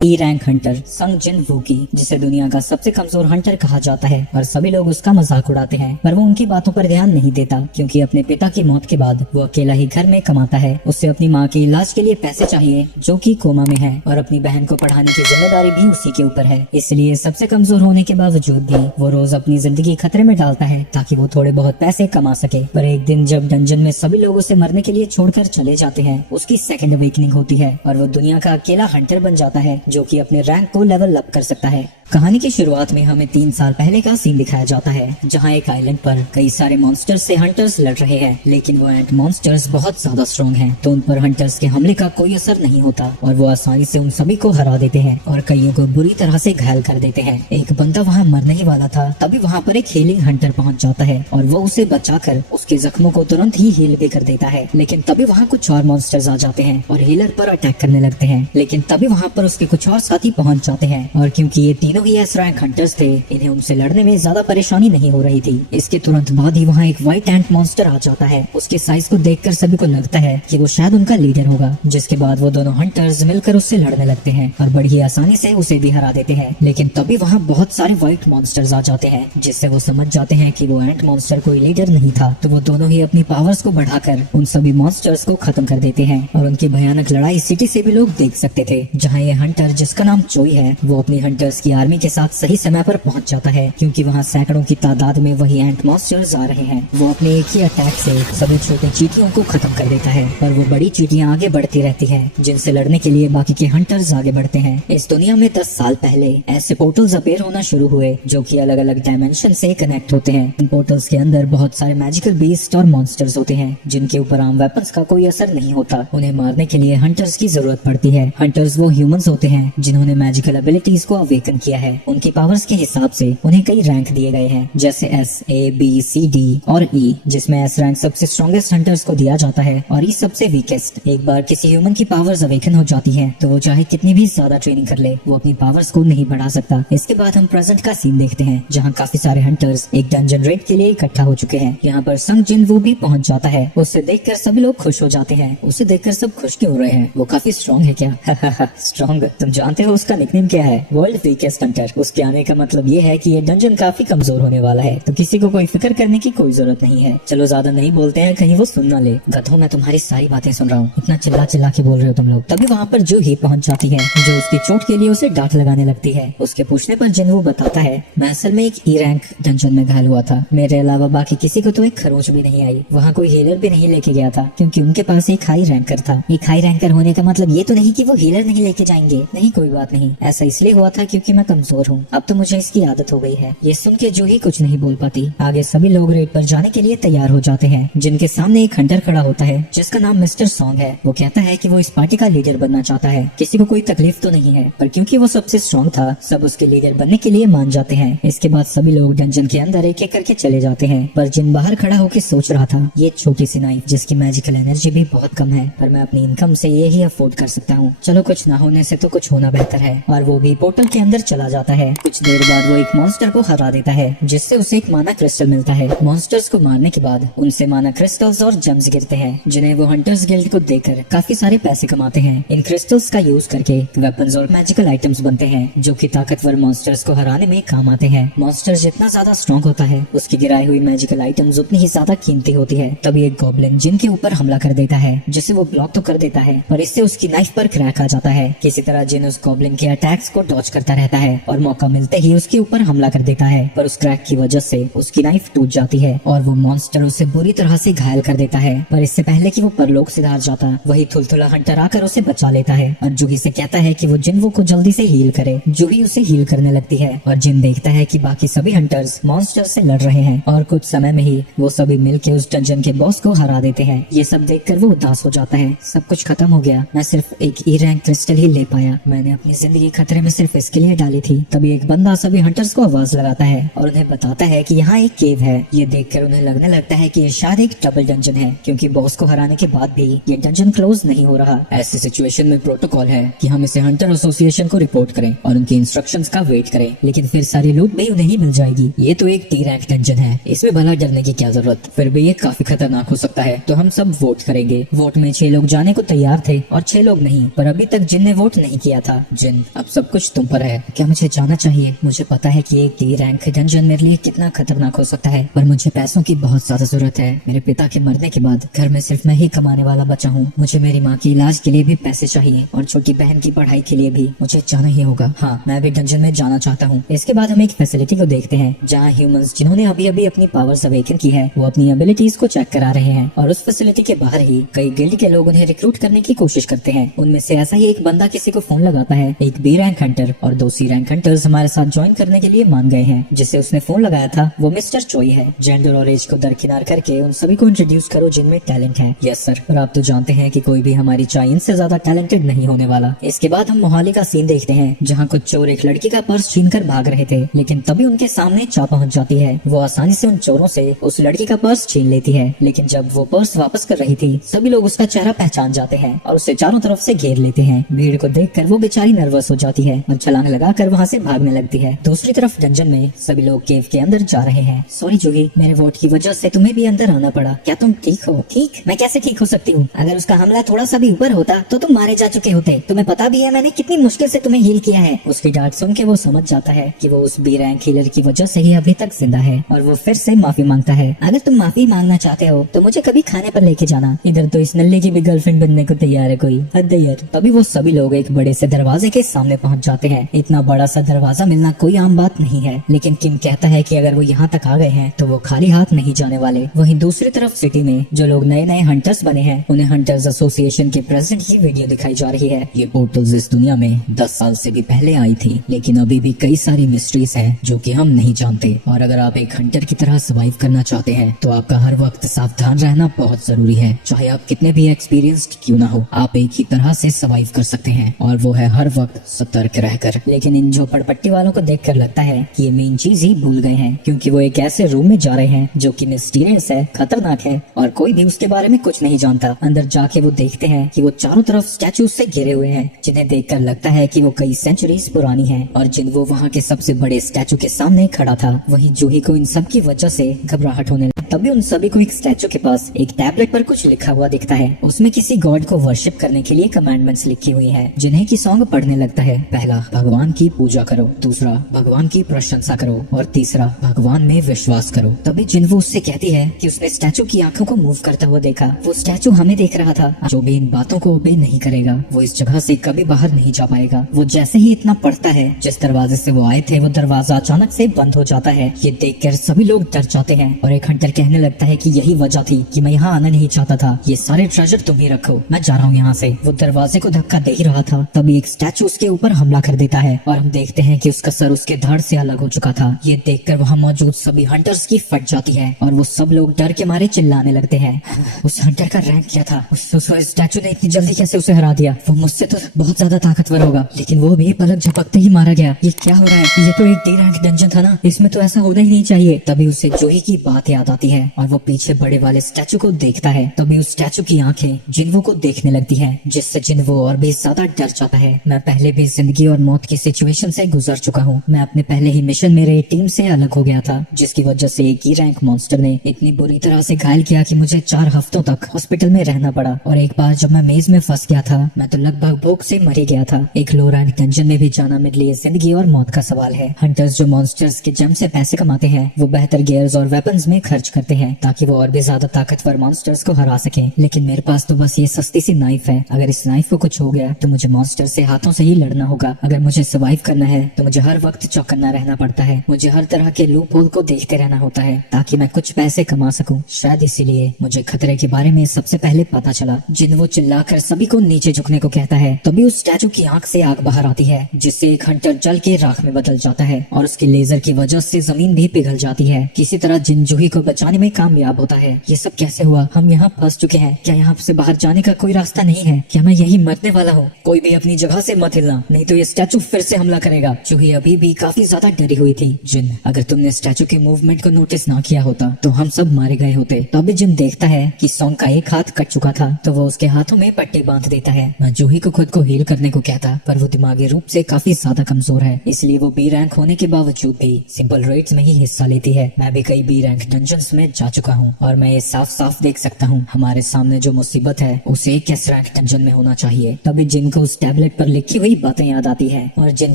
E rank Hunter संग जिन वूकी, जिसे दुनिया का सबसे कमजोर हंटर कहा जाता है और सभी लोग उसका मजाक उड़ाते हैं, पर वो उनकी बातों पर ध्यान नहीं देता क्योंकि अपने पिता की मौत के बाद वो अकेला ही घर में कमाता है। उससे अपनी माँ के इलाज के लिए पैसे चाहिए जो कि कोमा में है और अपनी बहन को पढ़ाने की जिम्मेदारी भी उसी के ऊपर है। इसलिए सबसे कमजोर होने के बावजूद भी वो रोज अपनी जिंदगी खतरे में डालता है ताकि वो थोड़े बहुत पैसे कमा सके। पर एक दिन जब डंजन में सभी लोग उसे मरने के लिए छोड़कर चले जाते हैं, उसकी सेकंड अवेकनिंग होती है और वो दुनिया का अकेला हंटर बन जाता है जो कि अपने रैंक को लेवल अप कर सकता है। कहानी की शुरुआत में हमें 3 साल पहले का सीन दिखाया जाता है जहां एक आइलैंड पर कई सारे मॉन्स्टर्स से हंटर्स लड़ रहे हैं, लेकिन वो एंट मॉन्स्टर्स बहुत ज्यादा स्ट्रॉन्ग हैं, तो उन पर हंटर्स के हमले का कोई असर नहीं होता और वो आसानी से उन सभी को हरा देते हैं और कईयों को बुरी तरह से घायल कर देते हैं। एक बंदा वहाँ मरने ही वाला था, तभी वहाँ पर एक हीलिंग हंटर पहुँच जाता है और वो उसे बचाकर उसके जख्मों को तुरंत ही हील भी कर देता है। लेकिन तभी वहाँ कुछ और मॉन्स्टर्स आ जाते हैं और हीलर पर अटैक करने लगते हैं, लेकिन तभी वहाँ पर उसके कुछ और साथी पहुँच जाते हैं और क्योंकि ये तीनों ही एस रैंक हंटर्स थे, इन्हें उनसे लड़ने में ज्यादा परेशानी नहीं हो रही थी। इसके तुरंत बाद ही वहाँ एक व्हाइट एंट मॉन्स्टर आ जाता है। उसके साइज को देखकर सभी को लगता है कि वो शायद उनका लीडर होगा, जिसके बाद वो दोनों हंटर्स मिलकर उससे लड़ने लगते हैं और बड़ी ही आसानी से उसे भी हरा देते हैं। लेकिन तभी वहाँ बहुत सारे व्हाइट मॉन्स्टर्स आ जाते हैं, जिससे वो समझ जाते हैं कि वो एंट मॉन्स्टर कोई लीडर नहीं था, तो वो दोनों ही अपनी पावर्स को बढ़ाकर उन सभी मॉन्स्टर्स को खत्म कर देते हैं और उनकी भयानक लड़ाई सिटी से भी लोग देख सकते थे। जहाँ ये हंटर, जिसका नाम चोई है, वो अपनी हंटर्स की आर्मी के साथ सही समय पर पहुंच जाता है क्योंकि वहाँ सैकड़ों की तादाद में वही एंट मॉन्स्टर्स आ रहे हैं। वो अपने एक ही अटैक से सभी छोटे चींटियों को खत्म कर देता है और वो बड़ी चींटियां आगे बढ़ती रहती हैं, जिनसे लड़ने के लिए बाकी के हंटर्स आगे बढ़ते हैं। इस दुनिया में 10 साल पहले ऐसे पोर्टल्स अपीयर होना शुरू हुए जो कि अलग अलग डायमेंशन से कनेक्ट होते हैं। इन पोर्टल्स के अंदर बहुत सारे मैजिकल बीस्ट और मॉन्स्टर्स होते हैं जिनके ऊपर आम वेपन्स का कोई असर नहीं होता। उन्हें मारने के लिए हंटर्स की जरूरत पड़ती है। हंटर्स वो ह्यूमंस होते हैं जिन्होंने मैजिकल एबिलिटीज को अवेकन किया है। उनकी पावर्स के हिसाब से उन्हें कई रैंक दिए गए हैं, जैसे S, A, B, C, D और E, जिसमें S रैंक सबसे स्ट्रॉन्गेस्ट हंटर्स को दिया जाता है और E सबसे वीकेस्ट। एक बार किसी ह्यूमन की पावर्स अवेकन हो जाती हैं, तो वो चाहे कितनी भी ज्यादा ट्रेनिंग कर ले, वो अपनी पावर्स को नहीं बढ़ा सकता। इसके बाद हम प्रेजेंट का सीन देखते हैं जहाँ काफी सारे हंटर्स एक डंजन रेड के लिए इकट्ठा हो चुके हैं। यहाँ पर संग जिन वो भी पहुंच जाता है। उसे देखकर सभी लोग खुश हो जाते हैं। उसे देखकर सब खुश क्यों हो रहे हैं? वो काफी स्ट्रॉन्ग है क्या? स्ट्रॉन्ग? तुम जानते हो उसका निकनेम क्या है? World weakest Hunter. उसके आने का मतलब ये है कि ये डंजन काफी कमजोर होने वाला है, तो किसी को कोई फिक्र करने की कोई जरूरत नहीं है। चलो ज्यादा नहीं बोलते हैं, कहीं वो सुन ना ले। गधों, मैं तुम्हारी सारी बातें सुन रहा हूँ, इतना चिल्ला चिल्ला के बोल रहे हो तुम लोग। तभी वहाँ पर जो ही पहुंच जाती है, जो उसकी चोट के लिए उसे डांट लगाने लगती है। उसके पूछने पर जिनवू बताता है, मैं असल में एक ई रैंक डंजन में घायल हुआ था। मेरे अलावा बाकी किसी को तो एक खरोच भी नहीं आई। वहाँ कोई हीलर भी नहीं लेके गया था क्योंकि उनके पास एक हाई रैंकर था। एक हाई रैंकर होने का मतलब ये तो नहीं कि वो हीलर नहीं लेके जाएंगे। नहीं, कोई बात नहीं, ऐसा इसलिए हुआ था क्योंकि मैं कमजोर हूँ। अब तो मुझे इसकी आदत हो गई है। ये सुन के जो ही कुछ नहीं बोल पाती। आगे सभी लोग रेड पर जाने के लिए तैयार हो जाते हैं, जिनके सामने एक हंटर खड़ा होता है जिसका नाम मिस्टर सॉन्ग है। वो कहता है कि वो इस पार्टी का लीडर बनना चाहता है। किसी को कोई तकलीफ तो नहीं है, पर क्योंकि वो सबसे स्ट्रॉन्ग था, सब उसके लीडर बनने के लिए मान जाते हैं। इसके बाद सभी लोग डंजन के अंदर एक एक करके चले जाते हैं, पर जिन बाहर खड़ा होकर सोच रहा था, ये छोटी सी नाइफ जिसकी मैजिकल एनर्जी भी बहुत कम है, पर मैं अपनी इनकम से ये ही अफोर्ड कर सकता हूँ। चलो, कुछ ना होने से तो कुछ होना बेहतर है। और वो भी पोर्टल के अंदर चला जाता है। कुछ देर बाद वो एक मॉन्स्टर को हरा देता है, जिससे उसे एक माना क्रिस्टल मिलता है। मॉन्स्टर्स को मारने के बाद उनसे माना क्रिस्टल्स और जेम्स गिरते हैं, जिन्हें वो हंटर्स गिल्ड को देकर काफी सारे पैसे कमाते हैं। इन क्रिस्टल्स का यूज करके वेपन्स और मैजिकल आइटम्स बनते हैं जो कि ताकतवर मॉन्स्टर्स को हराने में काम आते हैं। मॉन्स्टर जितना ज्यादा स्ट्रॉन्ग होता है, उसकी गिराई हुई मैजिकल आइटम्स उतनी ही ज्यादा कीमती होती है। तभी एक गॉब्लिन जिन के ऊपर हमला कर देता है, जिसे वो ब्लॉक तो कर देता है, पर इससे उसकी नाइफ पर क्रैक आ जाता है। किसी तरह जिन उस गॉब्लिन के अटैक्स को डॉज करता रहता है और मौका मिलते ही उसके ऊपर हमला कर देता है, पर उस क्रैक की वजह से उसकी नाइफ टूट जाती है और वो मॉन्स्टर उसे बुरी तरह से घायल कर देता है। पर इससे पहले कि वो परलोक सिधार जाता, वही थुलथुला हंटर आकर उसे बचा लेता है और जूही से कहता है कि वो जिनवू को जल्दी से हील करे। जूही उसे हील करने लगती है और जिन देखता है कि बाकी सभी हंटर्स मॉन्स्टर से लड़ रहे हैं और कुछ समय में ही वो सभी मिलके उस डंजन के बॉस को हरा देते हैं। ये सब देखकर वो उदास हो जाता है। सब कुछ खत्म हो गया, मैं सिर्फ एक ई रैंक क्रिस्टल ही ले पाया। मैंने अपनी जिंदगी खतरे में सिर्फ इसके लिए डाली वाली थी तभी एक बंदा सभी हंटर्स को आवाज लगाता है और उन्हें बताता है कि यहाँ एक केव है। ये देखकर उन्हें लगने लगता है कि ये शायद एक डबल डंजन है, क्योंकि बॉस को हराने के बाद भी ये डंजन क्लोज नहीं हो रहा। ऐसी सिचुएशन में प्रोटोकॉल है कि हम इसे हंटर एसोसिएशन को रिपोर्ट करें और उनकी इंस्ट्रक्शंस का वेट करें, लेकिन फिर सारी लूट भी उन्हें ही मिल जाएगी। ये तो एक टी रैंक डंजन है, इसमें भला डरने की क्या जरूरत, फिर भी ये काफी खतरनाक हो सकता है। तो हम सब वोट करेंगे। वोट में 6 लोग जाने को तैयार थे और 6 लोग नहीं, पर अभी तक जिन ने वोट नहीं किया था। जिन, अब सब कुछ तुम पर है। क्या मुझे जाना चाहिए? मुझे पता है कि एक टी रैंक डंजन मेरे लिए कितना खतरनाक हो सकता है, पर मुझे पैसों की बहुत ज्यादा जरूरत है। मेरे पिता के मरने के बाद घर में सिर्फ मैं ही कमाने वाला बचा हूँ। मुझे मेरी माँ की इलाज के लिए भी पैसे चाहिए और छोटी बहन की पढ़ाई के लिए भी मुझे जाना ही होगा। हाँ, मैं भी डंजन में जाना चाहता हूँ। इसके बाद हम एक फैसिलिटी को देखते हैं जहाँ ह्यूमंस जिन्होंने अभी अभी अपनी पावर्स अवेकन की है वो अपनी एबिलिटीज को चेक करा रहे हैं, और उस फैसिलिटी के बाहर ही कई गिल्ड के लोग उन्हें रिक्रूट करने की कोशिश करते हैं। उनमें से ऐसा ही एक बंदा किसी को फोन लगाता है। एक बी रैंक हंटर और 2 सी रैंक हंटर्स हमारे साथ ज्वाइन करने के लिए मान गए हैं। जिसे उसने फोन लगाया था वो मिस्टर चोई है। जेंडर और एज को दरकिनार करके उन सभी को इंट्रोड्यूस करो जिनमें टैलेंट है। यस सर, और आप तो जानते हैं कि कोई भी हमारी चाइन से ज्यादा टैलेंटेड नहीं होने वाला। इसके बाद हम मोहाली का सीन देखते हैं जहाँ कुछ चोर एक लड़की का पर्स छीन कर भाग रहे थे, लेकिन तभी उनके सामने चा पहुँच जाती है। वो आसानी से उन चोरों से उस लड़की का पर्स छीन लेती है, लेकिन जब वो पर्स वापस कर रही थी सभी लोग उसका चेहरा पहचान जाते हैं और उसे चारों तरफ से घेर लेते हैं। भीड़ को देखकर वो बेचारी नर्वस हो जाती है और छलांग लगाकर वहाँ से भागने लगती है। दूसरी तरफ डंजन में सभी लोग केव के अंदर जा रहे हैं। सॉरी जूही, मेरे वोट की वजह से तुम्हें भी अंदर आना पड़ा। क्या तुम ठीक हो? ठीक? मैं कैसे ठीक हो सकती हूँ? अगर उसका हमला थोड़ा सा भी ऊपर होता तो तुम मारे जा चुके होते। तुम्हें पता भी है मैंने कितनी मुश्किल से तुम्हें हील किया है। उसकी डांट सुन के वो समझ जाता है कि वो उस बी रैंक हीलर की वजह से ही अभी तक जिंदा है, और वो फिर से माफी मांगता है। अगर तुम माफी मांगना चाहते हो तो मुझे कभी खाने पर लेके जाना। इधर तो इस नल्ले की भी गर्लफ्रेंड बनने को तैयार है कोई, हद है यार। तभी वो सभी लोग एक बड़े से दरवाजे के सामने पहुंच जाते हैं। इतना बड़ा सा दरवाजा मिलना कोई आम बात नहीं है, लेकिन किम कहता है कि अगर वो यहाँ तक आ गए हैं तो वो खाली हाथ नहीं जाने वाले। वहीं दूसरी तरफ सिटी में जो लोग नए नए हंटर्स बने हैं उन्हें हंटर्स एसोसिएशन के प्रेसिडेंट की वीडियो दिखाई जा रही है। ये पोर्टल्स इस दुनिया में 10 साल से भी पहले आई थी, लेकिन अभी भी कई सारी मिस्ट्रीज है जो कि हम नहीं जानते। और अगर आप एक हंटर की तरह सर्वाइव करना चाहते हैं तो आपका हर वक्त सावधान रहना बहुत जरूरी है। चाहे आप कितने भी एक्सपीरियंस्ड क्यों ना हो, आप एक ही तरह से सर्वाइव कर सकते हैं, और वो है हर वक्त सतर्क रहकर। लेकिन इन झोपड़पट्टी वालों को देखकर लगता है कि ये मेन चीज ही भूल गए हैं, क्योंकि वो एक ऐसे रूम में जा रहे हैं जो कि मिस्टीरियस है, खतरनाक है और कोई भी उसके बारे में कुछ नहीं जानता। अंदर जाके वो देखते हैं कि वो चारों तरफ स्टैचूज से घिरे हुए हैं, जिन्हें देखकर लगता है कि वो कई सेंचुरीज पुरानी है, और जिन वो वहाँ के सबसे बड़े स्टैचू के सामने खड़ा था। वहीं जूही को इन सब की वजह से घबराहट होने लगी। तभी उन सभी को एक स्टैचू के पास एक टैबलेट पर कुछ लिखा हुआ दिखता है। उसमें किसी गॉड को वर्शिप करने के लिए कमांडमेंट्स लिखी हुई हैं, जिन्हें की सॉन्ग पढ़ने लगता है। पहला, भगवान की पूजा करो। दूसरा, भगवान की प्रशंसा करो। और तीसरा, भगवान में विश्वास करो। तभी जिन्वो उससे कहती है कि उसने स्टैचू की आंखों को मूव करता हुआ देखा। वो स्टैचू हमें देख रहा था। जो भी इन बातों को ओबे नहीं करेगा वो इस जगह से कभी बाहर नहीं जा पाएगा। वो जैसे ही इतना पढ़ता है, जिस दरवाजे से वो आए थे वो दरवाजा अचानक से बंद हो जाता है। ये देखकर सभी लोग डर जाते हैं और एक हंटर कहने लगता है कि यही वजह थी कि मैं यहाँ आना नहीं चाहता था। ये सारे ट्रेजर तुम ही रखो, मैं जा रहा हूँ यहाँ से। वो दरवाजे को धक्का दे ही रहा था, तभी एक स्टैचू उसके ऊपर हमला कर देता है और हम देखते हैं कि उसका सर उसके धड़ से अलग हो चुका था। ये देखकर वहाँ मौजूद सभी हंटर्स की फट जाती है और वो सब लोग डर के मारे चिल्लाने लगते हैं। उस हंटर का रैंक क्या था? उस स्टैचू ने इतनी जल्दी कैसे उसे हरा दिया? वो मुझसे तो बहुत ज्यादा ताकतवर होगा, लेकिन वो भी पलक झपकते ही मारा गया। ये क्या हो रहा है? ये तो एक डी रैंक डंजन था ना, इसमें तो ऐसा होना ही नहीं चाहिए। तभी उसे जूही की बात याद आती है और वो पीछे बड़े वाले स्टैचू को देखता है। तभी उस स्टैचू की आंखें जिन्वो को देखने लगती है, जिससे जिन्वो और भी ज्यादा डर जाता है। मैं पहले भी जिंदगी और मौत की सिचुएशन से गुजर चुका हूँ। मैं अपने पहले ही मिशन मेरे टीम से अलग हो गया था, जिसकी वजह से एक ही रैंक मॉन्स्टर ने इतनी बुरी तरह से घायल किया कि मुझे 4 हफ्तों तक हॉस्पिटल में रहना पड़ा। और एक बार जब मैं मेज में फंस गया था, मैं तो लगभग भूख से मर ही गया था। एक लो रैंक डंजन में भी जाना मेरे लिए जिंदगी और मौत का सवाल है। हंटर्स जो मॉन्स्टर्स के जम से पैसे कमाते हैं वो बेहतर गियर्स और वेपन्स में खर्च करते हैं ताकि वो और भी ज्यादा ताकतवर मॉन्स्टर्स को हरा सके। लेकिन मेरे पास तो बस ये सस्ती सी नाइफ है। अगर इस नाइफ को कुछ हो गया तो मुझे मॉन्स्टर से हाथों से ही लड़ना होगा। अगर मुझे सर्वाइव करना है तो मुझे हर वक्त चौकन्ना रहना पड़ता है। मुझे हर तरह के लूप होल को देखते रहना होता है ताकि मैं कुछ पैसे कमा सकूं। शायद इसीलिए मुझे खतरे के बारे में सबसे पहले पता चला। जिन्वो चिल्लाकर सभी को नीचे झुकने को कहता है। तभी उस स्टैचू की आंख से आग बाहर आती है, जिससे एक हंटर जल के राख में बदल जाता है और उसके लेजर की वजह से जमीन भी पिघल जाती है। किसी तरह जिन जूही को बचाने बचाने में कामयाब होता है। ये सब कैसे हुआ? हम यहाँ फंस चुके हैं। क्या यहाँ से बाहर जाने का कोई रास्ता नहीं है? क्या मैं यही मरने वाला हूँ? कोई भी अपनी जगह से मत हिलना, नहीं तो ये स्टैचू फिर से हमला करेगा। चूही अभी भी काफी ज्यादा डरी हुई थी। जिन, अगर तुमने स्टैचू के मूवमेंट को नोटिस ना किया होता तो हम सब मारे गए होते। तो अभी जिन देखता है कि सॉन्ग का एक हाथ कट चुका था, तो वो उसके हाथों में पट्टी बांध देता है। मैं जूही को खुद को हील करने को कहता, पर वो दिमागी रूप से काफी ज्यादा कमजोर है, इसलिए वो बी रैंक होने के बावजूद भी सिंपल रेड्स में ही हिस्सा लेती है। मैं भी कई बी रैंक डंजन्स में जा चुका हूँ और मैं ये साफ साफ देख सकता हूँ हमारे सामने जो मुसीबत है उसे एक एस रैंक डंजन में होना चाहिए। तभी जिन को उस टैबलेट पर लिखी हुई बातें याद आती है और जिन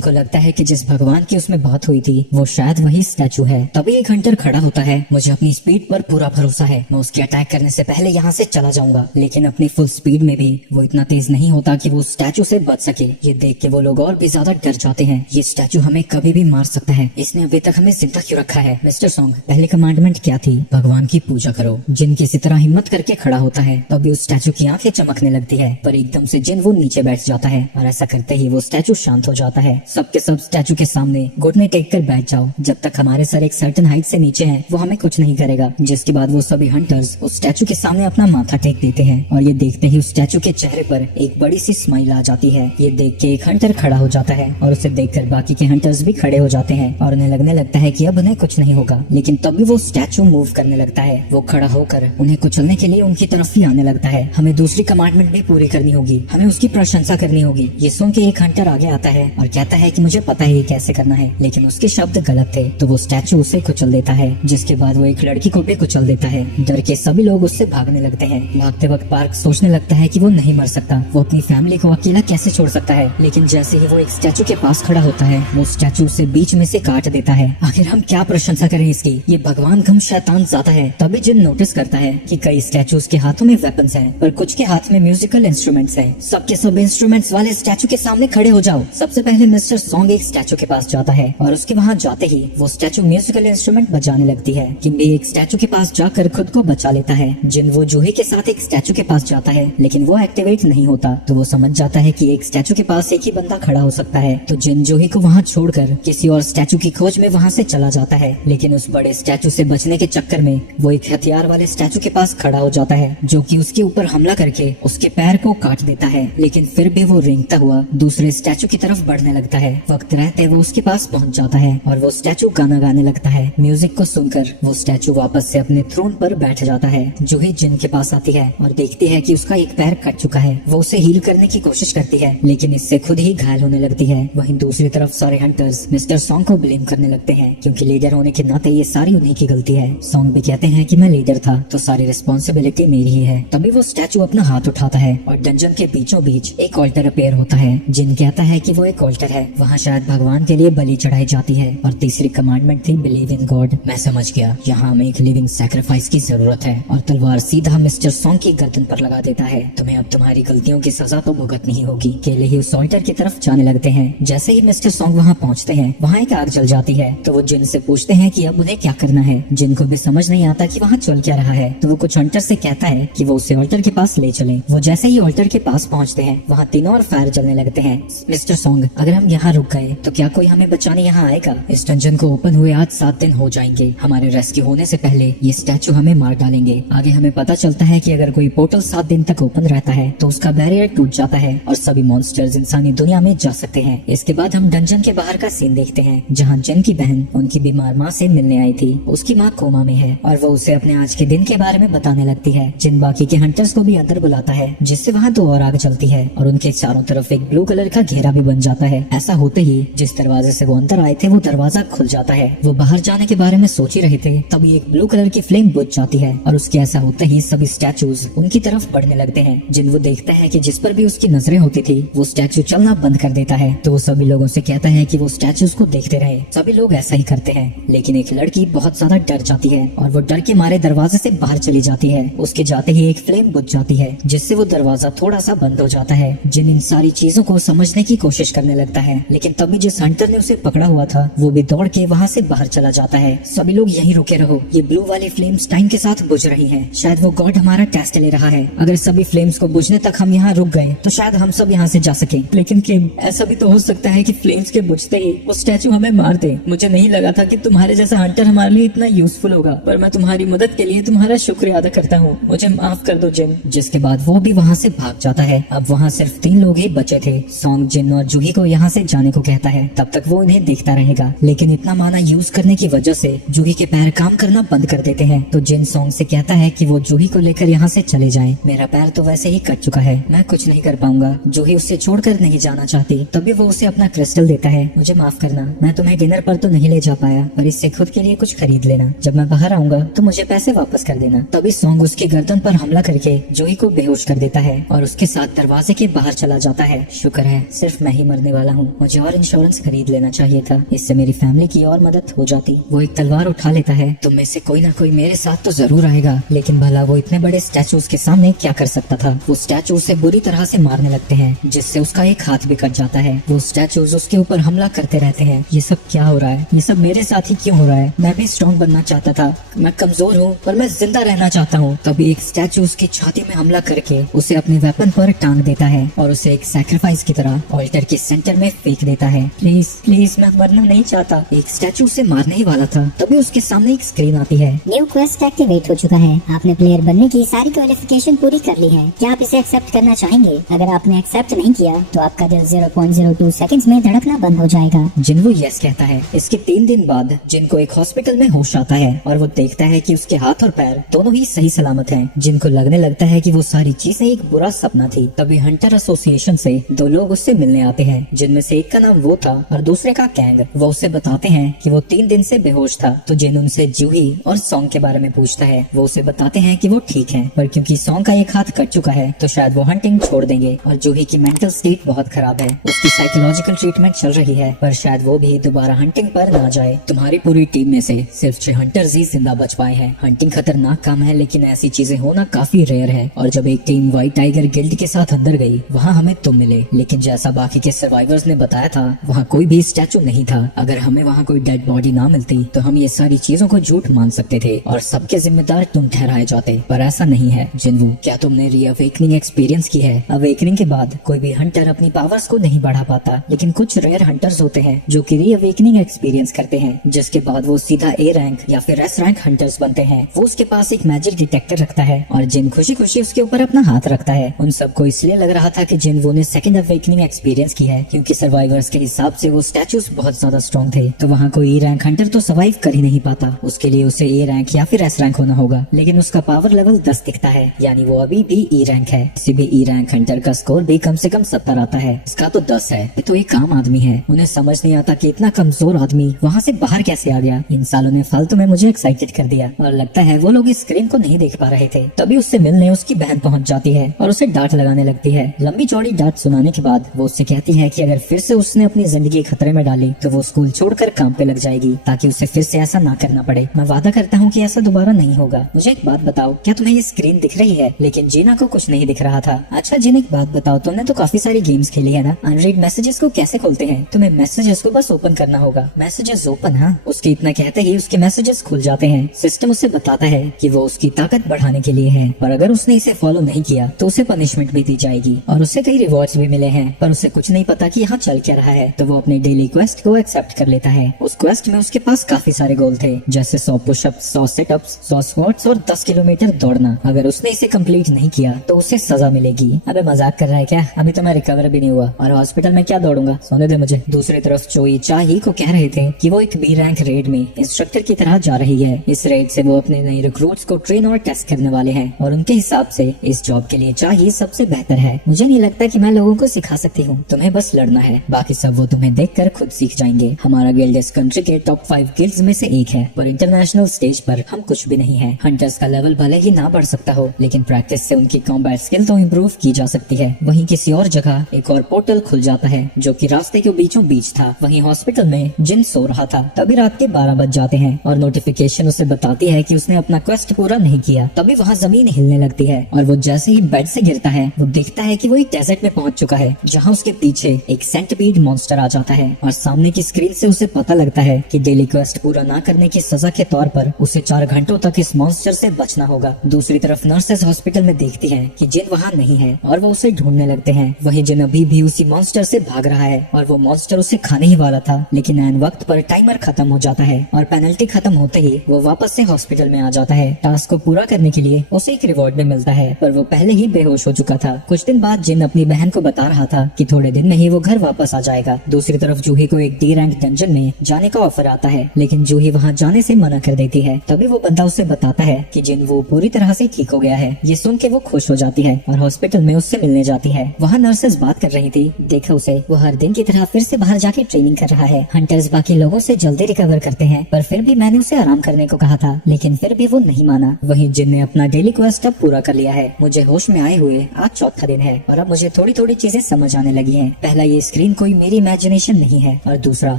को लगता है कि जिस भगवान की उसमें बात हुई थी वो शायद वही स्टैचू है। तभी एक हंटर खड़ा होता है। मुझे अपनी स्पीड पर पूरा भरोसा है, मैं उसके अटैक करने से पहले यहाँ से चला जाऊंगा, लेकिन अपनी फुल स्पीड में भी वो इतना तेज नहीं होता कि वो स्टैचू से बच सके। ये देख के वो लोग और भी ज्यादा डर जाते हैं। ये स्टैचू हमें कभी भी मार सकता है, इसने अभी तक हमें जिंदा क्यों रखा है? मिस्टर सॉन्ग, पहली कमांडमेंट क्या थी? भगवान की पूजा करो। जिन किसी तरह हिम्मत करके खड़ा होता है, तभी उस स्टैचू की आंखें चमकने लगती है, पर एकदम से जिन वो नीचे बैठ जाता है और ऐसा करते ही वो स्टैचू शांत हो जाता है। सबके सब स्टैचू के सामने घुटने टेक कर बैठ जाओ। जब तक हमारे सर एक सर्टेन हाइट से नीचे है वो हमें कुछ नहीं करेगा। जिसके बाद वो सभी हंटर्स उस स्टैचू के सामने अपना माथा टेक देते हैं और ये देखते ही उस स्टैचू के चेहरे पर एक बड़ी सी स्माइल आ जाती है। ये देख के एक हंटर खड़ा हो जाता है और उसे देखकर बाकी के हंटर्स भी खड़े हो जाते हैं और उन्हें लगने लगता है कि अब उन्हें कुछ नहीं होगा। लेकिन तभी वो स्टैचू मूव करने लगता है। वो खड़ा होकर उन्हें कुचलने के लिए उनकी तरफ ही आने लगता है। हमें दूसरी कमांडमेंट भी पूरी करनी होगी, हमें उसकी प्रशंसा करनी होगी। ये सुन के एक हंटर आगे आता है और कहता है कि मुझे पता है ये कैसे करना है, लेकिन उसके शब्द गलत थे। तो वो स्टैचू उसे कुचल देता है, जिसके बाद वो एक लड़की को भी कुचल देता है। डर के सभी लोग उससे भागने लगते हैं। भागते वक्त पार्क सोचने लगता है कि वो नहीं मर सकता, वो अपनी फैमिली को अकेला कैसे छोड़ सकता है। लेकिन जैसे ही वो एक स्टैचू के पास खड़ा होता है वो स्टैचू उसे बीच में से काट देता है। आखिर हम क्या प्रशंसा करें इसकी? ये भगवान कम शैतान ज्यादा है। तभी जिन नोटिस करता है कि कई स्टैचूज के हाथों में वेपन्स हैं, पर कुछ के हाथ में म्यूजिकल इंस्ट्रूमेंट्स हैं। सबके सब इंस्ट्रूमेंट्स वाले स्टैचू के सामने खड़े हो जाओ। सबसे पहले मिस्टर सॉन्ग एक स्टैचू के पास जाता है और उसके वहाँ जाते ही वो स्टैचू म्यूजिकल इंस्ट्रूमेंट बजाने लगती है। किम्बी एक स्टैचू के पास जाकर खुद को बचा लेता है। जिन वो जूही के साथ एक स्टैचू के पास जाता है, लेकिन वो एक्टिवेट नहीं होता। तो वो समझ जाता है कि एक स्टैचू के पास एक ही बंदा खड़ा हो सकता है। तो जिन जूही को वहाँ छोड़कर किसी और स्टैचू की खोज में वहाँ से चला जाता है। लेकिन उस बड़े स्टैचू से बचने के चक्कर में वो एक हथियार वाले स्टैचू के पास खड़ा हो जाता है, जो कि उसके ऊपर हमला करके उसके पैर को काट देता है। लेकिन फिर भी वो रेंगता हुआ दूसरे स्टैचू की तरफ बढ़ने लगता है। वक्त रहते वो उसके पास पहुंच जाता है और वो स्टैचू गाना गाने लगता है। म्यूजिक को सुनकर वो स्टैचू वापस से अपने थ्रोन पर बैठ जाता है। जूही जिन के पास आती है और देखती है कि उसका एक पैर कट चुका है। वो उसे हील करने की कोशिश करती है, लेकिन इससे खुद ही घायल होने लगती है। वहीं दूसरी तरफ सारे हंटर्स मिस्टर सॉन्ग को ब्लेम करने लगते हैं, क्योंकि लीडर होने के नाते ये सारी उन्हीं की गलती है। सॉन्ग भी कहते हैं कि मैं लीडर था तो सारी रिस्पॉन्सिबिलिटी मेरी ही है। तभी वो स्टैचू अपना हाथ उठाता है और डंजन के बीचों बीच एक ऑल्टर अपेयर होता है। जिन कहता है कि वो एक ऑल्टर है, वहाँ शायद भगवान के लिए बलि चढ़ाई जाती है। और तीसरी कमांडमेंट थी बिलीव इन गॉड। मैं समझ गया, यहाँ हमें एक लिविंग सैक्रिफाइस की जरूरत है। और तलवार सीधा मिस्टर सॉन्ग की गर्दन पर लगा देता है। तुम्हें अब तुम्हारी गलतियों की सजा तो भुगतनी ही होगी। केले ही उस ऑल्टर की तरफ जाने लगते हैं। जैसे ही मिस्टर सॉन्ग वहाँ पहुँचते हैं, वहाँ एक आग जल जाती है। तो वो जिन से पूछते हैं कि अब उन्हें क्या करना है। जिन को भी समझ नहीं आता कि वहाँ चल क्या रहा है। तो वो कुछ हंटर से कहता है कि वो उसे ऑल्टर के पास ले चले। वो जैसे ही ऑल्टर के पास पहुँचते हैं, वहाँ तीनों और फायर जलने लगते हैं। मिस्टर सॉन्ग, अगर हम यहाँ रुक गए तो क्या कोई हमें बचाने यहाँ आएगा? इस डंजन को ओपन हुए आज 7 दिन हो जाएंगे। हमारे रेस्क्यू होने से पहले ये स्टैचू हमें मार डालेंगे। आगे हमें पता चलता है कि अगर कोई पोर्टल 7 दिन तक ओपन रहता है तो उसका बैरियर टूट जाता है और सभी मॉन्स्टर्स इंसानी दुनिया में जा सकते हैं। इसके बाद हम डंजन के बाहर का सीन देखते हैं, जहाँ जिन की बहन उनकी बीमार माँ से मिलने आई थी। उसकी माँ कोमा में है और वो उसे अपने आज के दिन के बारे में बताने लगती है। जिन बाकी के हंटर्स को भी अंदर बुलाता है, जिससे वहाँ 2 और आग चलती है और उनके चारों तरफ एक ब्लू कलर का घेरा भी बन जाता है। ऐसा होते ही जिस दरवाजे से वो अंदर आए थे वो दरवाजा खुल जाता है। वो बाहर जाने के बारे में सोच ही रहे थे, तभी एक ब्लू कलर की फ्लेम बुझ जाती है और उसके ऐसा होते ही सभी स्टैचूज उनकी तरफ बढ़ने लगते हैं। जिन वो देखता है कि जिस पर भी उसकी नजरें होती थी वो स्टैचू चलना बंद कर देता है। तो वो सभी लोगों से कहता है कि वो स्टैचूज को देखते रहे। सभी लोग ऐसा ही करते हैं, लेकिन एक लड़की बहुत ज्यादा डर जाती है और वो डर के मारे दरवाजे से बाहर चली जाती है। उसके जाते ही एक फ्लेम बुझ जाती है, जिससे वो दरवाजा थोड़ा सा बंद हो जाता है। जिन इन सारी चीजों को समझने की कोशिश करने लगता है, लेकिन तभी जिस हंटर ने उसे पकड़ा हुआ था वो भी दौड़ के वहाँ से बाहर चला जाता है। सभी लोग यहीं रुके रहो, ये ब्लू वाली फ्लेम्स टाइम के साथ बुझ रही हैं। शायद वो गॉड हमारा टेस्ट ले रहा है। अगर सभी फ्लेम्स को बुझने तक हम यहाँ रुक गए तो शायद हम सब यहाँ से जा सके। लेकिन किम, ऐसा भी तो हो सकता है कि फ्लेम्स के बुझते ही वो स्टैचू हमें मार दे। मुझे नहीं लगा था कि तुम्हारे जैसा हंटर हमारे लिए इतना यूजफुल होगा। पर मैं तुम्हारी मदद के लिए तुम्हारा शुक्रिया अदा करता हूँ, मुझे माफ कर दो जिन। जिसके बाद वो भी वहाँ से भाग जाता है। अब वहाँ सिर्फ 3 लोग ही बचे थे। सॉन्ग जिन और जूही को यहाँ से जाने को कहता है, तब तक वो इन्हें देखता रहेगा। लेकिन इतना माना यूज करने की वजह से जूही के पैर काम करना बंद कर देते हैं। तो जिन सॉन्ग से कहता है कि वो जूही को लेकर यहाँ से चले जाएं। मेरा पैर तो वैसे ही कट चुका है, मैं कुछ नहीं कर पाऊंगा। जूही उससे छोड़कर नहीं जाना चाहती। तभी वो उसे अपना क्रिस्टल देता है। मुझे माफ करना, मैं तुम्हें डिनर पर तो नहीं ले जा पाया, पर इससे खुद के लिए कुछ खरीद लेना। जब मैं बाहर आऊंगा तो मुझे पैसे वापस कर देना। तभी सॉन्ग उसकी गर्दन पर हमला करके जूही को बेहोश कर देता है और उसके साथ दरवाजे के बाहर चला जाता है। शुक्र है सिर्फ मैं ही मरने वाला हूँ, मुझे और इंश्योरेंस खरीद लेना चाहिए था, इससे मेरी फैमिली की और मदद हो जाती। वो एक तलवार उठा लेता है। तुम में से कोई ना कोई मेरे साथ तो जरूर आएगा। लेकिन भला वो इतने बड़े स्टैचूज के सामने क्या कर सकता था। वो स्टैचू उसे बुरी तरह से मारने लगते हैं, जिससे उसका एक हाथ भी कट जाता है। वो स्टैचूज उसके ऊपर हमला करते रहते हैं। ये सब क्या हो रहा है, ये सब मेरे साथ ही क्यों हो रहा है। मैं भी स्ट्रॉन्ग बनना चाहता था, मैं कमजोर हूँ पर मैं जिंदा रहना चाहता हूँ। तभी एक स्टैचू उसकी छाती में हमला करके उसे अपने वेपन पर टांग देता है और उसे एक सैक्रिफाइस की तरह ऑल्टर के सेंटर में फेंक देता है। प्लीज प्लीज, मैं मरना नहीं चाहता। एक स्टैचू उसे मारने ही वाला था। तभी उसके सामने एक स्क्रीन आती है। न्यू क्वेस्ट एक्टिवेट हो चुका है, आपने प्लेयर बनने की सारी क्वालिफिकेशन पूरी कर ली है। क्या आप इसे एक्सेप्ट करना चाहेंगे? अगर आपने एक्सेप्ट नहीं किया तो आपका दिल 0.02 सेकंड्स में धड़कना बंद हो जाएगा। जिन्वो यस कहता है। इसके 3 दिन बाद जिनको एक हॉस्पिटल में होश आता है और वो देखता है कि उसके हाथ और पैर दोनों ही सही सलामत हैं। जिनको लगने लगता है कि वो सारी चीजें एक बुरा सपना थी। तभी हंटर एसोसिएशन से 2 लोग उससे मिलने आते हैं, जिनमें से एक का नाम वो था और दूसरे का कैंग। वो उसे बताते हैं कि वो 3 दिन से बेहोश था। तो जिन उनसे जूही और सॉन्ग के बारे में पूछता है। वो उसे बताते हैं कि वो ठीक है, पर क्योंकि सॉन्ग का एक हाथ कट चुका है तो शायद वो हंटिंग छोड़ देंगे। और जूही की मेंटल स्टेट बहुत खराब है, उसकी साइकोलॉजिकल ट्रीटमेंट चल रही है, पर शायद वो भी दोबारा हंटिंग पर ना जाए। तुम्हारी पूरी टीम में से सिर्फ 6 हंटर्स ही जिंदा बच पाए हैं। हंटिंग खतरनाक काम है, लेकिन ऐसी चीजें होना काफी रेयर है। और जब एक टीम व्हाइट टाइगर गिल्ड के साथ अंदर गई, वहाँ हमें तुम मिले। लेकिन जैसा बाकी के सर्वाइवर्स ने बताया था, वहाँ कोई भी स्टैचू नहीं था। अगर हमें वहाँ कोई डेड बॉडी ना मिलती तो हम ये सारी चीजों को झूठ मान सकते थे और सबके जिम्मेदार तुम ठहराए जाते, पर ऐसा नहीं है। जिन्वू, क्या तुमने रीअवेकनिंग एक्सपीरियंस की है? अवेकनिंग के बाद कोई भी हंटर अपनी पावर्स को नहीं बढ़ा पाता, लेकिन कुछ रेयर हंटर्स होते हैं जो कि रीअवेकनिंग एक्सपीरियंस करते हैं, जिसके बाद वो सीधा ए रैंक या फिर एस रैंक हंटर्स बनते हैं। वो उसके पास एक मैजिक डिटेक्टर रखता है और जिन खुशी खुशी उसके ऊपर अपना हाथ रखता है। उन सबको इसलिए लग रहा था कि जिन्वू ने सेकंड अवेकनिंग एक्सपीरियंस की है, क्योंकि सर्वाइवर्स के हिसाब से वो स्टैचूज बहुत ज्यादा स्ट्रॉन्ग थे। तो वहाँ कोई ए रैंक हंटर तो सर्वाइव कर ही नहीं पाता, उसके लिए उसे ए रैंक या फिर एस रैंक होना होगा। लेकिन उसका पावर लेवल 10 दिखता है, यानी वो अभी भी ई रैंक है। किसी भी ई रैंक हंटर का स्कोर भी कम से कम 70 आता है, इसका तो 10 है। ये तो एक आम आदमी है। उन्हें समझ नहीं आता कि इतना कमजोर आदमी वहाँ से बाहर कैसे आ गया। इन सालों ने फालतू में मुझे एक्साइटेड कर दिया और लगता है वो लोग इस स्क्रीन को नहीं देख पा रहे थे। तभी उससे मिलने उसकी बहन पहुँच जाती है और उसे डांट लगाने लगती है। लंबी चौड़ी डांट सुनाने के बाद वो उससे कहती है कि अगर फिर से उसने अपनी जिंदगी खतरे में डाली तो वो स्कूल छोड़कर काम पे लग जाएगी, ताकि उसे फिर से ऐसा ना करना पड़े। मैं वादा करता हूँ कि ऐसा दोबारा नहीं होगा। मुझे एक बात बताओ, क्या तुम्हें ये स्क्रीन दिख रही है? लेकिन जीना को कुछ नहीं दिख रहा था। अच्छा जिन, एक बात बताओ, तुमने तो काफी सारी गेम्स खेली है ना, अनरीड मैसेजेस को कैसे खोलते हैं? तुम्हें मैसेजेस को बस ओपन करना होगा। Messages open? हाँ। उसके इतना कहते ही उसके मैसेजेस खुल जाते हैं। सिस्टम उसे बताता है कि वो उसकी ताकत बढ़ाने के लिए है, पर अगर उसने इसे फॉलो नहीं किया तो उसे पनिशमेंट भी दी जाएगी और उसे कई रिवॉर्ड्स भी मिले हैं, पर उसे कुछ नहीं पता कि यहाँ चल क्या रहा है। तो वो अपने डेली क्वेस्ट को एक्सेप्ट कर लेता है। उस क्वेस्ट में उसके पास काफी सारे गोल थे, जैसे 100 पुशअप्स, 100 सिटअप्स, 100 स्क्वाट्स और 10 किलोमीटर दौड़ना। अगर उसने इसे कंप्लीट नहीं किया तो उसे सजा मिलेगी। अबे मजाक कर रहा है क्या? अभी तो मैं रिकवर भी नहीं हुआ और हॉस्पिटल में क्या दौड़ूंगा, सोने दे मुझे। दूसरी तरफ चोई चाही को कह रहे थे कि वो एक बी रैंक रेड में इंस्ट्रक्टर की तरह जा रही है। इस रेड से वो अपने नए रिक्रूट्स को ट्रेन और टेस्ट करने वाले हैं और उनके हिसाब से इस जॉब के लिए चाही सबसे बेहतर है। मुझे नहीं लगता कि मैं लोगों को सिखा सकती हूँ, तुम्हें बस लड़ना है, बाकी सब वो तुम्हें देखकर खुद सीख जाएंगे। हमारा गिल्ड इस कंट्री के टॉप 5 गिल्ड्स में से एक है, पर इंटरनेशनल स्टेज पर हम कुछ भी नहीं है। हंटर्स का लेवल भले ही ना बढ़ सकता हो, लेकिन प्रैक्टिस से उनकी कॉम्बैट स्किल तो इम्प्रूव की जा सकती है। वहीं किसी और जगह एक और पोर्टल खुल जाता है जो कि रास्ते के बीचों बीच था। वहीं हॉस्पिटल में जिन सो रहा था। तभी रात के 12 बज जाते हैं और नोटिफिकेशन उसे बताती है कि उसने अपना क्वेस्ट पूरा नहीं किया। तभी वहाँ जमीन हिलने लगती है और वो जैसे ही बेड से गिरता है वो देखता है कि वो एक डेजर्ट में पहुंच चुका है, जहाँ उसके पीछे एक सेंटिपीड मॉन्स्टर आ जाता है और सामने की स्क्रीन से उसे पता लगता है कि डेली क्वेस्ट पूरा ना करने की सजा के तौर पर उसे 4 घंटों तक इस मॉन्स्टर से बचना होगा। दूसरी तरफ नर्सेस हॉस्पिटल में देखती हैं कि जिन वहाँ नहीं है और वो उसे ढूंढने लगते हैं। वही जिन अभी भी उसी मॉन्स्टर से भाग रहा है और वो मॉन्स्टर उसे खाने ही वाला था, लेकिन ऐन वक्त पर टाइमर खत्म हो जाता है और पेनल्टी खत्म होते ही वो वो वापस से हॉस्पिटल में आ जाता है। टास्क को पूरा करने के लिए उसे एक रिवॉर्ड भी मिलता है, पर वो पहले ही बेहोश हो चुका था। कुछ दिन बाद जिन अपनी बहन को बता रहा था कि थोड़े दिन में ही वो घर वापस आ जाएगा। दूसरी तरफ जूही को एक डी रैंक डंजन में जाने का ऑफर आता है, लेकिन जूही वहाँ जाने से मना कर देती है। तभी वो बंदा उसे बताता है कि जिन वो पूरी तरह से ठीक हो गया है। ये सुन के वो खुश हो जाती है और हॉस्पिटल में उससे मिलने जाती है। वहाँ नर्सेस बात कर रही थी। देखा उसे, वो हर दिन की तरह फिर से बाहर जाके ट्रेनिंग कर रहा है। हंटर्स बाकी लोगों से जल्दी रिकवर करते हैं, पर फिर भी मैंने उसे आराम करने को कहा था, लेकिन फिर भी वो नहीं माना। वहीं जिन ने अपना डेली क्वेस्ट अब पूरा कर लिया है। मुझे होश में आए हुए आज चौथा दिन है और अब मुझे थोड़ी थोड़ी चीजें समझ आने लगी हैं। पहला, ये स्क्रीन कोई मेरी इमेजिनेशन नहीं है, और दूसरा,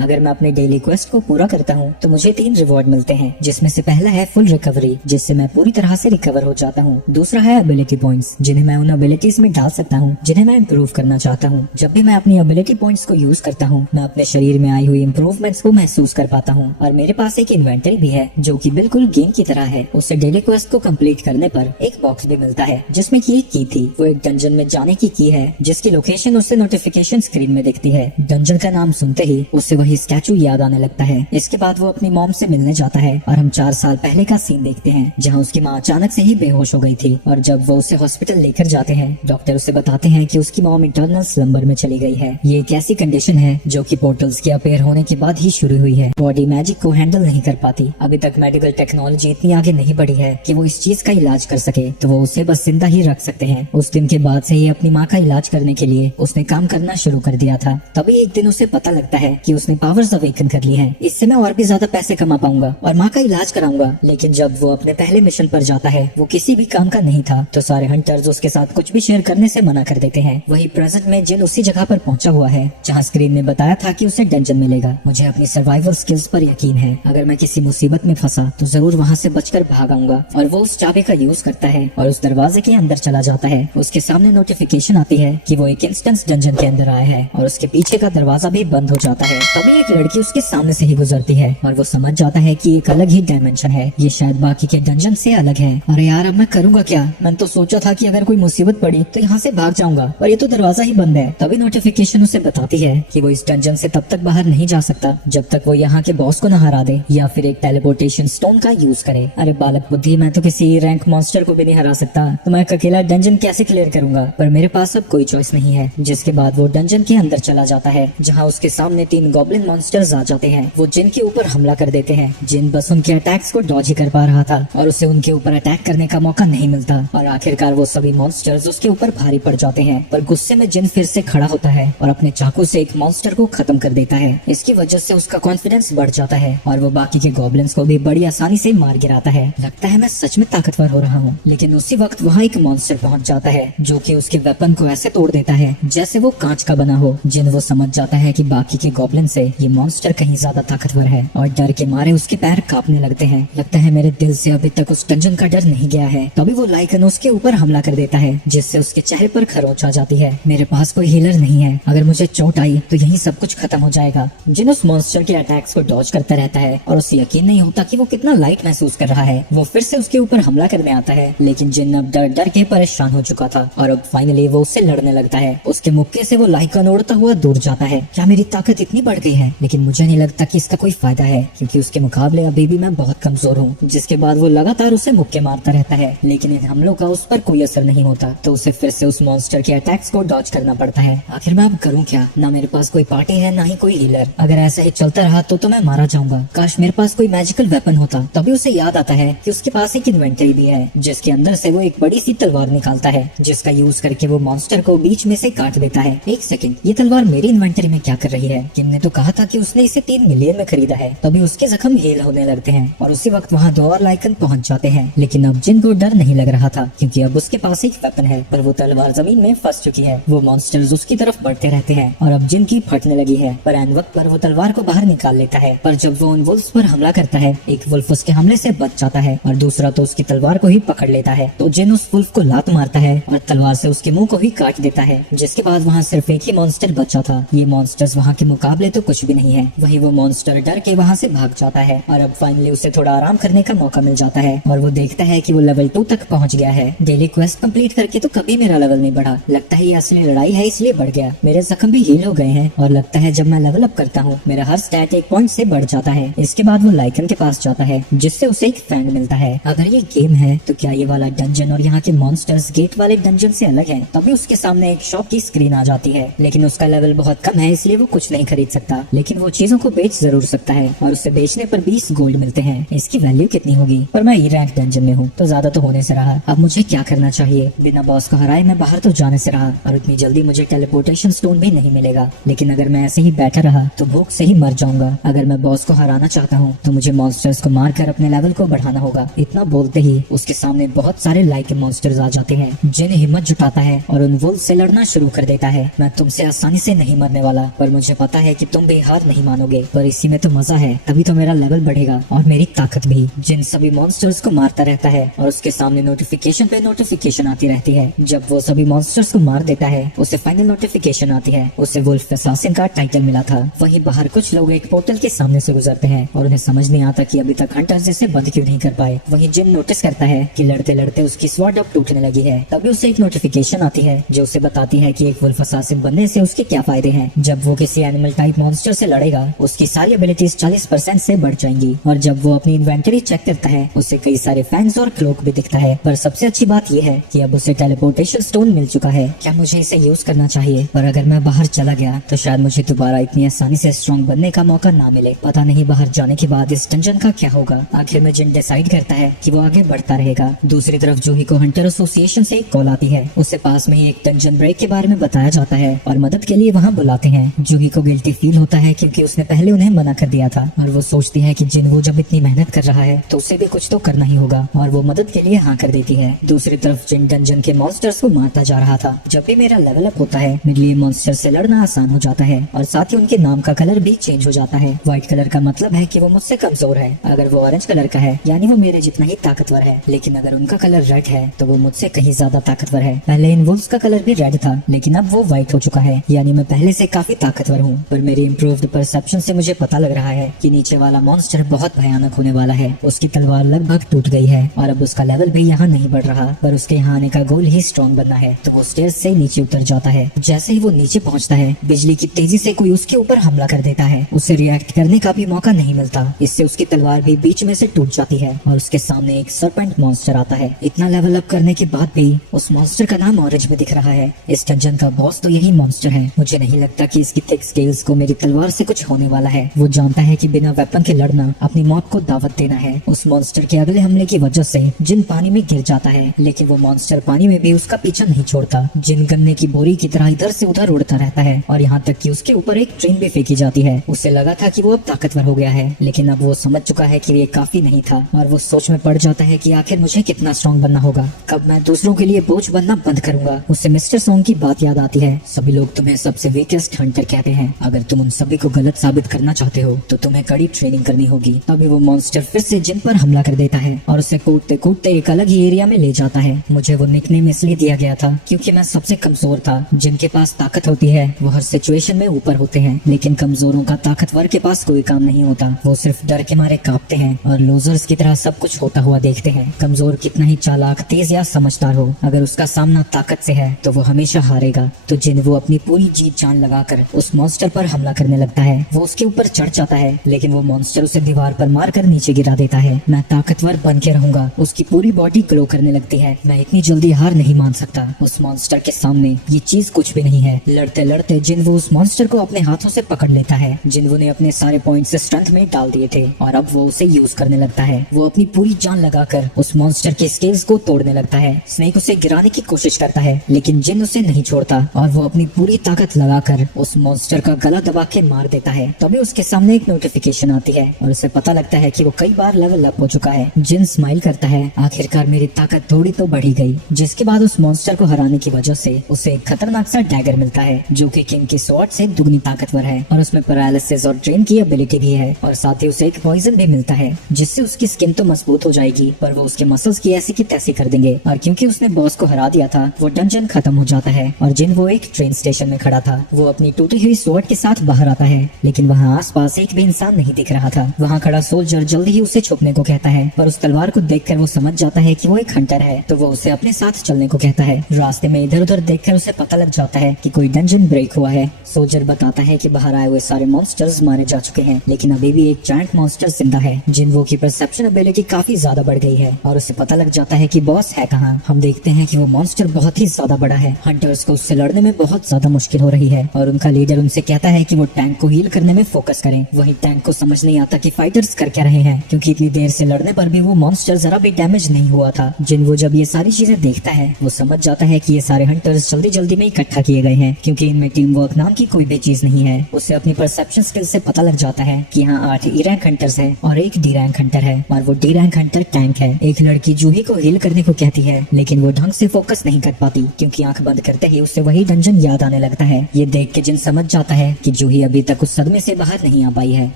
अगर मैं अपने डेली क्वेस्ट को पूरा करता हूँ तो मुझे 3 रिवॉर्ड मिलते हैं, जिसमें से पहला है फुल रिकवरी, जिससे मैं पूरी तरह से रिकवर हो जाता हूँ। दूसरा है एबिलिटी पॉइंट्स, जिन्हें मैं उन एबिलिटीज में डाल सकता हूँ जिन्हें मैं इम्प्रूव करना चाहता हूँ। जब भी मैं अपनी एबिलिटी पॉइंट्स को यूज करता हूँ, मैं अपने शरीर में आई हुई इम्प्रूवमेंट्स को महसूस कर पाता हूँ। और मेरे पास एक इन्वेंटरी भी है जो कि बिल्कुल गेम की तरह है। उससे डेली क्वेस्ट को कंप्लीट करने पर एक बॉक्स भी मिलता है जिसमें की एक की थी। वो एक डंजन में जाने की है जिसकी लोकेशन उससे नोटिफिकेशन स्क्रीन में दिखती है। डंजन का नाम सुनते ही उससे वही स्टैचू याद आने लगता है। इसके बाद वो अपनी मॉम से मिलने जाता है और हम 4 साल पहले का सीन देखते हैं जहाँ उसकी माँ अचानक से ही बेहोश हो गई थी। और जब वो उसे हॉस्पिटल लेकर जाते हैं, डॉक्टर उसे बताते हैं कि उसकी मॉम इंटरनल स्लंबर में चली गई है। ये एक ऐसी कंडीशन है जो कि पोर्टल्स के अपेयर होने के बाद ही शुरू हुई है। बॉडी मैजिक को हैंडल नहीं कर पाती। अभी तक मेडिकल टेक्नोलॉजी इतनी आगे नहीं बढ़ी है कि वो इस चीज का इलाज कर सके, तो वो उसे बस जिंदा ही रख सकते हैं। उस दिन के बाद से ही अपनी माँ का इलाज करने के लिए उसने काम करना शुरू कर दिया था। तभी एक दिन उसे पता लगता है कि उसने पावर्स अवेकन कर ली हैं। इससे मैं और भी ज्यादा पैसे कमा पाऊंगा और माँ का इलाज कराऊंगा। लेकिन जब वो अपने पहले मिशन पर जाता है, वो किसी भी काम का नहीं था, तो सारे हंटर्स उसके साथ कुछ भी शेयर करने से मना कर देते हैं। वही प्रेजेंट में जिन उसी जगह पर पहुंचा हुआ है जहाँ स्क्रीन ने बताया था कि उसे डंजन मिलेगा। मुझे अपनी सर्वाइवल स्किल्स पर यकीन है। अगर मैं किसी मुसीबत में फंसा तो जरूर वहाँ से बचकर भाग आऊंगा। और वो उस चाबी का यूज करता है और उस दरवाजे के अंदर चला जाता है। उसके सामने नोटिफिकेशन आती है कि वो एक इंस्टेंस डंजन के अंदर आया है और उसके पीछे का दरवाजा भी बंद हो जाता है। तभी एक लड़की उसके सामने से ही गुजरती है और वो समझ जाता है कि एक अलग ही डायमेंशन है। ये शायद बाकी के डंजन से अलग है। अरे यार, अब मैं करूंगा क्या? मैंने तो सोचा था कि अगर कोई मुसीबत पड़ी तो यहाँ से भाग जाऊंगा, पर ये तो दरवाजा ही बंद है। तभी नोटिफिकेशन उसे बताती है कि वो इस डंजन से तब तक बाहर नहीं जा सकता जब तक वो यहाँ के बॉस को न हरा दे या फिर एक टेलीपोर्टेशन स्टोन का यूज करे। अरे बालक बुद्धि, मैं तो किसी रैंक मॉन्स्टर को भी नहीं हरा सकता, तो मैं अकेला डंजन कैसे क्लियर करूंगा? पर मेरे पास अब कोई चॉइस नहीं है। जिसके बाद वो डंजन के अंदर चला जाता है जहाँ उसके सामने 3 गॉब्लिन मॉन्स्टर्स आ जाते हैं। वो जिन के ऊपर हमला कर देते हैं। जिन बस उनके अटैक्स को डॉज ही कर पा रहा था और उसे उनके ऊपर अटैक करने का मौका नहीं मिलता। और आखिरकार वो सभी मॉन्स्टर्स उसके ऊपर भारी पड़ जाते हैं। पर गुस्से में जिन फिर से खड़ा होता है और अपने चाकू से एक मॉन्स्टर को खत्म कर देता है। इसकी वजह से उसका कॉन्फिडेंस बढ़ जाता है और वो बाकी के गॉब्लिन्स को भी बड़ी आसानी से मार गिराता है। लगता है मैं सच में ताकतवर हो रहा हूँ। लेकिन उसी वक्त वहाँ एक मॉन्स्टर पहुँच जाता है जो कि उसके वेपन को ऐसे तोड़ देता है जैसे वो कांच का बना हो। जिन वो समझ जाता है कि बाकी के गॉब्लिन से ये मॉन्स्टर कहीं ज्यादा ताकतवर है और डर के मारे उसके पैर कांपने लगते हैं। लगता है मेरे दिल से अभी तक उस डंजन का डर नहीं गया है। तभी वो लाइकन उसके ऊपर हमला कर देता है जिससे उसके चेहरे पर खरोंच आ जाती है। मेरे पास कोई हीलर नहीं है, अगर मुझे चोट आई तो यही सब कुछ खत्म हो जाएगा। जिन उस मॉन्स्टर के अटैक्स को डॉज करता रहता है और उसे यकीन नहीं होता कि वो कितना लाइट महसूस कर रहा है। वो फिर से उसके ऊपर हमला करने आता है, लेकिन जिन अब डर डर के परेशान हो चुका था और अब फाइनली वो उससे लड़ने लगता है। उसके मुक्के से वो लाइकन उड़ता हुआ दूर जाता है। क्या मेरी ताकत इतनी बढ़ गई है? लेकिन मुझे नहीं लगता कि इसका कोई फायदा है, क्योंकि उसके मुकाबले अभी भी मैं बहुत कमजोर हूँ। जिसके बाद वो लगातार उसे मुक्के मारता रहता है, लेकिन इन हमलों का उस पर कोई असर नहीं होता। तो उसे फिर से उस मॉन्स्टर के अटैक्स को डॉज करना पड़ता है। आखिर मैं अब करूँ क्या? ना मेरे पास कोई पार्टी है, ना ही कोई हीलर। अगर ऐसा ही चलता रहा तो मैं मारा जाऊंगा। काश मेरे पास कोई मैजिकल वेपन होता। तभी उसे याद आता है कि उसके पास एक इन्वेंटरी भी है जिसके अंदर से वो एक बड़ी सी तलवार निकालता है, जिसका यूज करके वो मॉन्स्टर को बीच में से काट देता है। एक सेकंड, ये तलवार मेरी इन्वेंटरी में क्या कर रही है? किम ने तो कहा था कि उसने इसे 3 मिलियन में खरीदा है। तभी उसके जख्म हील होने लगते हैं और उसी वक्त वहाँ 2 और लाइकन पहुँच जाते हैं। लेकिन अब जिन को डर नहीं लग रहा था, क्योंकि अब उसके पास एक वेपन है, पर वो तलवार जमीन में फंस चुकी है। वो मॉन्स्टर्स उसकी तरफ बढ़ते रहते हैं और अब जिन की फटने लगी है, पर एन वक्त पर वो तलवार को बाहर निकाल लेता है। पर जब वो उन वुल्फ्स पर हमला करता है, एक वुल्फ उसके हमले से बच जाता है और दूसरा तो उसकी तलवार को ही पकड़ लेता है। तो जिन उस वुल्फ को लात मारता है और तलवार से उसके मुंह को ही काट देता है। जिसके बाद वहाँ सिर्फ एक ही मॉन्स्टर बचा था। ये मॉन्स्टर्स वहाँ के मुकाबले तो कुछ भी नहीं है। वही वो मॉन्स्टर डर के वहाँ से भाग जाता है और अब फाइनली उसे थोड़ा आराम करने का मौका मिल जाता है और वो देखता है कि वो लेवल 2 तक पहुँच गया है। डेली क्वेस्ट कंप्लीट करके तो कभी मेरा लेवल नहीं बढ़ा। लगता है ये असली लड़ाई है, इसलिए बढ़ गया। मेरे जख्म भी हील हो गए हैं और लगता है जब मैं लेवल अप करता हूँ मेरा हर स्टैट 1 पॉइंट से बढ़ जाता है। इसके बाद वो लाइकन के पास पास जाता है जिससे उसे एक फैंग मिलता है। अगर ये गेम है तो क्या ये वाला डंजन और यहाँ के मॉन्स्टर्स गेट वाले डंजन से अलग है? तभी उसके सामने एक शॉप की स्क्रीन आ जाती है, लेकिन उसका लेवल बहुत कम है इसलिए वो कुछ नहीं खरीद सकता, लेकिन वो चीजों को बेच जरूर सकता है और उसे बेचने पर 20 गोल्ड मिलते हैं। इसकी वैल्यू कितनी होगी? पर मैं ई रैंक डंजन में हूँ तो ज्यादा तो होने से रहा। अब मुझे क्या करना चाहिए? बिना बॉस को हराए मैं बाहर तो जाने से रहा और इतनी जल्दी मुझे टेलीपोर्टेशन स्टोन भी नहीं मिलेगा, लेकिन अगर मैं ऐसे ही बैठा रहा तो भूख से ही मर जाऊंगा। अगर मैं बॉस को हराना चाहता हूँ तो मुझे मॉन्स्टर्स को मारकर अपने लेवल को बढ़ाना होगा। इतना बोलते ही उसके सामने बहुत सारे लाइक मॉन्स्टर्स आ जाते हैं। जिन हिम्मत जुटाता है और उन वुल्फ से लड़ना शुरू कर देता है। मैं तुमसे आसानी से नहीं मरने वाला, पर मुझे पता है कि तुम भी हार नहीं मानोगे, पर इसी में तो मजा है, तभी तो मेरा लेवल बढ़ेगा और मेरी ताकत भी। जिन सभी मॉन्स्टर्स को मारता रहता है और उसके सामने नोटिफिकेशन पे नोटिफिकेशन आती रहती है। जब वो सभी मॉन्स्टर्स को मार देता है उसे फाइनल नोटिफिकेशन आती है, उसे वुल्फ असैसिन का टाइटल मिला था। वहीं बाहर कुछ लोग एक पोर्टल के सामने से गुजरते हैं और उन्हें समझ नहीं आता कि अभी तक हंटर्स इसे बंद क्यों नहीं कर पाए। वहीं जिन नोटिस करता है कि लड़ते लड़ते उसकी स्वॉर्ड अब टूटने लगी है। तभी उसे एक नोटिफिकेशन आती है जो उसे बताती है कि एक वुल्फ असैसिन बनने से उसके क्या फायदे हैं। जब वो किसी एनिमल टाइप मॉन्स्टर से लड़ेगा उसकी सारी एबिलिटीज 40% से बढ़ जाएंगी और जब वो अपनी इन्वेंटरी चेक करता है उसे कई सारे फैंग्स और क्लोक भी दिखता है। पर सबसे अच्छी बात यह है कि अब उसे टेलीपोर्टेशन स्टोन मिल चुका है। क्या मुझे इसे यूज करना चाहिए? पर अगर मैं बाहर चला गया तो शायद मुझे दोबारा इतनी आसानी से स्ट्रॉन्ग बनने का मौका ना मिले। पता नहीं बाहर जाने के बाद इस डंजन का क्या होगा। आखिर में जिन डिसाइड करता है कि वो आगे बढ़ता रहेगा। दूसरी तरफ जूही को हंटर एसोसिएशन से एक कॉल आती है। उसे पास में ही एक डंजन ब्रेक के बारे में बताया जाता है और मदद के लिए वहाँ बुलाते हैं। जूही को गिल्टी फील होता है क्योंकि उसने पहले उन्हें मना कर दिया था और वो सोचती है कि जिन वो जब इतनी मेहनत कर रहा है तो उसे भी कुछ तो करना ही होगा और वो मदद के लिए हाँ कर देती है। दूसरी तरफ जिन डंजन के मॉन्स्टर्स को मारता जा रहा था। जब भी मेरा लेवल अप होता है मेरे लिए मॉन्स्टर से लड़ना आसान हो जाता है और साथ ही उनके नाम का कलर भी चेंज हो जाता है। व्हाइट कलर का मतलब है कि वो मुझसे कमजोर है, अगर वो ऑरेंज कलर का है यानी वो मेरे जितना ही ताकतवर है, लेकिन अगर उनका कलर रेड है तो वो मुझसे कहीं ज्यादा ताकतवर है। पहले इन वुल्फ्स का कलर भी रेड था लेकिन अब वो व्हाइट हो चुका है, यानी मैं पहले से काफी ताकतवर हूँ। पर मेरी इम्प्रूव्ड परसेप्शन से मुझे पता लग रहा है कि नीचे वाला मॉन्स्टर बहुत भयानक होने वाला है। उसकी तलवार लगभग टूट गई है और अब उसका लेवल भी यहाँ नहीं बढ़ रहा, पर उसके यहाँ आने का गोल ही स्ट्रॉन्ग बनना है। तो वो स्टेयर्स से नीचे उतर जाता है। जैसे ही वो नीचे पहुँचता है बिजली की तेजी से कोई उसके ऊपर हमला कर देता है। उसे रिएक्ट करने का भी मौका नहीं मिलता, इससे उसकी तलवार भी बीच में से टूट जाती है और उसके सामने एक सरपेंट मॉन्स्टर आता है। इतना लेवल अप करने के बाद भी उस मॉन्स्टर का नाम ऑरेंज में दिख रहा है। इस डंजन का बॉस तो यही मॉन्स्टर है। मुझे नहीं लगता कि इसकी थिक स्केल्स को मेरी तलवार से कुछ होने वाला है। वो जानता है कि बिना वेपन के लड़ना अपनी मौत को दावत देना है। उस मॉन्स्टर के अगले हमले की वजह से जिन पानी में गिर जाता है, लेकिन वो मॉन्स्टर पानी में भी उसका पीछा नहीं छोड़ता। जिन गन्ने की बोरी की तरह इधर से उधर उड़ता रहता है और यहाँ तक कि उसके ऊपर एक ट्रेन भी फेंकी जाती है। उसे लगा था कि वो अब ताकतवर हो गया है, लेकिन अब वो समझ चुका है कि ये काफी नहीं था और वो सोच में पड़ जाता है कि आखिर मुझे कितना स्ट्रॉन्ग बनना होगा, कब मैं दूसरों के लिए बोझ बनना बंद करूंगा। उसे मिस्टर सॉन्ग की बात याद आती है। सभी लोग तुम्हें सबसे वीकेस्ट हंटर कहते हैं, अगर तुम उन सभी को गलत साबित करना चाहते हो तो तुम्हें कड़ी ट्रेनिंग करनी होगी। तभी वो मॉन्स्टर फिर से जिन पर हमला कर देता है और उसे कूदते कूदते एक अलग ही एरिया में ले जाता है। मुझे वो निकनेम इसलिए दिया गया था क्योंकि मैं सबसे कमजोर था। जिनके पास ताकत होती है वो हर सिचुएशन में ऊपर होते हैं, लेकिन कमजोरों का ताकतवर के पास कोई काम नहीं होता। वो सिर्फ डर के मारे कांपते हैं और लूजर्स की तरह सब कुछ होता हुआ देखते हैं। कमजोर कितना ही चालाक, तेज या समझदार हो, अगर उसका सामना ताकत से है तो वो हमेशा हारेगा। तो जिन वो अपनी पूरी जीत जान लगाकर उस मॉन्स्टर पर हमला करने लगता है। वो उसके ऊपर चढ़ जाता है, लेकिन वो मॉन्स्टर उसे दीवार पर मारकर नीचे गिरा देता है। मैं ताकतवर बन के रहूंगा। उसकी पूरी बॉडी ग्लो करने लगती है। मैं इतनी जल्दी हार नहीं मान सकता। उस मॉन्स्टर के सामने ये चीज कुछ भी नहीं है। लड़ते लड़ते जिनवो उस मॉन्स्टर को अपने हाथों से पकड़ लेता है। जिनवो ने अपने सारे पॉइंट्स स्ट्रेंथ में डाल दिए थे और अब वो उसे यूज करने लगता है। वो अपनी पूरी जान लगाकर उस मॉन्स्टर के स्केल्स को तोड़ने लगता है। स्नेक उसे गिराने की कोशिश करता है, लेकिन जिन उसे नहीं छोड़ता और वो अपनी पूरी ताकत लगाकर उस मॉन्स्टर का गला दबा के मार देता है। तभी उसके सामने एक नोटिफिकेशन आती है और उसे पता लगता है कि वो कई बार लेवल अप हो चुका है। जिन स्माइल करता है, आखिरकार मेरी ताकत थोड़ी तो बढ़ी गई। जिसके बाद उस मॉन्स्टर को हराने की वजह से उसे एक खतरनाक सा डैगर मिलता है जो कि किंग की स्वॉर्ड से दुगनी ताकतवर है और उसमें पैरालिसिस और ड्रेन की एबिलिटी भी है और साथ ही उसे एक पॉइजन भी मिलता है जिससे उसकी स्किन तो मजबूत हो जाएगी पर वो उसके मसल्स की ऐसी की तैसी कर देंगे। और क्योंकि उसने बॉस को हरा दिया था वो डंजन खत्म हो जाता है और जिन वो एक ट्रेन स्टेशन में खड़ा था। वो अपनी टूटी हुई स्वॉर्ड के साथ बाहर आता है, लेकिन वहाँ आसपास एक भी इंसान नहीं दिख रहा था। वहाँ खड़ा सोल्जर जल्दी ही उसे छुपने को कहता है, पर उस तलवार को देखकर वो समझ जाता है कि वो एक हंटर है, तो वो उसे अपने साथ चलने को कहता है। रास्ते में इधर उधर देखकर उसे पता लग जाता है कि कोई डंजन ब्रेक हुआ है। सोल्जर बताता है कि बाहर आए हुए सारे मॉन्स्टर्स मारे जा चुके हैं, लेकिन अभी भी एक जायंट मॉन्स्टर जिंदा है। जिनवो की परसेप्शन एबिलिटी काफी ज्यादा बढ़ गई है और उसे पता लग जाता है कि बॉस है कहाँ। हम देखते हैं कि वो मॉन्स्टर बहुत ही ज्यादा बड़ा है। हंटर्स को उससे लड़ने में बहुत ज्यादा मुश्किल हो रही है और उनका लीडर उनसे कहता है कि वो टैंक को हील करने में फोकस करें। वहीं टैंक को समझ नहीं आता कि फाइटर्स कर क्या रहे हैं, क्योंकि इतनी देर से लड़ने पर भी वो मॉन्स्टर जरा भी डैमेज नहीं हुआ था। जिनवो जब ये सारी चीजें देखता है वो समझ जाता है कि ये सारे हंटर्स जल्दी जल्दी में इकट्ठा किए गए हैं, क्योंकि इनमें टीम वर्क नाम की कोई भी चीज नहीं है। उसे अपनी परसेप्शन स्किल से पता लग जाता है कि यहाँ 8 E रैंक हंटर्स हैं और एक D रैंक हंटर है और वो D रैंक हंटर टैंक है। एक लड़की जूही को हील करने को कहती है, लेकिन वो ढंग से फोकस नहीं कर पाती, क्योंकि आंख बंद करते ही उसे वही डंजन याद आने लगता है। ये देख के जिन समझ जाता है कि जूही अभी तक उस सदमे से बाहर नहीं आ पाई है,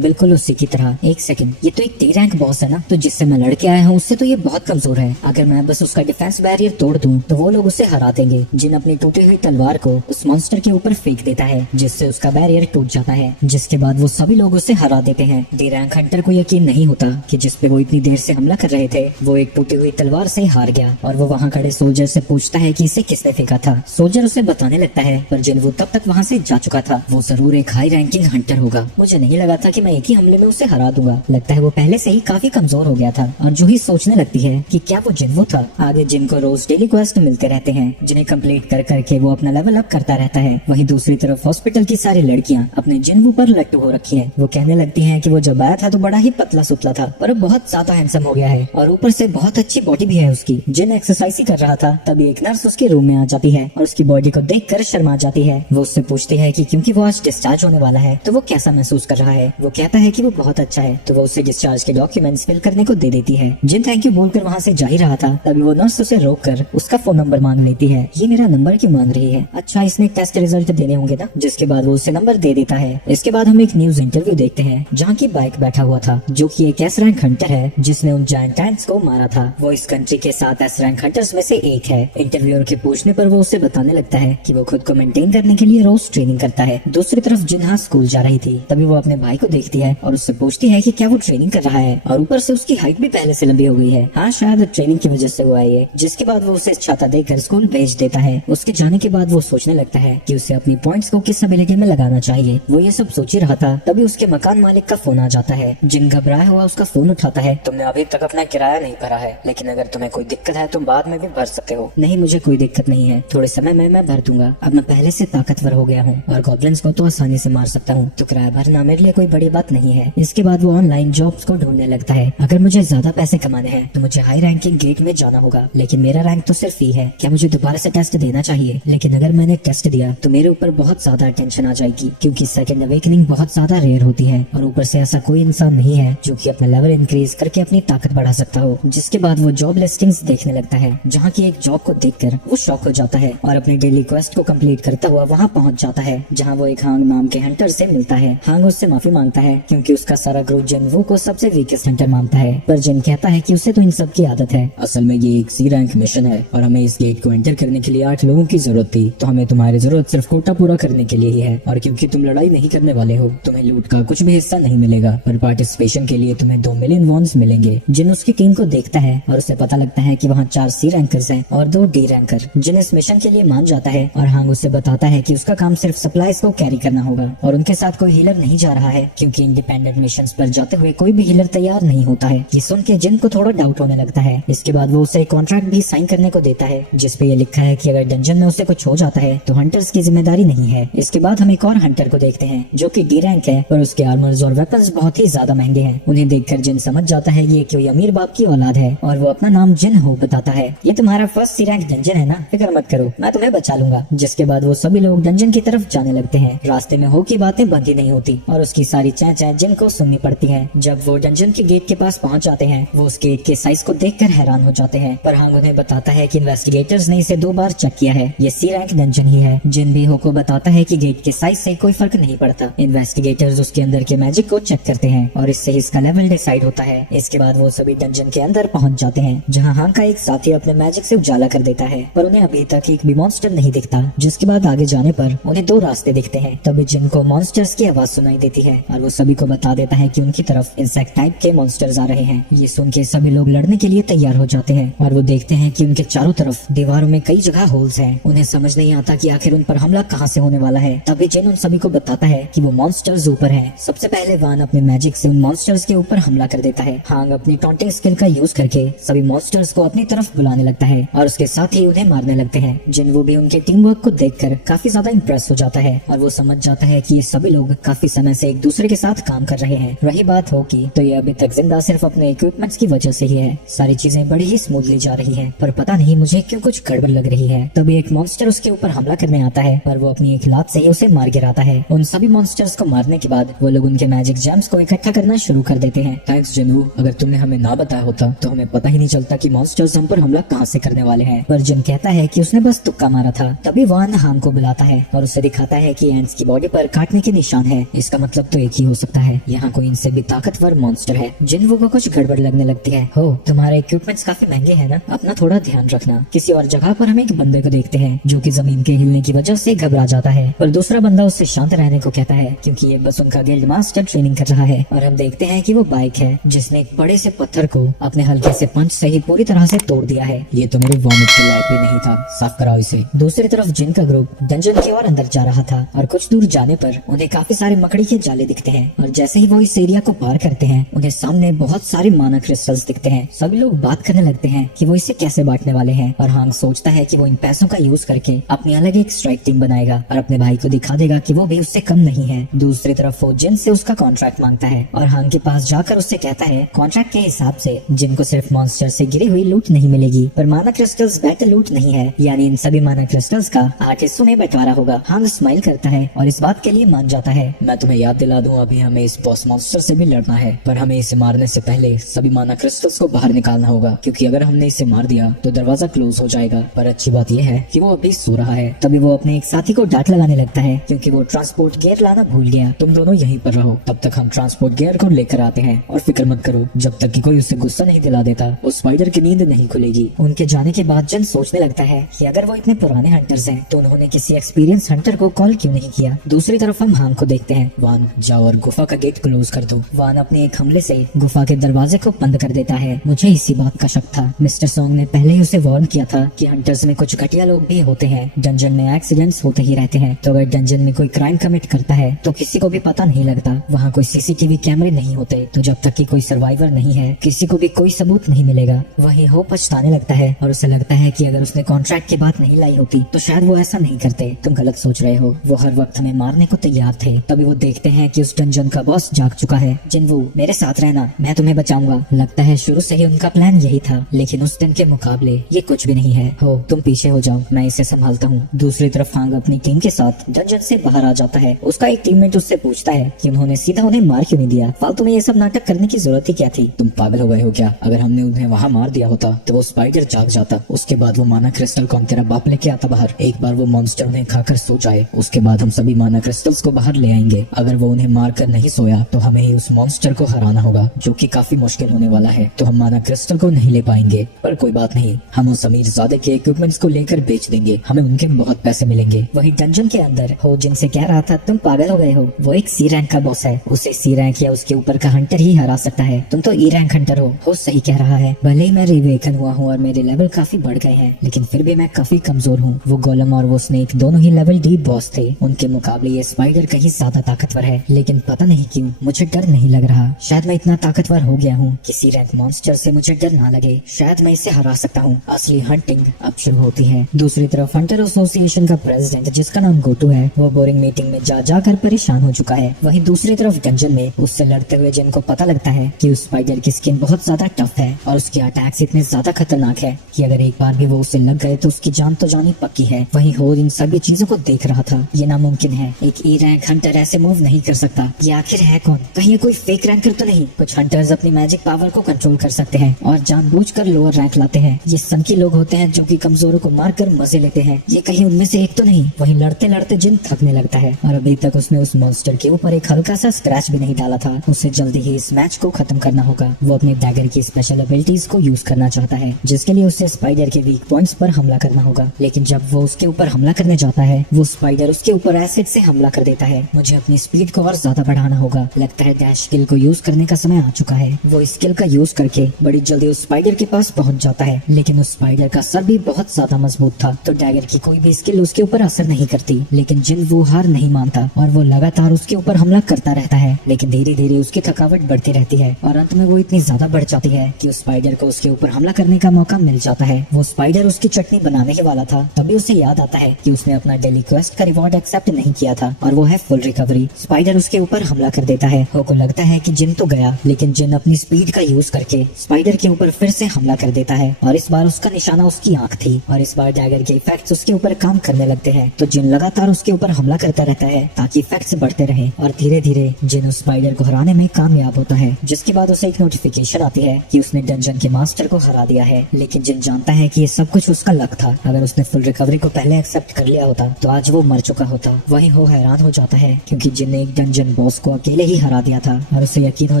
बिल्कुल उसी की तरह। एक सेकंड, ये तो एक D रैंक बॉस है ना, तो जिससे मैं लड़के आया हूँ उससे तो ये बहुत कमजोर है। अगर मैं बस उसका डिफेंस बैरियर तोड़ दूं तो वो लोग उसे हरा देंगे। जिन अपनी टूटी हुई तलवार को उस मॉन्स्टर के ऊपर फेंक देता है, जिससे उसका बैरियर टूट जाता है, जिसके बाद वो सभी लोग उसे हरा देते हैं। D रैंक हंटर को यकीन नहीं होता कि जिस पे वो इतनी देर से हमला कर रहे थे वो एक टूटी हुई तलवार से हार गया और वो वहाँ खड़े सोल्जर से पूछता है कि इसे किसने फेंका था। सोल्जर उसे बताने लगता है, पर जिनवो तब तक वहाँ से जा चुका था। वो जरूर एक हाई रैंकिंग हंटर होगा। मुझे नहीं लगा था कि मैं एक ही हमले में उसे हरा दूंगा। लगता है वो पहले से ही काफी कमजोर हो गया था। और जूही सोचने लगती है कि क्या वो जिनवो था। आगे जिन को रोज डेली क्वेस्ट मिलते रहते हैं, जिन्हें कंप्लीट कर करके वो अपना लेवल अप करता रहता है। वहीं दूसरी तरफ हॉस्पिटल की सारी लड़कियां अपने जिनवो पर लट्टू हो रखी है। वो कहने लगती हैं कि वो जब आया था तो बड़ा ही पतला सुतला था, पर अब बहुत ज्यादा हैंडसम हो गया है और ऊपर से बहुत अच्छी बॉडी भी है उसकी। जिन एक्सरसाइज ही कर रहा था तभी एक नर्स उसके रूम में आ जाती है और उसकी बॉडी को देखकर शर्मा जाती है। वो उससे पूछती है कि क्योंकि वो आज डिस्चार्ज होने वाला है तो वो कैसा महसूस कर रहा है। वो कहता है कि वो बहुत अच्छा है, तो वो उसे डिस्चार्ज के डॉक्यूमेंट्स फिल करने को दे देती है। जिन थैंक यू बोलकर वहाँ से जा ही रहा था तभी वो नर्स उसे रोककर उसका फोन नंबर मांग लेती है। ये मेरा नंबर क्यों मांग रही है? अच्छा, इसने टेस्ट रिजल्ट देने होंगे ना। जिसके बाद वो उसे नंबर दे देता है। इसके बाद हम एक न्यूज इंटरव्यू देखते हैं जहाँ की बाइक बैठा हुआ था, जो कि एक S रैंक हंटर है जिसने उन जायंट एंट्स को मारा था। वो इस कंट्री के 7 S रैंक हंटर्स में से एक है। इंटरव्यूअर के पूछने पर वो उसे बताने लगता है कि वो खुद को मेंटेन करने के लिए रोज ट्रेनिंग करता है। दूसरी तरफ जिन्हा स्कूल जा रही थी तभी वो अपने भाई को देखती है और उससे पूछती है कि क्या वो ट्रेनिंग कर रहा है, और ऊपर से उसकी हाइट भी पहले से लंबी हो गई है। हाँ, शायद ट्रेनिंग की वजह से हुआ है ये। जिसके बाद वो उसे छाता देकर स्कूल भेज देता है। उसके जाने के बाद वो सोचने लगता है कि उसे अपनी पॉइंट्स को किस एबिलिटी में लगाना चाहिए। वो ये सब सोच ही रहा था तभी उसके मकान मालिक का फोन आ जाता है। जिन घबराया हुआ उसका फोन उठाता है। तुमने अभी तक अपना किराया नहीं भरा है, लेकिन अगर तुम्हें कोई दिक्कत है तुम बाद में भी भर सकते हो। नहीं, मुझे कोई दिक्कत नहीं है, थोड़े समय में मैं भर दूंगा। अब मैं पहले से ताकतवर हो गया हूँ और गॉब्लिन्स को तो आसानी से मार सकता हूँ, तो किराया भरना मेरे लिए कोई बड़ी बात नहीं है। इसके बाद वो ऑनलाइन जॉब्स को ढूंढने लगता है। अगर मुझे ज्यादा पैसे कमाने हैं तो मुझे हाई रैंकिंग गेट में जाना होगा, लेकिन मेरा रैंक तो सिर्फ E है। क्या मुझे दोबारा से टेस्ट देना चाहिए? लेकिन अगर मैंने टेस्ट दिया तो मेरे ऊपर बहुत ज्यादा टेंशन आ जाएगी, क्योंकि सेकंड अवेकनिंग बहुत ज्यादा रेयर होती है और ऊपर से ऐसा कोई इंसान नहीं है जो कि अपना लेवल इंक्रीज करके अपनी ताकत बढ़ा सकता हो। जिसके बाद वो जॉब लिस्टिंग्स देखने लगता है, जहाँ की एक जॉब को देखकर वो शॉक हो जाता है और अपनी डेली क्वेस्ट को कंप्लीट करता हुआ वहाँ पहुँच जाता है, जहाँ वो एक हांग नाम के हंटर से मिलता है। हांग उससे माफी मांगता है क्योंकि उसका सारा ग्रुप जिनवो को सबसे वीकेस्ट हंटर मानता है, पर जिन कहता है कि उसे तो इन सब की आदत है। असल में ये एक C रैंक मिशन है और हमें इस गेट को एंटर करने के लिए 8 लोगों की जरूरत थी, तो हमें तुम्हारी जरूरत सिर्फ कोटा पूरा करने के लिए ही है। और क्योंकि तुम लड़ाई नहीं करने वाले हो, तुम्हें लूट का कुछ भी हिस्सा नहीं मिलेगा, पर पार्टिसिपेशन के लिए तुम्हें 2 मिलियन वॉन्स मिलेंगे। जिन उसकी टीम को देखता है और उसे पता लगता है कि वहाँ 4 C रैंकर्स हैं और 2 D रैंकर। जिन इस मिशन के लिए मान जाता है और हांग उसे बताता है कि उसका काम सिर्फ सप्लाईज को कैरी करना होगा और उनके साथ कोई हीलर नहीं जा रहा है, क्योंकि इंडिपेंडेंट मिशंस पर जाते हुए कोई भी हीलर तैयार नहीं होता है। ये सुन के जिन को थोड़ा डाउट होने लगता है। इसके बाद वो उसे कॉन्ट्रैक्ट भी साइन करने को देता है, जिसपे ये लिखा है कि अगर डंजन में उसे कुछ हो जाता है तो हंटर्स की जिम्मेदारी नहीं है। इसके बाद हम एक और हंटर को देखते हैं जो कि D रैंक है, पर उसके आर्मर्स और वेपन्स बहुत ही ज्यादा महंगे हैं। उन्हें देखकर जिन समझ जाता है ये कोई अमीर बाप की औलाद है और वो अपना नाम जिन हो बताता है। ये तुम्हारा फर्स्ट C रैंक डंजन है ना, फिक्र मत करो, मैं तुम्हें बचा लूंगा। जिसके बाद वो सभी लोग डंजन की तरफ जाने लगते हैं। रास्ते में हो की बातें बंद ही नहीं होती और उसकी सारी चैं जिन को सुननी पड़ती है। जब वो डंजन के गेट के पास पहुंच जाते हैं, वो उस गेट के साइज को देखकर हैरान हो जाते हैं, पर हांग उन्हें बताता है कि इन्वेस्टिगेटर्स ने इसे 2 बार चेक किया है, ये C रैंक डंजन ही है। जिन भी हो को बताता है कि गेट के साइज से कोई फर्क नहीं पड़ता। इन्वेस्टिगेटर्स उसके अंदर के मैजिक को चेक करते हैं और इससे इसका लेवल डिसाइड होता है। इसके बाद वो सभी डंजन के अंदर पहुंच जाते हैं, जहां हांग का एक साथी अपने मैजिक से उजाला कर देता है, पर उन्हें अभी तक एक भी मॉन्स्टर नहीं दिखता। जिसके बाद आगे जाने पर उन्हें 2 रास्ते दिखते हैं। तभी जिन को मॉन्स्टर्स की आवाज सुनाई देती है और वो सभी को बता देता है कि उनकी तरफ इंसेक्ट टाइप के मॉन्स्टर्स आ रहे हैं। ये सुन के सभी लोग लड़ने के लिए तैयार हो जाते हैं और वो देखते हैं कि उनके चारों तरफ दीवारों में कई जगह होल्स हैं। उन्हें समझ नहीं आता कि आखिर उन पर हमला कहां से होने वाला है। तभी जिन उन सभी को बताता है कि वो मॉन्स्टर्स ऊपर हैं। सबसे पहले वान अपने मैजिक से उन मॉन्स्टर्स के ऊपर हमला कर देता है। हांग अपनी टॉन्टिंग स्किल का यूज करके सभी मॉन्स्टर्स को अपनी तरफ बुलाने लगता है और उसके साथ ही उन्हें मारने लगते हैं। जिनवू भी उनके टीम वर्क को देखकर काफी ज्यादा इम्प्रेस हो जाता है और वो समझ जाता है कि ये सभी लोग काफी समय से एक दूसरे के साथ काम कर रहे हैं। रही बात हो की तो ये अभी तक जिंदा सिर्फ अपने इक्विपमेंट्स की वजह से ही है। सारी चीजें बड़ी ही स्मूथली जा रही है, पर पता नहीं मुझे क्यों कुछ गड़बड़ लग रही है। तभी एक मॉन्स्टर उसके ऊपर हमला करने आता है, पर वो अपनी एक लात से ही उसे मार गिराता है। उन सभी मॉन्स्टर्स को मारने के बाद वो लोग उनके मैजिक जेम्स को इकट्ठा करना शुरू कर देते हैं। थैंक्स जिनवू, अगर तुमने हमें ना बताया होता तो हमें पता ही नहीं चलता कि मॉन्स्टर्स हम पर हमला कहाँ से करने वाले हैं। पर जिन कहता है कि उसने बस तुक्का मारा था। तभी वान हांग को बुलाता है और उसे दिखाता है कि एंट्स की बॉडी पर काटने के निशान है। इसका मतलब तो एक ही हो सकता है, यहाँ कोई इनसे भी ताकतवर मॉन्स्टर है। जिनवू को कुछ गड़बड़ लगने लगती है। हो, तुम्हारे इक्विपमेंट्स काफी महंगे हैं ना, अपना थोड़ा ध्यान रखना। किसी और जगह पर हम एक बंदे को देखते हैं जो कि जमीन के हिलने की वजह से घबरा जाता है, पर दूसरा बंदा उससे शांत रहने को कहता है क्योंकि ये बस उनका गिल्ड मास्टर ट्रेनिंग कर रहा है। और हम देखते हैं कि वो बाइक है जिसने एक बड़े से पत्थर को अपने हल्के से पंच से ही पूरी तरह से तोड़ दिया है। ये तो मेरे वॉमिट के लायक भी नहीं था, साफ कराओ इसे। दूसरी तरफ जिन का ग्रुप डंजन की ओर अंदर जा रहा था और कुछ दूर जाने पर उन्हें काफी सारे मकड़ी के जाले दिखते हैं और जैसे ही वो इस एरिया को पार करते हैं उन्हें सामने बहुत सारे माना क्रिस्टल्स दिखते हैं। सभी लोग बात करने लगते हैं कि वो इसे कैसे बांटने वाले हैं और हांग सोचता है कि वो इन पैसों का यूज करके अपनी अलग एक स्ट्राइक टीम बनाएगा और अपने भाई को दिखा देगा कि वो भी उससे कम नहीं है। दूसरी तरफ वो जिन से उसका कॉन्ट्रैक्ट मांगता है और हांग के पास जाकर उससे कहता है कॉन्ट्रैक्ट के हिसाब से जिन को सिर्फ मॉन्स्टर से गिरी हुई लूट नहीं मिलेगी, पर माना क्रिस्टल्स बेटर लूट नहीं है, यानी इन सभी माना क्रिस्टल्स का 8 हिस्सों में बंटवारा होगा। हांग स्माइल करता है और इस बात के लिए मान जाता है। मैं तुम्हें याद दिला दूं, अभी हमें इस बॉस मॉन्स्टर से भी लड़ना है, पर हमें इसे मारने से पहले सभी माना क्रिस्टल्स को बाहर निकालना होगा, क्योंकि अगर हमने इसे मार दिया तो दरवाजा क्लोज हो जाएगा। पर अच्छी बात यह है कि वो अभी सो रहा है। तभी वो अपने एक साथी को डांट लगाने लगता है क्योंकि वो ट्रांसपोर्ट गियर लाना भूल गया। तुम दोनों यहीं पर रहो, तब तक हम ट्रांसपोर्ट गियर को लेकर आते हैं और फिक्र मत करो, जब तक कि कोई उसे गुस्सा नहीं दिला देता उस स्पाइडर की नींद नहीं खुलेगी। उनके जाने के बाद जन सोचने लगता है कि अगर वो इतने पुराने हंटर्स हैं तो उन्होंने किसी एक्सपीरियंस हंटर को कॉल क्यों नहीं किया। दूसरी तरफ हम हांग को देखते हैं। वान जाओ और गुफा का गेट क्लोज कर दो। वान अपने एक हमले से गुफा के दरवाजे को बंद कर देता है। मुझे इसी बात का शक था। मिस्टर सॉन्ग ने पहले ही उसे वार्न किया था कि हंटर्स में कुछ घटिया लोग भी होते हैं, डंजन में एक्सीडेंट्स होते ही रहते हैं, तो अगर डंजन में कोई क्राइम कमिट करता है तो किसी को भी पता नहीं लगता। वहाँ कोई सीसीटीवी कैमरे नहीं होते, तो जब तक कि कोई सर्वाइवर नहीं है किसी को भी कोई सबूत नहीं मिलेगा। वही हो पछताने लगता है और उसे लगता है कि अगर उसने कॉन्ट्रैक्ट की बात नहीं लाई होती तो शायद वो ऐसा नहीं करते। तुम गलत सोच रहे हो, वो हर वक्त हमें मारने को तैयार थे। तभी वो देखते हैं कि उस डंजन का बॉस जाग चुका है। जिनवू, मेरे साथ रहना, मैं तुम्हें बचाऊंगा। लगता है शुरू से ही उनका प्लान यही था, लेकिन उस दिन के मुकाबले ये कुछ भी नहीं है। हो, तुम पीछे हो जाओ, मैं इसे संभालता हूँ। दूसरी तरफ हांग अपनी टीम के साथ डंजन से बाहर आ जाता है। उसका एक टीममेट उससे पूछता है कि उन्होंने सीधा उन्हें मार क्यों नहीं दिया, फालतू में ये सब नाटक करने की जरूरत ही क्या थी। तुम पागल हो गए हो क्या? अगर हमने उन्हें वहाँ मार दिया होता तो वो स्पाइडर जाग जाता, उसके बाद वो माना क्रिस्टल कौन तेरा बाप लेके आता बाहर। एक बार वो मॉन्स्टर उन्हें खाकर सो जाए, उसके बाद हम सभी माना क्रिस्टल्स को बाहर ले आएंगे। अगर वो उन्हें मार कर नहीं सोया तो हमें ही उस मॉन्स्टर को हराना होगा, जो कि काफी मुश्किल होने वाला है। तो हम माना क्रिस्टल को नहीं ले पाएंगे, पर कोई बात नहीं, हम उस अमीरजादे के इक्विपमेंट्स को लेकर बेच देंगे, हमें उनके बहुत पैसे मिलेंगे। वही डंजन के अंदर हो जिनसे कह रहा था तुम पागल हो गए हो, वो एक सी रैंक का बॉस है, उसे सी रैंक या उसके ऊपर का हंटर ही हरा सकता है। तुम तो ई रैंक हंटर हो सही कह रहा है। भले ही मैं रिवेकन हुआ हूँ और मेरे लेवल काफी बढ़ गए हैं, लेकिन फिर भी मैं काफी कमजोर हूँ। वो गोलम और वो स्नेक दोनों ही लेवल डी बॉस थे, उनके मुकाबले ये स्पाइडर कहीं ज्यादा ताकतवर है। लेकिन पता नहीं क्यों मुझे डर नहीं लग रहा। शायद मैं इतना ताकतवर हो गया हूँ कि सी रैंक मॉन्स्टर से मुझे डर ना लगे। शायद मैं इसे हरा सकता हूँ। असली हंटिंग अब शुरू होती है। दूसरी तरफ हंटर एसोसिएशन का प्रेसिडेंट, जिसका नाम गोटू है, वो बोरिंग मीटिंग में जा जाकर परेशान हो चुका है। वहीं दूसरी तरफ डंजन में उससे लड़ते हुए जिनको पता लगता है कि उस स्पाइडर की स्किन बहुत ज्यादा टफ है और उसके अटैक्स इतने ज्यादा खतरनाक है कि अगर एक बार भी वो उसे लग गए तो उसकी जान तो जानी पक्की है। वहीं हो इन सभी चीजों को देख रहा था। ये नामुमकिन है, एक ई रैंक हंटर ऐसे मूव नहीं कर सकता। ये आखिर है कौन? कहीं ये कोई फेक रैंकर तो नहीं? कुछ हंटर्स अपनी मैजिक पावर को कंट्रोल कर सकते हैं और जानबूझकर लोअर रैंक लाते हैं। ये सनकी लोग होते हैं जो कि कमजोरों को मारकर मजे लेते हैं। ये कहीं उनमें से एक तो नहीं? वहीं लड़ते लड़ते जिन थकने लगता है और अभी तक उसने उस मॉन्स्टर के ऊपर एक हल्का सा स्क्रैच भी नहीं डाला था। उसे जल्दी ही इस मैच को खत्म करना होगा। वो अपने डैगर की स्पेशल एबिलिटीज को यूज करना चाहता है, जिसके लिए उसे स्पाइडर के वीक पॉइंट्स पर हमला करना होगा। लेकिन जब वो उसके ऊपर हमला करने जाता है, वो स्पाइडर उसके ऊपर एसिड से हमला कर देता है। मुझे अपनी स्पीड को और ज्यादा बढ़ाना होगा। लगता है डैश स्किल को यूज करने का समय आ चुका है। वो स्किल का यूज करके बड़ी जल्दी उस स्पाइडर के पास पहुंच जाता है, लेकिन उस स्पाइडर का सर भी बहुत ज्यादा मजबूत था, तो डैगर की कोई भी स्किल उसके ऊपर असर नहीं करती। लेकिन जिन वो हार नहीं मानता और वो लगातार उसके ऊपर हमला करता रहता है। लेकिन धीरे धीरे इसलिए उसकी थकावट बढ़ती रहती है और अंत में वो इतनी ज्यादा बढ़ जाती है कि उस स्पाइडर को उसके ऊपर हमला करने का मौका मिल जाता है। वो स्पाइडर उसकी चटनी बनाने ही वाला था, तभी उसे याद आता है कि उसने अपना डेली क्वेस्ट का रिवॉर्ड एक्सेप्ट नहीं किया था और वो है फुल रिकवरी। स्पाइडर उसके ऊपर हमला कर देता है। हो को लगता है कि जिन तो गया, लेकिन जिन अपनी स्पीड का यूज करके स्पाइडर के ऊपर फिर से हमला कर देता है और इस बार उसका निशाना उसकी आंख थी और इस बार डैगर के इफेक्ट्स उसके ऊपर काम करने लगते हैं। तो जिन लगातार उसके ऊपर हमला करता रहता है ताकि इफेक्ट्स बढ़ते रहे और धीरे धीरे जिन उस स्पाइडर को हराने में कामयाब होता है, जिसके बाद उसे एक नोटिफिकेशन आती है कि उसने डंजन के मास्टर को हरा दिया है। लेकिन जिन जानता है कि ये सब कुछ उसका लक था, अगर उसने फुल रिकवरी को पहले एक्सेप्ट कर लिया होता तो आज वो मर चुका होता। वहीं हो हैरान हो जाता है क्योंकि जिन ने एक डंजन बॉस को अकेले ही हरा दिया था और उसे यकीन हो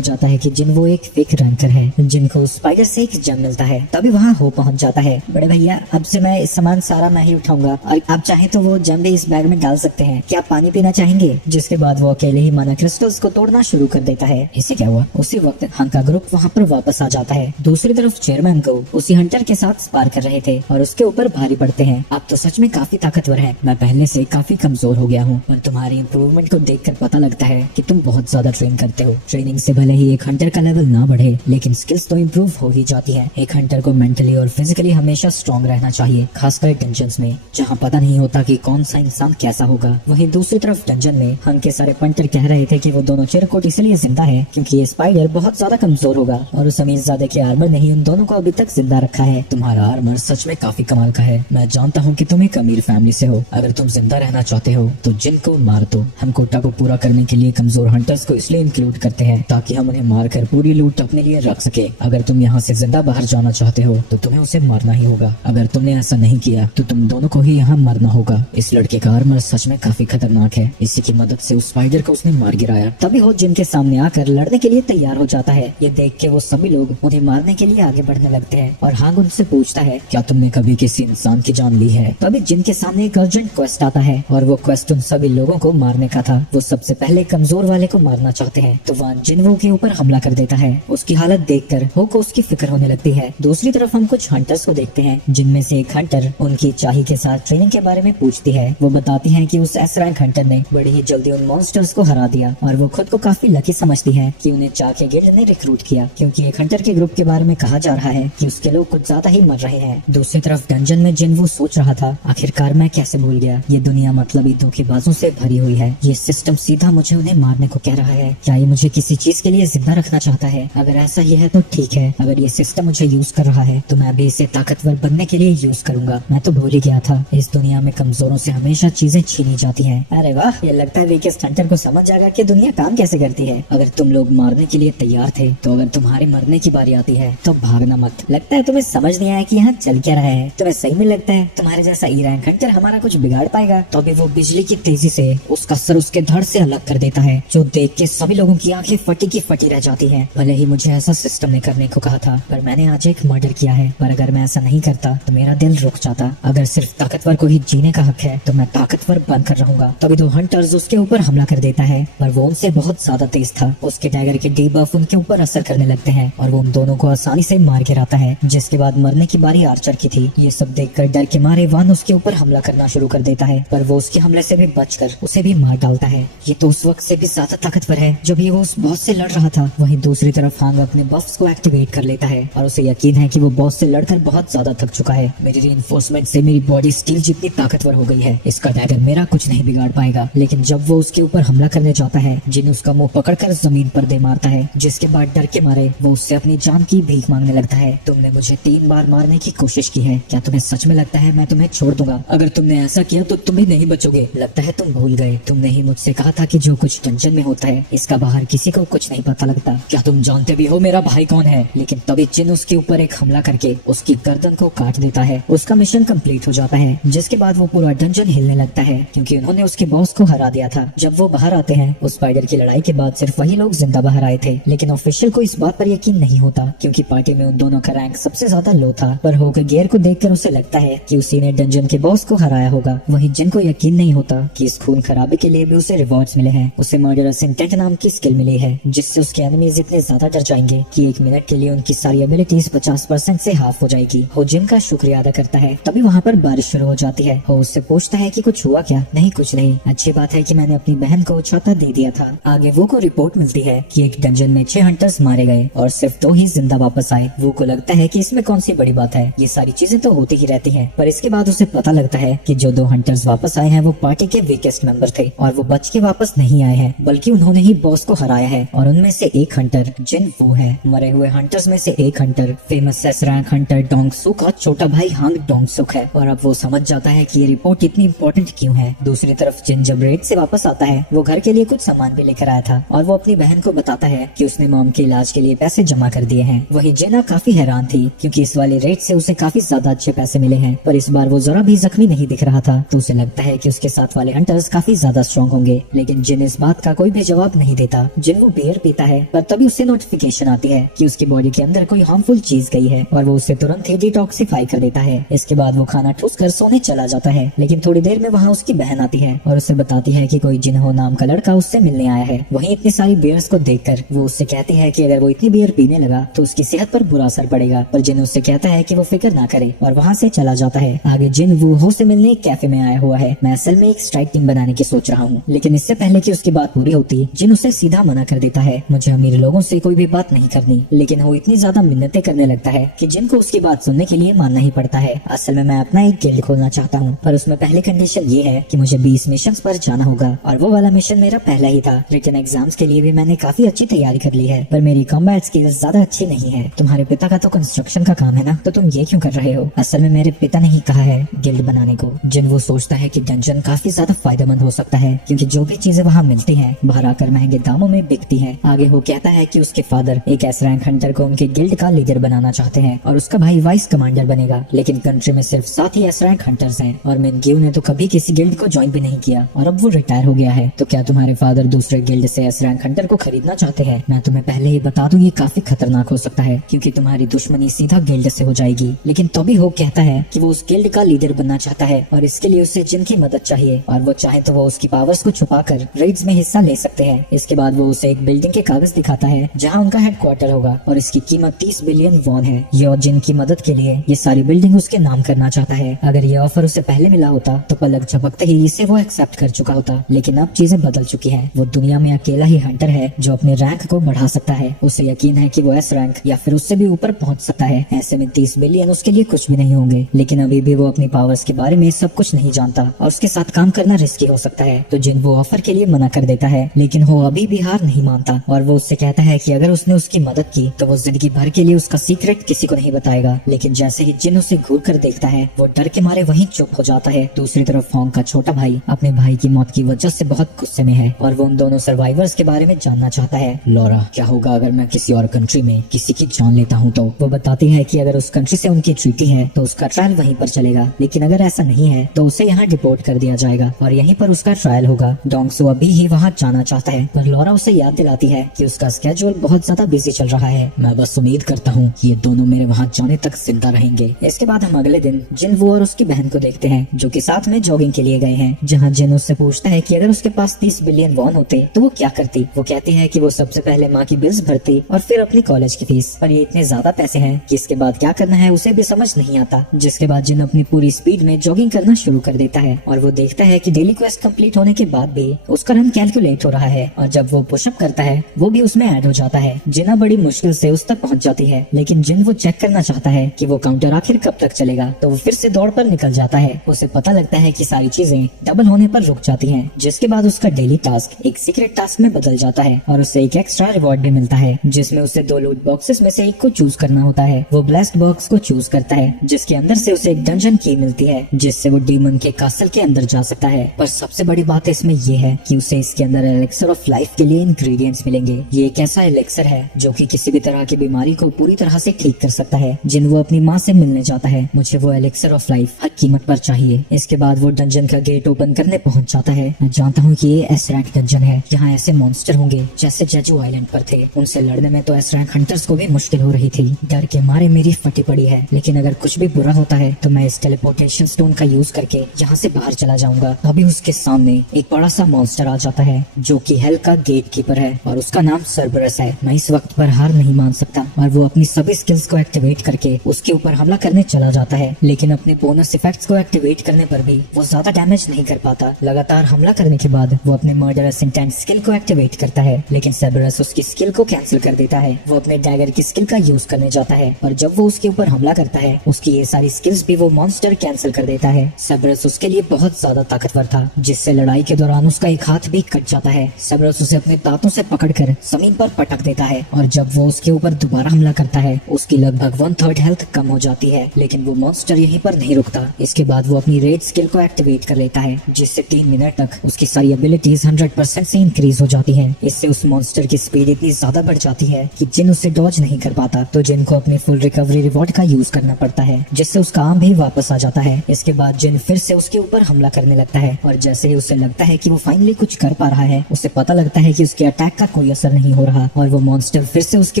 जाता है कि जिन वो एक फेक रैंकर है जिनको स्पाइडर से एक जम मिलता है। तभी वहाँ हो पहुंच जाता है। बड़े भैया, अब से मैं इस सामान सारा मैं ही उठाऊंगा और आप चाहें तो वो जम भी इस बैग में डाल सकते हैं। क्या आप पानी पीना चाहेंगे? जिसके बाद वो अकेले ही माना क्रिस्टल्स को तोड़ना शुरू कर देता है। इससे क्या हुआ, उसी वक्त हंक का ग्रुप वहाँ पर वापस आ जाता है। दूसरी तरफ चेयरमैन को उसी हंटर के साथ स्पार कर रहे थे और उसके ऊपर भारी पड़ते हैं। आप तो सच में काफी ताकतवर हैं। मैं पहले से काफी कमजोर हो गया हूँ और तुम्हारी इम्प्रूवमेंट को देखकर पता लगता है कि तुम बहुत ज्यादा ट्रेन करते हो। ट्रेनिंग से भले ही एक हंटर का लेवल ना बढ़े, लेकिन स्किल्स तो इम्प्रूव हो ही जाती है। एक हंटर को मेंटली और फिजिकली हमेशा स्ट्रॉन्ग रहना चाहिए, खासकर डंजन्स में जहाँ पता नहीं होता कि कौन सा इंसान कैसा होगा। वहीं दूसरी तरफ डंजन में हंक के सारे पंटर कह रहे थे कि वो दोनों चिरकुट इसलिए जिंदा है क्योंकि ये स्पाइडर बहुत ज्यादा कमजोर होगा और उस अमीरजादे के आर्मर ने ही उन दोनों को अभी तक जिंदा रखा है। तुम्हारा आर्मर सच में काफी कमाल का है। मैं जानता हूँ कि तुम एक अमीर फैमिली से हो। अगर तुम जिंदा रहना चाहते हो तो जिन को मार दो। हम कोटा को पूरा करने के लिए कमजोर हंटर्स को इसलिए इंक्लूड करते हैं ताकि हम उन्हें मारकर पूरी लूट अपने लिए रख सके। अगर तुम यहाँ से जिंदा बाहर जाना चाहते हो तो तुम्हें उसे मारना ही होगा। अगर तुमने ऐसा नहीं किया तो तुम दोनों को ही यहाँ मरना होगा। इस लड़के का आर्मर सच में काफी खतरनाक है। इसी की मदद से उस स्पाइडर को उसने मार गिराया। तभी हो जिन के सामने आकर लड़ने के लिए तैयार हो जाता है। ये देख के वो सभी लोग उन्हें मारने के लिए आगे बढ़ने लगते हैं और हांग उनसे पूछता है, क्या तुमने कभी किसी इंसान की जान ली है? तभी जिन के सामने एक अर्जेंट क्वेस्ट आता है और वो क्वेस्ट उन सभी लोगों को मारने का था। वो सबसे पहले कमजोर वाले को मारना चाहते हैं तो वहां जिन वो के ऊपर हमला कर देता है। उसकी हालत देखकर हो को उसकी फिक्र होने लगती है। दूसरी तरफ हम कुछ हंटर्स को देखते हैं जिनमें से एक हंटर उनकी चाही के साथ ट्रेनिंग के बारे में पूछती है। वो बताती है कि उस एस रैंक हंटर ने बड़ी ही जल्दी उन मॉन्स्टर्स को हरा दिया और वो खुद को काफी लकी समझती है कि उन्हें चाह के गिल्ड ने रिक्रूट किया क्योंकि एक हंटर के ग्रुप के बारे में कहा जा रहा है कि उसके लोग कुछ ज्यादा ही मर रहे हैं। दूसरी तरफ डंजन में जिन वो सोच रहा था, आखिरकार मैं कैसे भूल गया, ये दुनिया मतलबी धोखेबाजों से भरी हुई है। ये सिस्टम सीधा मुझे उन्हें मारने को कह रहा है। क्या ये मुझे किसी चीज के लिए जिंदा रखना चाहता है? अगर ऐसा ही है तो ठीक है। अगर ये सिस्टम मुझे यूज कर रहा है तो मैं भी इसे ताकतवर बनने के लिए यूज करूंगा। मैं तो भूल ही गया था, इस दुनिया में कमजोरों से हमेशा चीजें छीनी जाती हैं। अरे वाह, ये लगता है वीकेस्ट हंटर को समझ जाएगा कि दुनिया काम कैसे करती है। अगर तुम लोग मारने के लिए तैयार थे तो अगर तुम्हारे मरने की बारी आती है तो भागना मत। लगता है तुम्हें समझ नहीं आया कि यहाँ चल क्या रहा है। तुम्हें सही में लगता है तुम्हारे जैसा ई रैंक हंटर हमारा कुछ बिगाड़ पाएगा? तो अभी वो बिजली की तेजी से उसका सर उसके धड़ से अलग कर देता है, जो देख के सभी लोगों की आंखें फटी की फटी रह जाती हैं। भले ही मुझे ऐसा सिस्टम ने करने को कहा था, पर मैंने आज एक मर्डर किया है। पर अगर मैं ऐसा नहीं करता तो मेरा दिल रुक जाता। अगर सिर्फ ताकतवर को ही जीने का हक है तो मैं ताकतवर बनकर रहूंगा। तभी दो हंटर्स उसके ऊपर हमला कर देता है, पर वो उनसे बहुत ज्यादा तेज था। उसके डैगर के डीबफ उनके ऊपर असर करने लगते हैं और वो उन दोनों को आसानी से मार गिराता है। जिसके बाद मरने की बारी आर्चर की थी। ये सब देखकर डर के मारे वान उसके ऊपर हमला करना शुरू कर देता है, पर वो उसके हमले से भी बचकर उसे भी मार डालता है। ये तो उस वक्त से भी ज्यादा ताकतवर है जब ये वो उस बॉस से लड़ रहा था। वहीं दूसरी तरफ हांग अपने बफ्स को एक्टिवेट कर लेता है और उसे यकीन है कि वो बॉस से लड़कर बहुत ज्यादा थक चुका है। मेरी रीइंफोर्समेंट से मेरी बॉडी स्टील जितनी ताकतवर हो गई है, इसका डैगर मेरा कुछ नहीं बिगाड़ पाएगा। लेकिन जब वो उसके ऊपर हमला करने जाता है, जिन उसका मुंह पकड़कर जमीन पर दे मारता है, जिसके बाद डर के मारे वो उससे अपनी जान की भीख मांगने लगता है। तुमने मुझे 3 बार मारने की कोशिश की है, क्या तुम्हें सच में लगता है मैं तुम्हें छोड़ दूंगा? अगर तुमने ऐसा किया तो तुम भी नहीं बचोगे। लगता है तुम भूल गए, तुमने ही मुझसे कहा था कि जो कुछ डंजन में होता है इसका बाहर किसी को कुछ नहीं पता लगता। क्या तुम जानते भी हो मेरा भाई कौन है? लेकिन तभी जिन उसके ऊपर एक हमला करके उसकी गर्दन को काट देता है। उसका मिशन कंप्लीट हो जाता है, जिसके बाद वो पूरा डंजन हिलने लगता है क्योंकि उन्होंने उसके बॉस को हरा दिया था। जब वो बाहर आते हैं, उस स्पाइडर की लड़ाई के बाद सिर्फ वही लोग जिंदा बाहर आए थे, लेकिन ऑफिशियल को इस बात पर यकीन नहीं होता क्योंकि पार्टी में उन दोनों का रैंक सबसे ज्यादा लो था। पर होकर गियर को देखकर उसे लगता है कि उसी ने डंजन के बॉस को हराया होगा। वहीं जिन को यकीन नहीं होता कि इस खून खराबे के लिए भी उसे रिवॉर्ड्स मिले हैं। उसे मर्डरस इंटेंट नाम की स्किल मिली है, जिससे उसके एनिमीज इतने ज्यादा डर जाएंगे कि 1 मिनट के लिए उनकी सारी एबिलिटीज 50% से हाफ हो जाएगी। हो जिन का शुक्रिया अदा करता है। तभी वहाँ पर बारिश शुरू हो जाती है। हो उससे पूछता है कि कुछ हुआ क्या? नहीं, कुछ नहीं। अच्छी बात है कि मैंने अपनी बहन को छाता दे दिया था। आगे वो को रिपोर्ट रिपोर्ट मिलती है कि एक डंजन में 6 हंटर्स मारे गए और सिर्फ 2 ही जिंदा वापस आए। वो को लगता है कि इसमें कौन सी बड़ी बात है, ये सारी चीजें तो होती ही रहती हैं। पर इसके बाद उसे पता लगता है कि जो 2 हंटर्स वापस आए हैं वो पार्टी के वीकेस्ट मेंबर थे और वो बच के वापस नहीं आए हैं, बल्कि उन्होंने ही बॉस को हराया है। और उनमें से एक हंटर जिन वो है। मरे हुए हंटर्स में से एक Hunter famous S rank Hunter Dongsu का छोटा भाई हांग डोंगसुक है। और अब वो समझ जाता है कि ये रिपोर्ट इतनी इम्पोर्टेंट क्यों है। दूसरी तरफ जिन जब रेड से वापस आता है वो घर के लिए कुछ सामान भी लेकर आया था और वो अपनी बहन को बताता है कि उसने मॉम के इलाज के लिए पैसे जमा कर दिए हैं। वही जिना काफी हैरान थी क्योंकि इस वाली रेड से उसे काफी ज्यादा अच्छे पैसे मिले हैं, पर इस बार वो जरा भी जख्मी नहीं दिख रहा था। तो उसे लगता है कि उसके साथ वाले हंटर्स काफी ज्यादा स्ट्रॉन्ग होंगे। लेकिन जिन इस बात का कोई भी जवाब नहीं देता। जिन वो बियर पीता है पर तभी उससे नोटिफिकेशन आती है कि उसकी बॉडी के अंदर कोई हार्मफुल चीज गई है और वो उसे तुरंत ही डिटॉक्सिफाई कर देता है। इसके बाद वो खाना ठूस कर सोने चला जाता है। लेकिन थोड़ी देर में वहाँ उसकी बहन आती है और उसे बताती है कि कोई जिनहो नाम का लड़का उससे मिलने आया है। वहीं इतनी सारी बियर्स को देखकर वो उससे कहती है कि अगर वो इतनी बियर पीने लगा तो उसकी सेहत पर बुरा असर पड़ेगा। पर जिन उससे कहता है कि वो फिक्र ना करे और वहाँ से चला जाता है। आगे जिन वूहो से मिलने एक कैफे में आया हुआ है। मैं असल में एक स्ट्राइक टीम बनाने की सोच रहा हूँ। लेकिन इससे पहले कि उसकी बात पूरी होती जिन उसे सीधा मना कर देता है। मुझे अमीर लोगों से कोई भी बात नहीं करनी। लेकिन वो इतनी ज्यादा मिन्नतें करने लगता है कि जिन को उसकी बात सुनने के लिए मानना ही पड़ता है। असल में मैं अपना एक गिल्ड खोलना चाहता हूँ, पर उसमें पहली कंडीशन ये है कि मुझे 20 मिशन पर जाना होगा और वो वाला मिशन मेरा पहला ही था। रिटन एग्जाम्स के लिए भी मैंने काफी अच्छी तैयारी कर ली है, पर मेरी कॉम्बैट स्किल्स ज्यादा अच्छी नहीं है। तुम्हारे पिता का तो कंस्ट्रक्शन का काम है ना, तो तुम ये क्यों कर रहे हो? असल में मेरे पिता ने ही कहा है गिल्ड बनाने को। जिन वो सोचता है कि डंजन काफी ज्यादा फायदेमंद हो सकता है क्योंकि जो भी चीजें वहाँ मिलती हैं बाहर आकर महंगे दामों में बिकती हैं। आगे वो कहता है कि उसके फादर एक एस रैंक हंटर को उनके गिल्ड का लीडर बनाना चाहते हैं और उसका भाई वाइस कमांडर बनेगा। लेकिन कंट्री में सिर्फ 7 ही एस रैंक हंटर्स हैं और मिनग्यू ने तो कभी किसी गिल्ड को ज्वाइन भी नहीं किया और अब वो रिटायर हो गया है। तो क्या तुम्हारे फादर दूसरे गिल्ड से एस रैंक हंटर को खरीदना चाहते हैं? मैं तुम्हें पहले ही बता दूं ये काफी खतरनाक हो सकता है क्योंकि तुम्हारी दुश्मनी सीधा गिल्ड से हो जाएगी। लेकिन तभी हो कहता है कि वो उस गिल्ड का लीडर बनना चाहता है और इसके लिए उसे जिन की मदद चाहिए और वो चाहे तो वो उसकी पावर्स को छुपाकर रेड्स में हिस्सा ले सकते हैं। इसके बाद वो उसे एक बिल्डिंग के कागज दिखाता है जहाँ उनका हेडक्वार्टर होगा और इसकी कीमत 30 बिलियन वॉन है। ये जिन की मदद के लिए ये सारी बिल्डिंग उसके नाम करना चाहता है। अगर ये ऑफर उसे पहले मिला होता तो पलक झपकते ही इसे वो एक्सेप्ट कर चुका होता। लेकिन अब चीजें बदल चुकी हैं। वो दुनिया में अकेला ही हंटर है जो अपने रैंक को बढ़ा सकता है। उसे यकीन है कि वो एस रैंक या फिर उससे भी ऊपर पहुंच सकता है। ऐसे में 30 बिलियन उसके लिए कुछ भी नहीं होंगे। लेकिन अभी भी वो अपनी पावर्स के बारे में सब कुछ नहीं जानता और उसके साथ काम करना रिस्की हो सकता है। तो जिन वो ऑफर के लिए मना कर देता है, लेकिन वो अभी भी हार नहीं मानता और वो उससे कहता है कि अगर उसने उसकी मदद की तो वो जिंदगी भर के लिए उसका सीक्रेट किसी को नहीं बताएगा। लेकिन जैसे ही जिन उसे घूर कर देखता है वो डर के मारे वहीं चुप हो जाता है। दूसरी तरफ फोंग का छोटा भाई अपने भाई की मौत की वजह से बहुत गुस्से में है और वो उन दोनों सर्वाइवर्स के बारे में जानना चाहता है। लॉरा, क्या होगा अगर मैं किसी और कंट्री में किसी की जान लेता हूँ? तो वो बताती है कि अगर उस कंट्री से उनकी ट्रीटी है तो उसका ट्रायल वहीं पर चलेगा, लेकिन अगर ऐसा नहीं है तो उसे यहाँ डिपोर्ट कर दिया जाएगा और यहीं पर उसका ट्रायल होगा। डोंगसू अभी ही वहाँ जाना चाहता है पर लॉरा उसे याद दिलाती है कि उसका स्केड्यूल बहुत ज्यादा बिजी चल रहा है। मैं बस उम्मीद करता हूँ ये दोनों मेरे वहाँ जाने तक जिंदा रहेंगे। इसके बाद हम अगले दिन जिन वो और उसकी बहन को देखते हैं जो कि साथ में जॉगिंग के लिए गए हैं, जहाँ जिन उससे पूछता है कि अगर उसके पास 30 बिलियन वॉन होते तो वो क्या करती। वो कहती है कि वो सबसे पहले माँ की बिल्स भरती और फिर अपनी कॉलेज की फीस। पर ये इतने ज्यादा पैसे हैं कि इसके बाद क्या करना है उसे भी समझ नहीं आता। जिसके बाद जिन अपनी पूरी स्पीड में जॉगिंग करना शुरू कर देता है और वो देखता है कि डेली क्वेस्ट कंप्लीट होने के बाद भी उसका रन कैलकुलेट हो रहा है और जब वो पुशअप करता है वो भी उसमें ऐड हो जाता है। जिना बड़ी मुश्किल से उस तक पहुंच जाती है, लेकिन जिन वो चेक करना चाहता है कि वो काउंटर आखिर कब तक चलेगा तो वो फिर से दौड़ पर निकल जाता है। उसे पता लगता है कि सारी चीजें डबल होने पर रुक जाती हैं। जिसके बाद उसका डेली टास्क एक सीक्रेट टास्क में बदल जाता है और उसे एक एक्स्ट्रा रिवॉर्ड भी मिलता है जिसमें उसे 2 लूट बॉक्सेस में से एक को चूज करना होता है। वो ब्लास्ट बॉक्स को चूज करता है जिसके अंदर से उसे एक डंजन की मिलती है जिससे वो डीमन के कासल के अंदर जा सकता है। पर सबसे बड़ी बात इसमें ये है कि उसे इसके अंदर एलेक्सर ऑफ लाइफ के लिए इंग्रेडिएंट्स मिलेंगे। ये एक ऐसा एलेक्सर है जो कि किसी भी तरह की बीमारी को पूरी तरह से ठीक कर सकता है। जिन वो अपनी माँ से मिलने जाता है, मुझे वो एलेक्सर ऑफ लाइफ हर कीमत पर चाहिए। इसके बाद वो डंजन का गेट ओपन करने पहुंच जाता है। मैं जानता हूँ कि ये एस रैंक डंजन है, यहाँ ऐसे मॉन्स्टर होंगे जैसे जेजू आइलैंड पर थे। उनसे लड़ने में तो एस रैंक हंटर्स को भी मुश्किल हो रही थी। डर के मारे मेरी फटी पड़ी है, लेकिन अगर कुछ भी बुरा होता है तो मैं इस टेलीपोर्टेशन स्टोन का यूज करके यहाँ से बाहर चला जाऊंगा। अभी उसके सामने एक बड़ा सा मॉन्स्टर आ जाता है जो कि हेल का गेट कीपर है और उसका नाम सर्बरस है। मैं इस वक्त पर हार नहीं मान सकता और वो अपनी सभी स्किल्स को एक्टिवेट करके उसके ऊपर हमला करने चला जाता है। लेकिन अपने बोनस इफेक्ट्स को एक्टिवेट करने पर भी वो ज्यादा डैमेज नहीं कर पाता। लगातार हमला करने के बाद वो अपने मर्डरस इंटेंट स्किल को एक्टिवेट एक्टिवेट करता है, लेकिन सर्बरस उसकी स्किल को कैंसिल कर देता है। वो अपने डैगर की स्किल का यूज करने जाता है और जब वो उसके ऊपर हमला करता है उसकी ये सारी स्किल्स भी वो मॉन्स्टर कैंसिल कर देता है। सर्बरस उसके लिए बहुत ज्यादा ताकतवर था, जिससे लड़ाई के दौरान उसका एक हाथ भी कट जाता है। सर्बरस उसे अपने दांतों से पकड़कर जमीन पर पटक देता है और जब वो उसके ऊपर दोबारा हमला करता है उसकी लगभग 1/3 हेल्थ कम हो जाती है। लेकिन वो मॉन्स्टर यहीं पर नहीं रुकता। इसके बाद वो अपनी रेड स्किल को एक्टिवेट कर लेता है, जिससे 3 मिनट तक उसकी सारी एबिलिटीज 100% से इंक्रीज हो जाती है। इससे उस मॉन्स्टर की स्पीड इतनी ज्यादा बढ़ जाती है कि जिन उसे डॉज नहीं कर पाता, तो जिन को अपनी फुल रिकवरी रिवॉर्ड का यूज करना पड़ता है, जिससे उसका आर्म भी वापस आ जाता है। इसके बाद जिन फिर से उसके ऊपर हमला करने लगता है और जैसे ही उसे लगता है कि वो फाइनली कुछ कर पा रहा है, उसे पता लगता है कि उसके अटैक का कोई असर नहीं हो रहा और वो मॉन्स्टर फिर से उसके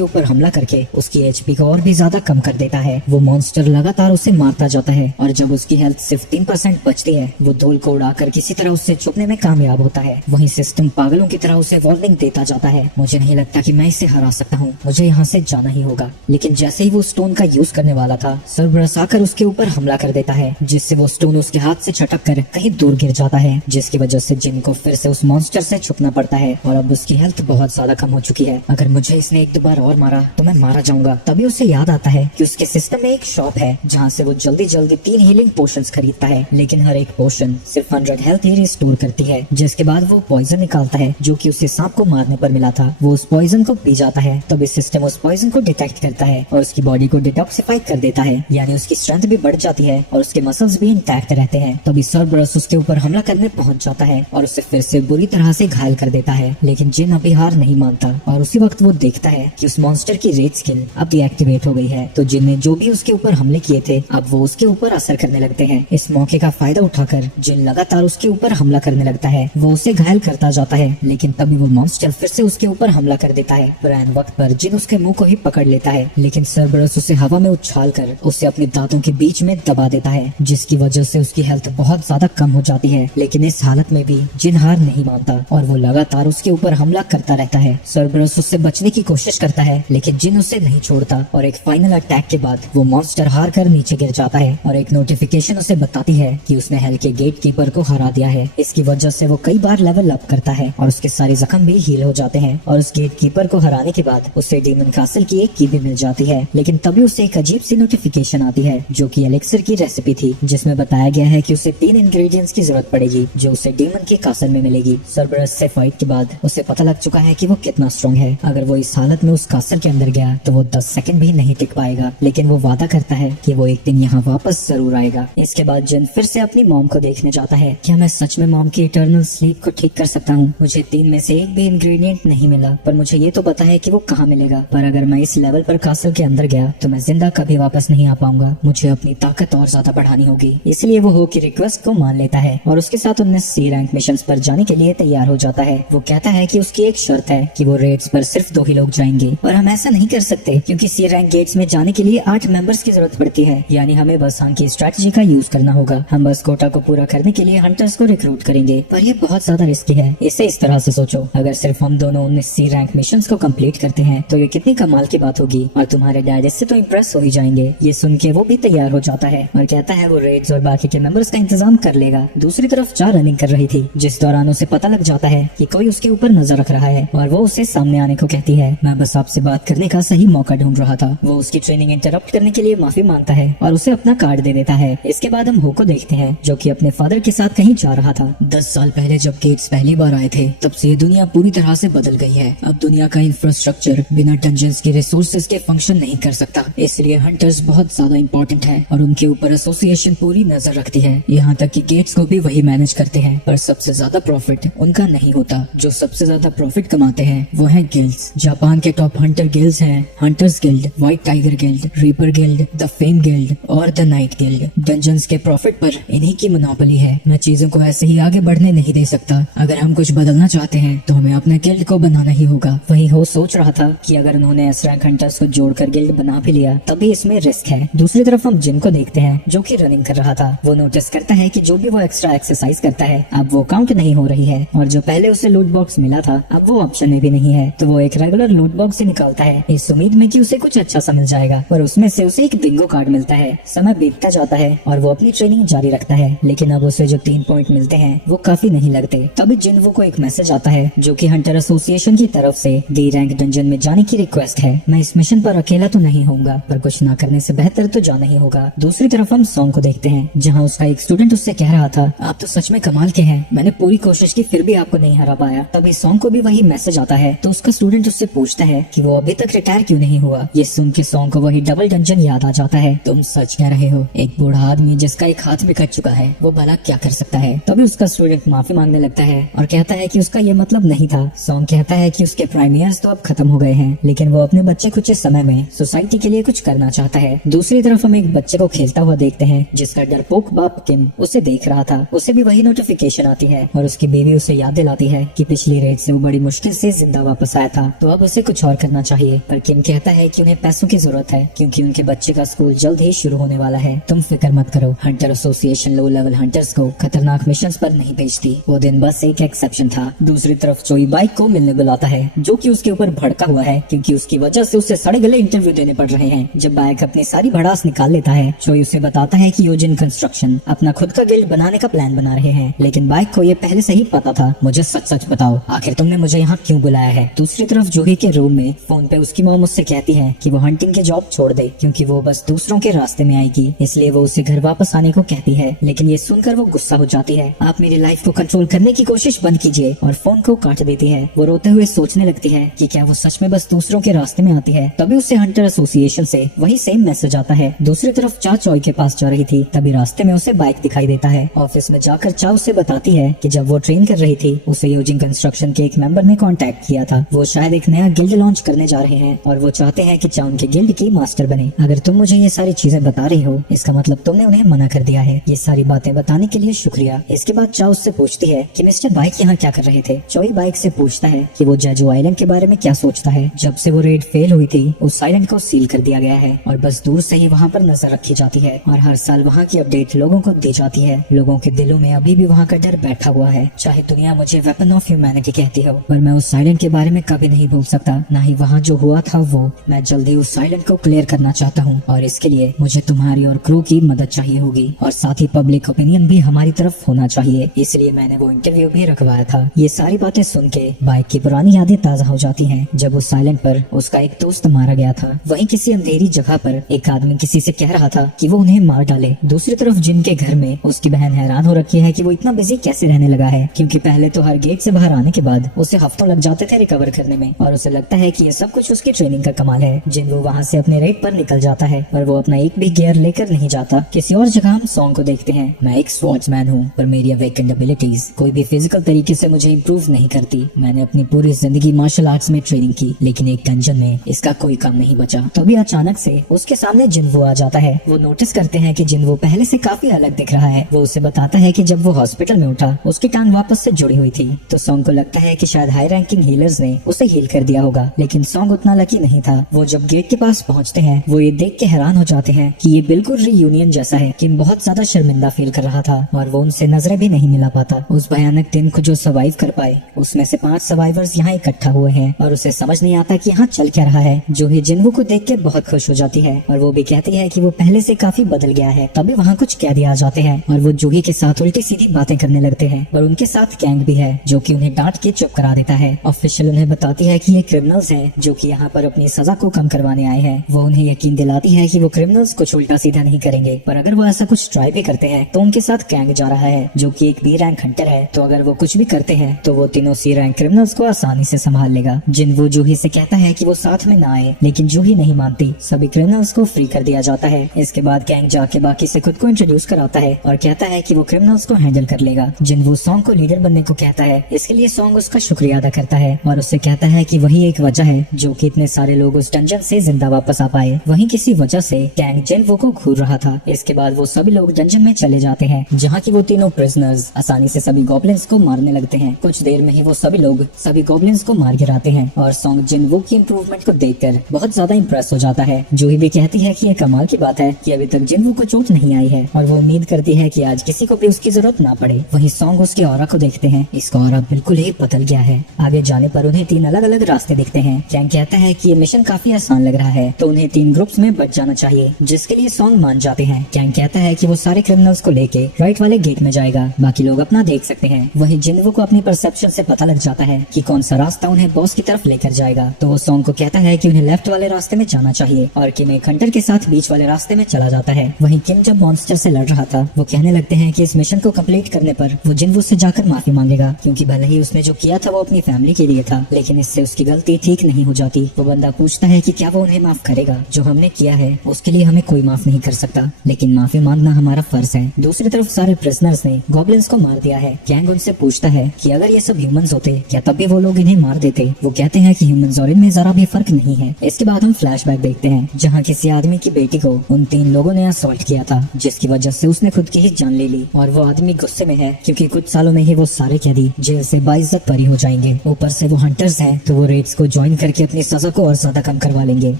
ऊपर हमला करके उसकी एचपी को और भी ज्यादा कम कर देता है। वो मॉन्स्टर लगातार उसे मारता जाता है और जब उसकी हेल्थ सिर्फ 3% बचती है, वो धूल को उड़ाकर किसी तरह उससे छुपने में कामयाब होता है। वहीं सिस्टम पागलों की तरह उसे वार्निंग देता जाता है, मुझे नहीं लगता कि मैं इसे हरा सकता हूँ, मुझे यहाँ से जाना ही होगा। लेकिन जैसे ही वो स्टोन का यूज करने वाला था, सर्बरस आकर उसके ऊपर हमला कर देता है, जिससे वो स्टोन उसके हाथ से छटक कर कहीं दूर गिर जाता है, जिसकी वजह से जिन को फिर से उस मॉन्स्टर से छुपना पड़ता है और अब उसकी हेल्थ बहुत ज्यादा कम हो चुकी है। अगर मुझे इसने 1-2 बार और मारा तो मैं मारा जाऊंगा। तभी उसे याद आता है कि उसके सिस्टम में एक शॉप है जहाँ से वो जल्दी जल्दी 3 हीलिंग पोशंस खरीदता है, लेकिन हर एक पोशन सिर्फ 100 हेल्थ ही रिस्टोर करती है। जिसके बाद वो पॉइजन निकालता है जो कि उसे सांप को मारने पर मिला था। वो उस पॉइजन को पी जाता है, तब इस सिस्टम उस पॉइजन को डिटेक्ट करता है और उसकी बॉडी को डिटॉक्सिफाई कर देता है, यानी उसकी स्ट्रेंथ भी बढ़ जाती है और उसके मसल्स भी इंटैक्ट रहते हैं। तभी सर्बरस उसके ऊपर हमला करने पहुंच जाता है और उसे फिर से बुरी तरह से घायल कर देता है, लेकिन जिन अभी हार नहीं मानता और उसी वक्त वो देखता है कि उस मॉन्स्टर की रेड स्किल अब डीएक्टिवेट हो गई है। तो जिन ने जो भी उसके ऊपर हमले किए थे अब वो उसके ऊपर असर करने लगते हैं। इस मौके का फायदा उठाकर जिन लगातार उसके ऊपर हमला करने लगता है, वो उसे घायल करता जाता है, लेकिन तभी वो मॉन्स्टर फिर से उसके ऊपर हमला कर देता है। ब्रायन वक्त पर जिन उसके मुंह को ही पकड़ लेता है, लेकिन सर्बरस उसे हवा में उछाल कर उसे अपने दांतों के बीच में दबा देता है, जिसकी वजह से उसकी हेल्थ बहुत ज्यादा कम हो जाती है। लेकिन इस हालत में भी जिन हार नहीं मानता और वो लगातार उसके ऊपर हमला करता रहता है। सर्बरस उससे बचने की कोशिश करता है, लेकिन जिन उसे नहीं छोड़ता और एक फाइनल अटैक के बाद वो मॉन्स्टर हार कर नीचे गिर जाता है और एक नोटिफिकेशन उसे बताती है कि उसने हेल के गेट कीपर को हरा दिया है। इसकी वजह से वो कई बार लेवल अप करता है और उसके सारे जख्म भी हील हो जाते हैं और उस गेट कीपर को हराने के बाद उसे डीमन कासल की एक की भी मिल जाती है। लेकिन तभी उसे एक अजीब सी नोटिफिकेशन आती है जो कि एलिक्सर की रेसिपी थी, जिसमें बताया गया है कि उसे 3 इंग्रेडिएंट्स की जरूरत पड़ेगी जो उसे डीमन के कासल में मिलेगी। सर्बरस से फाइट के बाद उसे पता लग चुका है कि वो कितना स्ट्रॉन्ग है। अगर वो इस हालत में उस कासल के अंदर गया तो वो 10 सेकंड भी नहीं टिक पाएगा, लेकिन वो वादा करता है कि वो एक दिन यहाँ वापस जरूर आएगा। इसके बाद जिन फिर से अपनी मॉम को देखने जाता है। क्या मैं सच में मॉम की इटर्नल स्लीप को ठीक कर सकता हूँ? मुझे 3 में से एक भी इंग्रेडिएंट नहीं मिला, पर मुझे ये तो पता है कि वो कहाँ मिलेगा। पर अगर मैं इस लेवल पर कासल के अंदर गया तो मैं जिंदा कभी वापस नहीं आ पाऊंगा। मुझे अपनी ताकत और ज्यादा बढ़ानी होगी। इसलिए वो हो की रिक्वेस्ट को मान लेता है और उसके साथ 19 सी रैंक मिशन पर जाने के लिए तैयार हो जाता है। वो कहता है कि उसकी एक शर्त है कि वो रेड्स पर सिर्फ 2 ही लोग जाएंगे, पर हम ऐसा नहीं कर सकते क्योंकि सी रैंक गेट्स में जाने के लिए 8 मेंबर्स की जरूरत पड़ती है। यानी हमें बस की स्ट्रेटजी का यूज करना होगा। हम बस कोटा को पूरा करने के लिए हंटर्स को रिक्रूट करेंगे, पर ये बहुत ज्यादा रिस्की है। इसे इस तरह से सोचो, अगर सिर्फ हम दोनों 19 सी रैंक मिशंस को कंप्लीट करते हैं तो ये कितनी कमाल की बात होगी और तुम्हारे डैड इससे तो इम्प्रेस हो ही जाएंगे। ये सुन के वो भी तैयार हो जाता है और कहता है वो रेड्स और बाकी के मेंबर्स का इंतजाम कर लेगा। दूसरी तरफ चार रनिंग कर रही थी, जिस दौरान उसे पता लग जाता है कि कोई उसके ऊपर नजर रख रहा है और वो उसे सामने आने को कहती है। मैं बस आपसे बात करने का सही मौका ढूंढ रहा था। वो उसकी ट्रेनिंग इंटरप्ट करने के लिए माफी मांगता है और उसे अपना कार्ड दे देता है। इसके बाद हम हो को देखते हैं जो कि अपने फादर के साथ कहीं जा रहा था। 10 साल पहले जब गेट्स पहली बार आए थे तब से ये दुनिया पूरी तरह से बदल गई है। अब दुनिया का इंफ्रास्ट्रक्चर बिना डंजन्स के रिसोर्सेज के फंक्शन नहीं कर सकता, इसलिए हंटर्स बहुत ज्यादा इम्पोर्टेंट है और उनके ऊपर एसोसिएशन पूरी नजर रखती है। यहाँ तक कि गेट्स को भी वही मैनेज करते हैं, पर सबसे ज्यादा प्रॉफिट उनका नहीं होता। जो सबसे ज्यादा प्रॉफिट कमाते हैं वो है गिल्ड्स। जापान के टॉप हंटर गिल्ड्स हैं hunters guild, white tiger guild, reaper guild, the fame guild और द नाइट गिल्ड। डंजन्स के प्रॉफिट पर इन्हीं की मोनोपोली है। मैं चीजों को ऐसे ही आगे बढ़ने नहीं दे सकता। अगर हम कुछ बदलना चाहते हैं तो हमें अपने गिल्ड को बनाना ही होगा। वही हो सोच रहा था कि अगर उन्होंने एस रैंक हंटर्स को जोड़कर गिल्ड बना भी लिया तभी इसमें रिस्क है। दूसरी तरफ हम जिन को देखते हैं जो कि रनिंग कर रहा था। वो नोटिस करता है कि जो भी वो एक्स्ट्रा एक्सरसाइज करता है अब वो काउंट नहीं हो रही है और जो पहले उसे लूट बॉक्स मिला था अब वो ऑप्शन में भी नहीं है। तो वो एक रेगुलर लूट बॉक्स से निकालता है इस उम्मीद में कि उसे कुछ अच्छा सा मिल जाएगा, पर उसमें से उसे एक बिंगो कार्ड मिलता है। समय बीतता जाता है और वो अपनी ट्रेनिंग जारी रखता है, लेकिन अब उसे जो 3 पॉइंट मिलते हैं वो काफी नहीं लगते। तभी जिन्वो को एक मैसेज आता है जो कि हंटर एसोसिएशन की तरफ से डी रैंक डंजन में जाने की रिक्वेस्ट है। मैं इस मिशन पर अकेला तो नहीं होऊंगा, पर कुछ ना करने से बेहतर तो जाना ही होगा। दूसरी तरफ हम सॉन्ग को देखते हैं, जहाँ उसका एक स्टूडेंट उससे कह रहा था, आप तो सच में कमाल के हैं, मैंने पूरी कोशिश की फिर भी आपको नहीं हरा पाया। तभी सॉन्ग को भी वही मैसेज आता है, तो उसका स्टूडेंट उससे पूछता है कि वो अभी तक रिटायर क्यों नहीं हुआ। ये सुन के सॉन्ग को वही डबल डंजन याद आ जाता है। तुम सच कह रहे हो, एक बूढ़ा आदमी जिसका एक हाथ भी कट चुका है, वो भला क्या कर सकता है। तभी उसका स्टूडेंट माफी मांगने लगता है और कहता है कि उसका ये मतलब नहीं था। सॉन्ग कहता है कि उसके प्राइम ईयर्स तो अब खत्म हो गए हैं, लेकिन वो अपने बच्चे कुछ समय में सोसाइटी के लिए कुछ करना चाहता है। दूसरी तरफ हम एक बच्चे को खेलता हुआ देखते हैं, जिसका डरपोक बाप किम उसे देख रहा था। उसे भी वही नोटिफिकेशन आती है और उसकी बीवी उसे याद दिलाती है कि पिछली रेड से वो बड़ी मुश्किल से जिंदा वापस आया था, तो अब उसे कुछ और करना चाहिए। पर किम कहता है कि उन्हें पैसों की जरूरत है, क्योंकि उनके बच्चे का स्कूल जल्द ही शुरू होने वाला है। तुम फिक्र मत करो, Hunter association low level hunters को खतरनाक मिशंस पर नहीं भेजती। वो दिन बस एक एक्सेप्शन था। दूसरी तरफ चोई बाइक को मिलने बुलाता है, जो कि उसके ऊपर भड़का हुआ है, क्योंकि उसकी वजह से उसे सड़े गले इंटरव्यू देने पड़ रहे हैं। जब बाइक अपनी सारी भड़ास निकाल लेता है, चोई उसे बताता है कि यूजिन कंस्ट्रक्शन अपना खुद का गिल्ड बनाने का प्लान बना रहे हैं, लेकिन बाइक को ये पहले से ही पता था। मुझे सच सच बताओ, आखिर तुमने मुझे यहाँ क्यों बुलाया है। दूसरी तरफ जूही के रूम में फोन पे उसकी मॉम उससे कहती है कि वो हंटिंग की जॉब छोड़ दे, क्योंकि वो बस दूसरों के रास्ते में आएगी, इसलिए वो उसे घर वापस आने को कहती है। लेकिन ये सुनकर वो गुस्सा हो जाती है। आप मेरी लाइफ को कंट्रोल करने की कोशिश बंद कीजिए, और फोन को काट देती है। वो रोते हुए सोचने लगती है कि क्या वो सच में बस दूसरों के रास्ते में आती है। तभी उसे हंटर एसोसिएशन से वही सेम मैसेज आता है। दूसरी तरफ चा चोई के पास जा रही थी, तभी रास्ते में उसे बाइक दिखाई देता है। ऑफिस में जाकर चा उसे बताती है कि जब वो ट्रेन कर रही थी, उसे यूजिंग कंस्ट्रक्शन के एक मेंबर ने कांटेक्ट किया था। वो शायद एक नया गिल्ड लॉन्च करने जा रहे हैं और वो चाहते हैं कि चा उनके गिल्ड की मास्टर बने। अगर तुम मुझे ये सारी चीजें बता रही हो, इसका मतलब तुमने उन्हें मना कर दिया है। ये सारी बातें बताने के लिए शुक्रिया। इसके बाद चा उससे पूछती है कि मिस्टर बाइक यहाँ क्या कर रहे थे। चोई बाइक से पूछता है कि वो जेजू आइलैंड के बारे में क्या सोचता है। जब से वो रेड फेल हुई थी, उस आइलैंड को सील कर दिया गया है और बस दूर से ही वहाँ पर नजर रखी जाती है, और हर साल वहाँ की अपडेट लोगों को दी जाती है। लोगों के दिलों में अभी भी वहाँ का डर बैठा हुआ है। चाहे दुनिया मुझे वेपन ऑफ ह्यूमैनिटी कहती हो, पर मैं उस आइलैंड के बारे में कभी नहीं भूल सकता, ना ही वहाँ जो हुआ था वो। मैं जल्दी उस आइलैंड को क्लियर करना चाहता हूँ, और इसके लिए मुझे तुम्हारी और क्रू की मदद चाहिए होगी, और साथ ही पब्लिक ओपिनियन भी हमारी तरफ होना चाहिए। इसलिए मैंने वो इंटरव्यू भी रखवाया था। ये सारी बातें सुन के बाइक की पुरानी यादें ताजा हो जाती हैं, जब उस आइलैंड पर उसका एक दोस्त मारा गया था। वहीं किसी अंधेरी जगह पर एक आदमी किसी से कह रहा था कि वो उन्हें मार डाले। दूसरी तरफ जिन के घर में उसकी बहन हैरान हो रखी है कि वो इतना बिजी कैसे रहने लगा है, क्योंकि पहले तो हर गेट से बाहर आने के बाद उसे हफ्तों लग जाते थे रिकवर करने में, और उसे लगता है कि ये सब कुछ उसकी ट्रेनिंग का कमाल है। जिन वो वहाँ से अपने रेड पर निकल जाता है, पर वो अपना एक भी गियर लेकर नहीं जाता। किसी और जगह हम सॉन्ग को देखते हैं। मैं एक स्वॉर्ड्समैन हूँ, पर मेरी अवेकेंड एबिलिटीज कोई भी फिजिकल तरीके से मुझे इम्प्रूव नहीं करती। मैंने अपनी पूरी जिंदगी मार्शल आर्ट्स में ट्रेनिंग की, लेकिन एक डंजन में इसका कोई काम नहीं बचा। तभी अचानक से उसके सामने जिनवो आ जाता है। वो नोटिस करते हैं कि जिनवो पहले से काफी अलग दिख रहा है। वो उसे बताता है कि जब वो हॉस्पिटल में उठा, उसकी टांग वापस से जुड़ी हुई थी। तो सॉन्ग को लगता है कि शायद हाई रैंकिंग हीलर्स ने उसे हील कर दिया होगा, लेकिन सॉन्ग उतना लकी नहीं था। वो जब गेट के पास पहुंचते हैं, वो ये देख के हैरान हो जाते हैं कि ये बिल्कुल रीयूनियन जैसा है। किम बहुत ज्यादा शर्मिंदा फील कर रहा था, और वो उनसे नजरें भी नहीं मिला पाता। उस भयानक दिन को जो सर्वाइव कर पाए, उसमें से 5 सर्वाइवर्स यहाँ इकट्ठा हुए हैं, और उसे समझ नहीं आता कि यहाँ चल क्या रहा है। जो ही जिन्वो को देख के बहुत खुश हो जाती है, और वो भी कहती है कि वो पहले से काफी बदल गया है। तभी वहाँ कुछ कैदी आ जाते हैं, और वो जूही के साथ उल्टी सीधी बातें करने लगते हैं। और उनके साथ गैंग भी है, जो कि उन्हें डांट के चुप करा देता है। ऑफिशियल उन्हें बताती है कि ये क्रिमिनल्स हैं, जो कि यहाँ पर अपनी सजा को कम करवाने आए हैं। वो उन्हें यकीन दिलाती है कि वो क्रिमिनल्स कुछ उल्टा सीधा नहीं करेंगे, पर अगर वो ऐसा कुछ ट्राई भी करते हैं तो उनके साथ गैंग जा रहा है, जो कि एक बी रैंक हंटर है। तो अगर वो कुछ भी करते हैं तो वो तीनों सी रैंक क्रिमिनल्स को आसानी से संभाल लेगा। जिनवो जूही से कहता है कि वो साथ में ना आए, लेकिन जूही नहीं मानती। सभी क्रिमिनल्स को फ्री कर दिया जाता है। इसके बाद गैंग जाके बाकी से खुद को इंट्रोड्यूस कराता है और कहता है कि वो क्रिमिनल्स को हैंडल कर लेगा। जिनवो सॉन्ग को लीडर बनने को कहता है। इसके लिए सॉन्ग उसका शुक्रिया अदा करता है और उससे कहता है कि वही एक वजह है जो कि इतने सारे लोग उस डंजन से जिंदा वापस आ पाए। वहीं किसी वजह से गैंग जिनवो को घूर रहा था। इसके बाद वो सभी लोग डंजन में चले जाते हैं, जहाँ की वो तीनों प्रिजनर्स आसानी से सभी गॉब्लिन्स को मारने लगते हैं। कुछ देर में ही वो सभी लोग सभी गॉब्लिन्स को मार गिराते हैं और सॉन्ग जिनवो की इम्प्रूवमेंट को देखकर बहुत ज्यादा इम्प्रेस हो जाता है। जूही भी कहती है कि ये कमाल की बात है कि अभी तक जिनवो को चोट नहीं आई है और वो उम्मीद करती है कि आज किसी को भी उसकी जरूरत ना पड़े। वहीं सॉन्ग उसके ऑरा को देखते हैं। इसका ऑरा बिल्कुल ही बदल गया है। आगे जाने पर उन्हें 3 अलग अलग रास्ते दिखते हैं। कैंग कहता है कि ये मिशन काफी आसान लग रहा है, तो उन्हें 3 ग्रुप्स में बट जाना चाहिए, जिसके लिए सॉन्ग मान जाते हैं। कैंग कहता है कि वो सारे क्रिमिनल्स को लेके राइट वाले गेट में जाएगा, बाकी लोग अपना देख सकते हैं। वहीं जिनवो को अपनी परसेप्शन से पता लग जाता है कि कौन सा रास्ता उन्हें बॉस की तरफ लेकर जाएगा। तो वो सॉन्ग को कहता है कि उन्हें लेफ्ट वाले रास्ते में जाना चाहिए और किम एक हंटर के साथ बीच वाले रास्ते में चला जाता है। वहीं किम जब मॉन्स्टर से लड़ रहा था वो कहने लगते हैं कि इस मिशन को कंप्लीट करने पर वो जिनवू से जाकर माफी मांगेगा, क्योंकि भले ही उसने जो किया था वो अपनी फैमिली के लिए था, लेकिन इससे उसकी गलती ठीक नहीं हो जाती। वो बंदा पूछता है कि क्या वो उन्हें माफ करेगा। जो हमने किया है उसके लिए हमें कोई माफ नहीं कर सकता, लेकिन माफी मांगना हमारा फर्ज है। दूसरी तरफ सारे प्रिजनर्स ने गॉब्लिन्स को मार दिया है। कैंग उनसे पूछता है कि अगर ये सब ह्यूमंस होते क्या तब भी वो लोग इन्हें मार देते। वो कहते हैं कि ह्यूमंस और इनमें जरा भी फर्क नहीं है। इसके बाद हम फ्लैशबैक देखते हैं जहाँ किसी आदमी की बेटी को उन 3 लोगों ने असॉल्ट किया था, जिसकी वजह से उसने खुद की ही जान ले ली। और वो आदमी गुस्से में है क्योंकि कुछ सालों में ही वो सारे कैदी जेल से बाइज्जत बरी हो जाएंगे। ऊपर से वो हंटर्स हैं तो वो रेड्स को ज्वाइन करके अपनी सजा को और ज्यादा कम करवा लेंगे।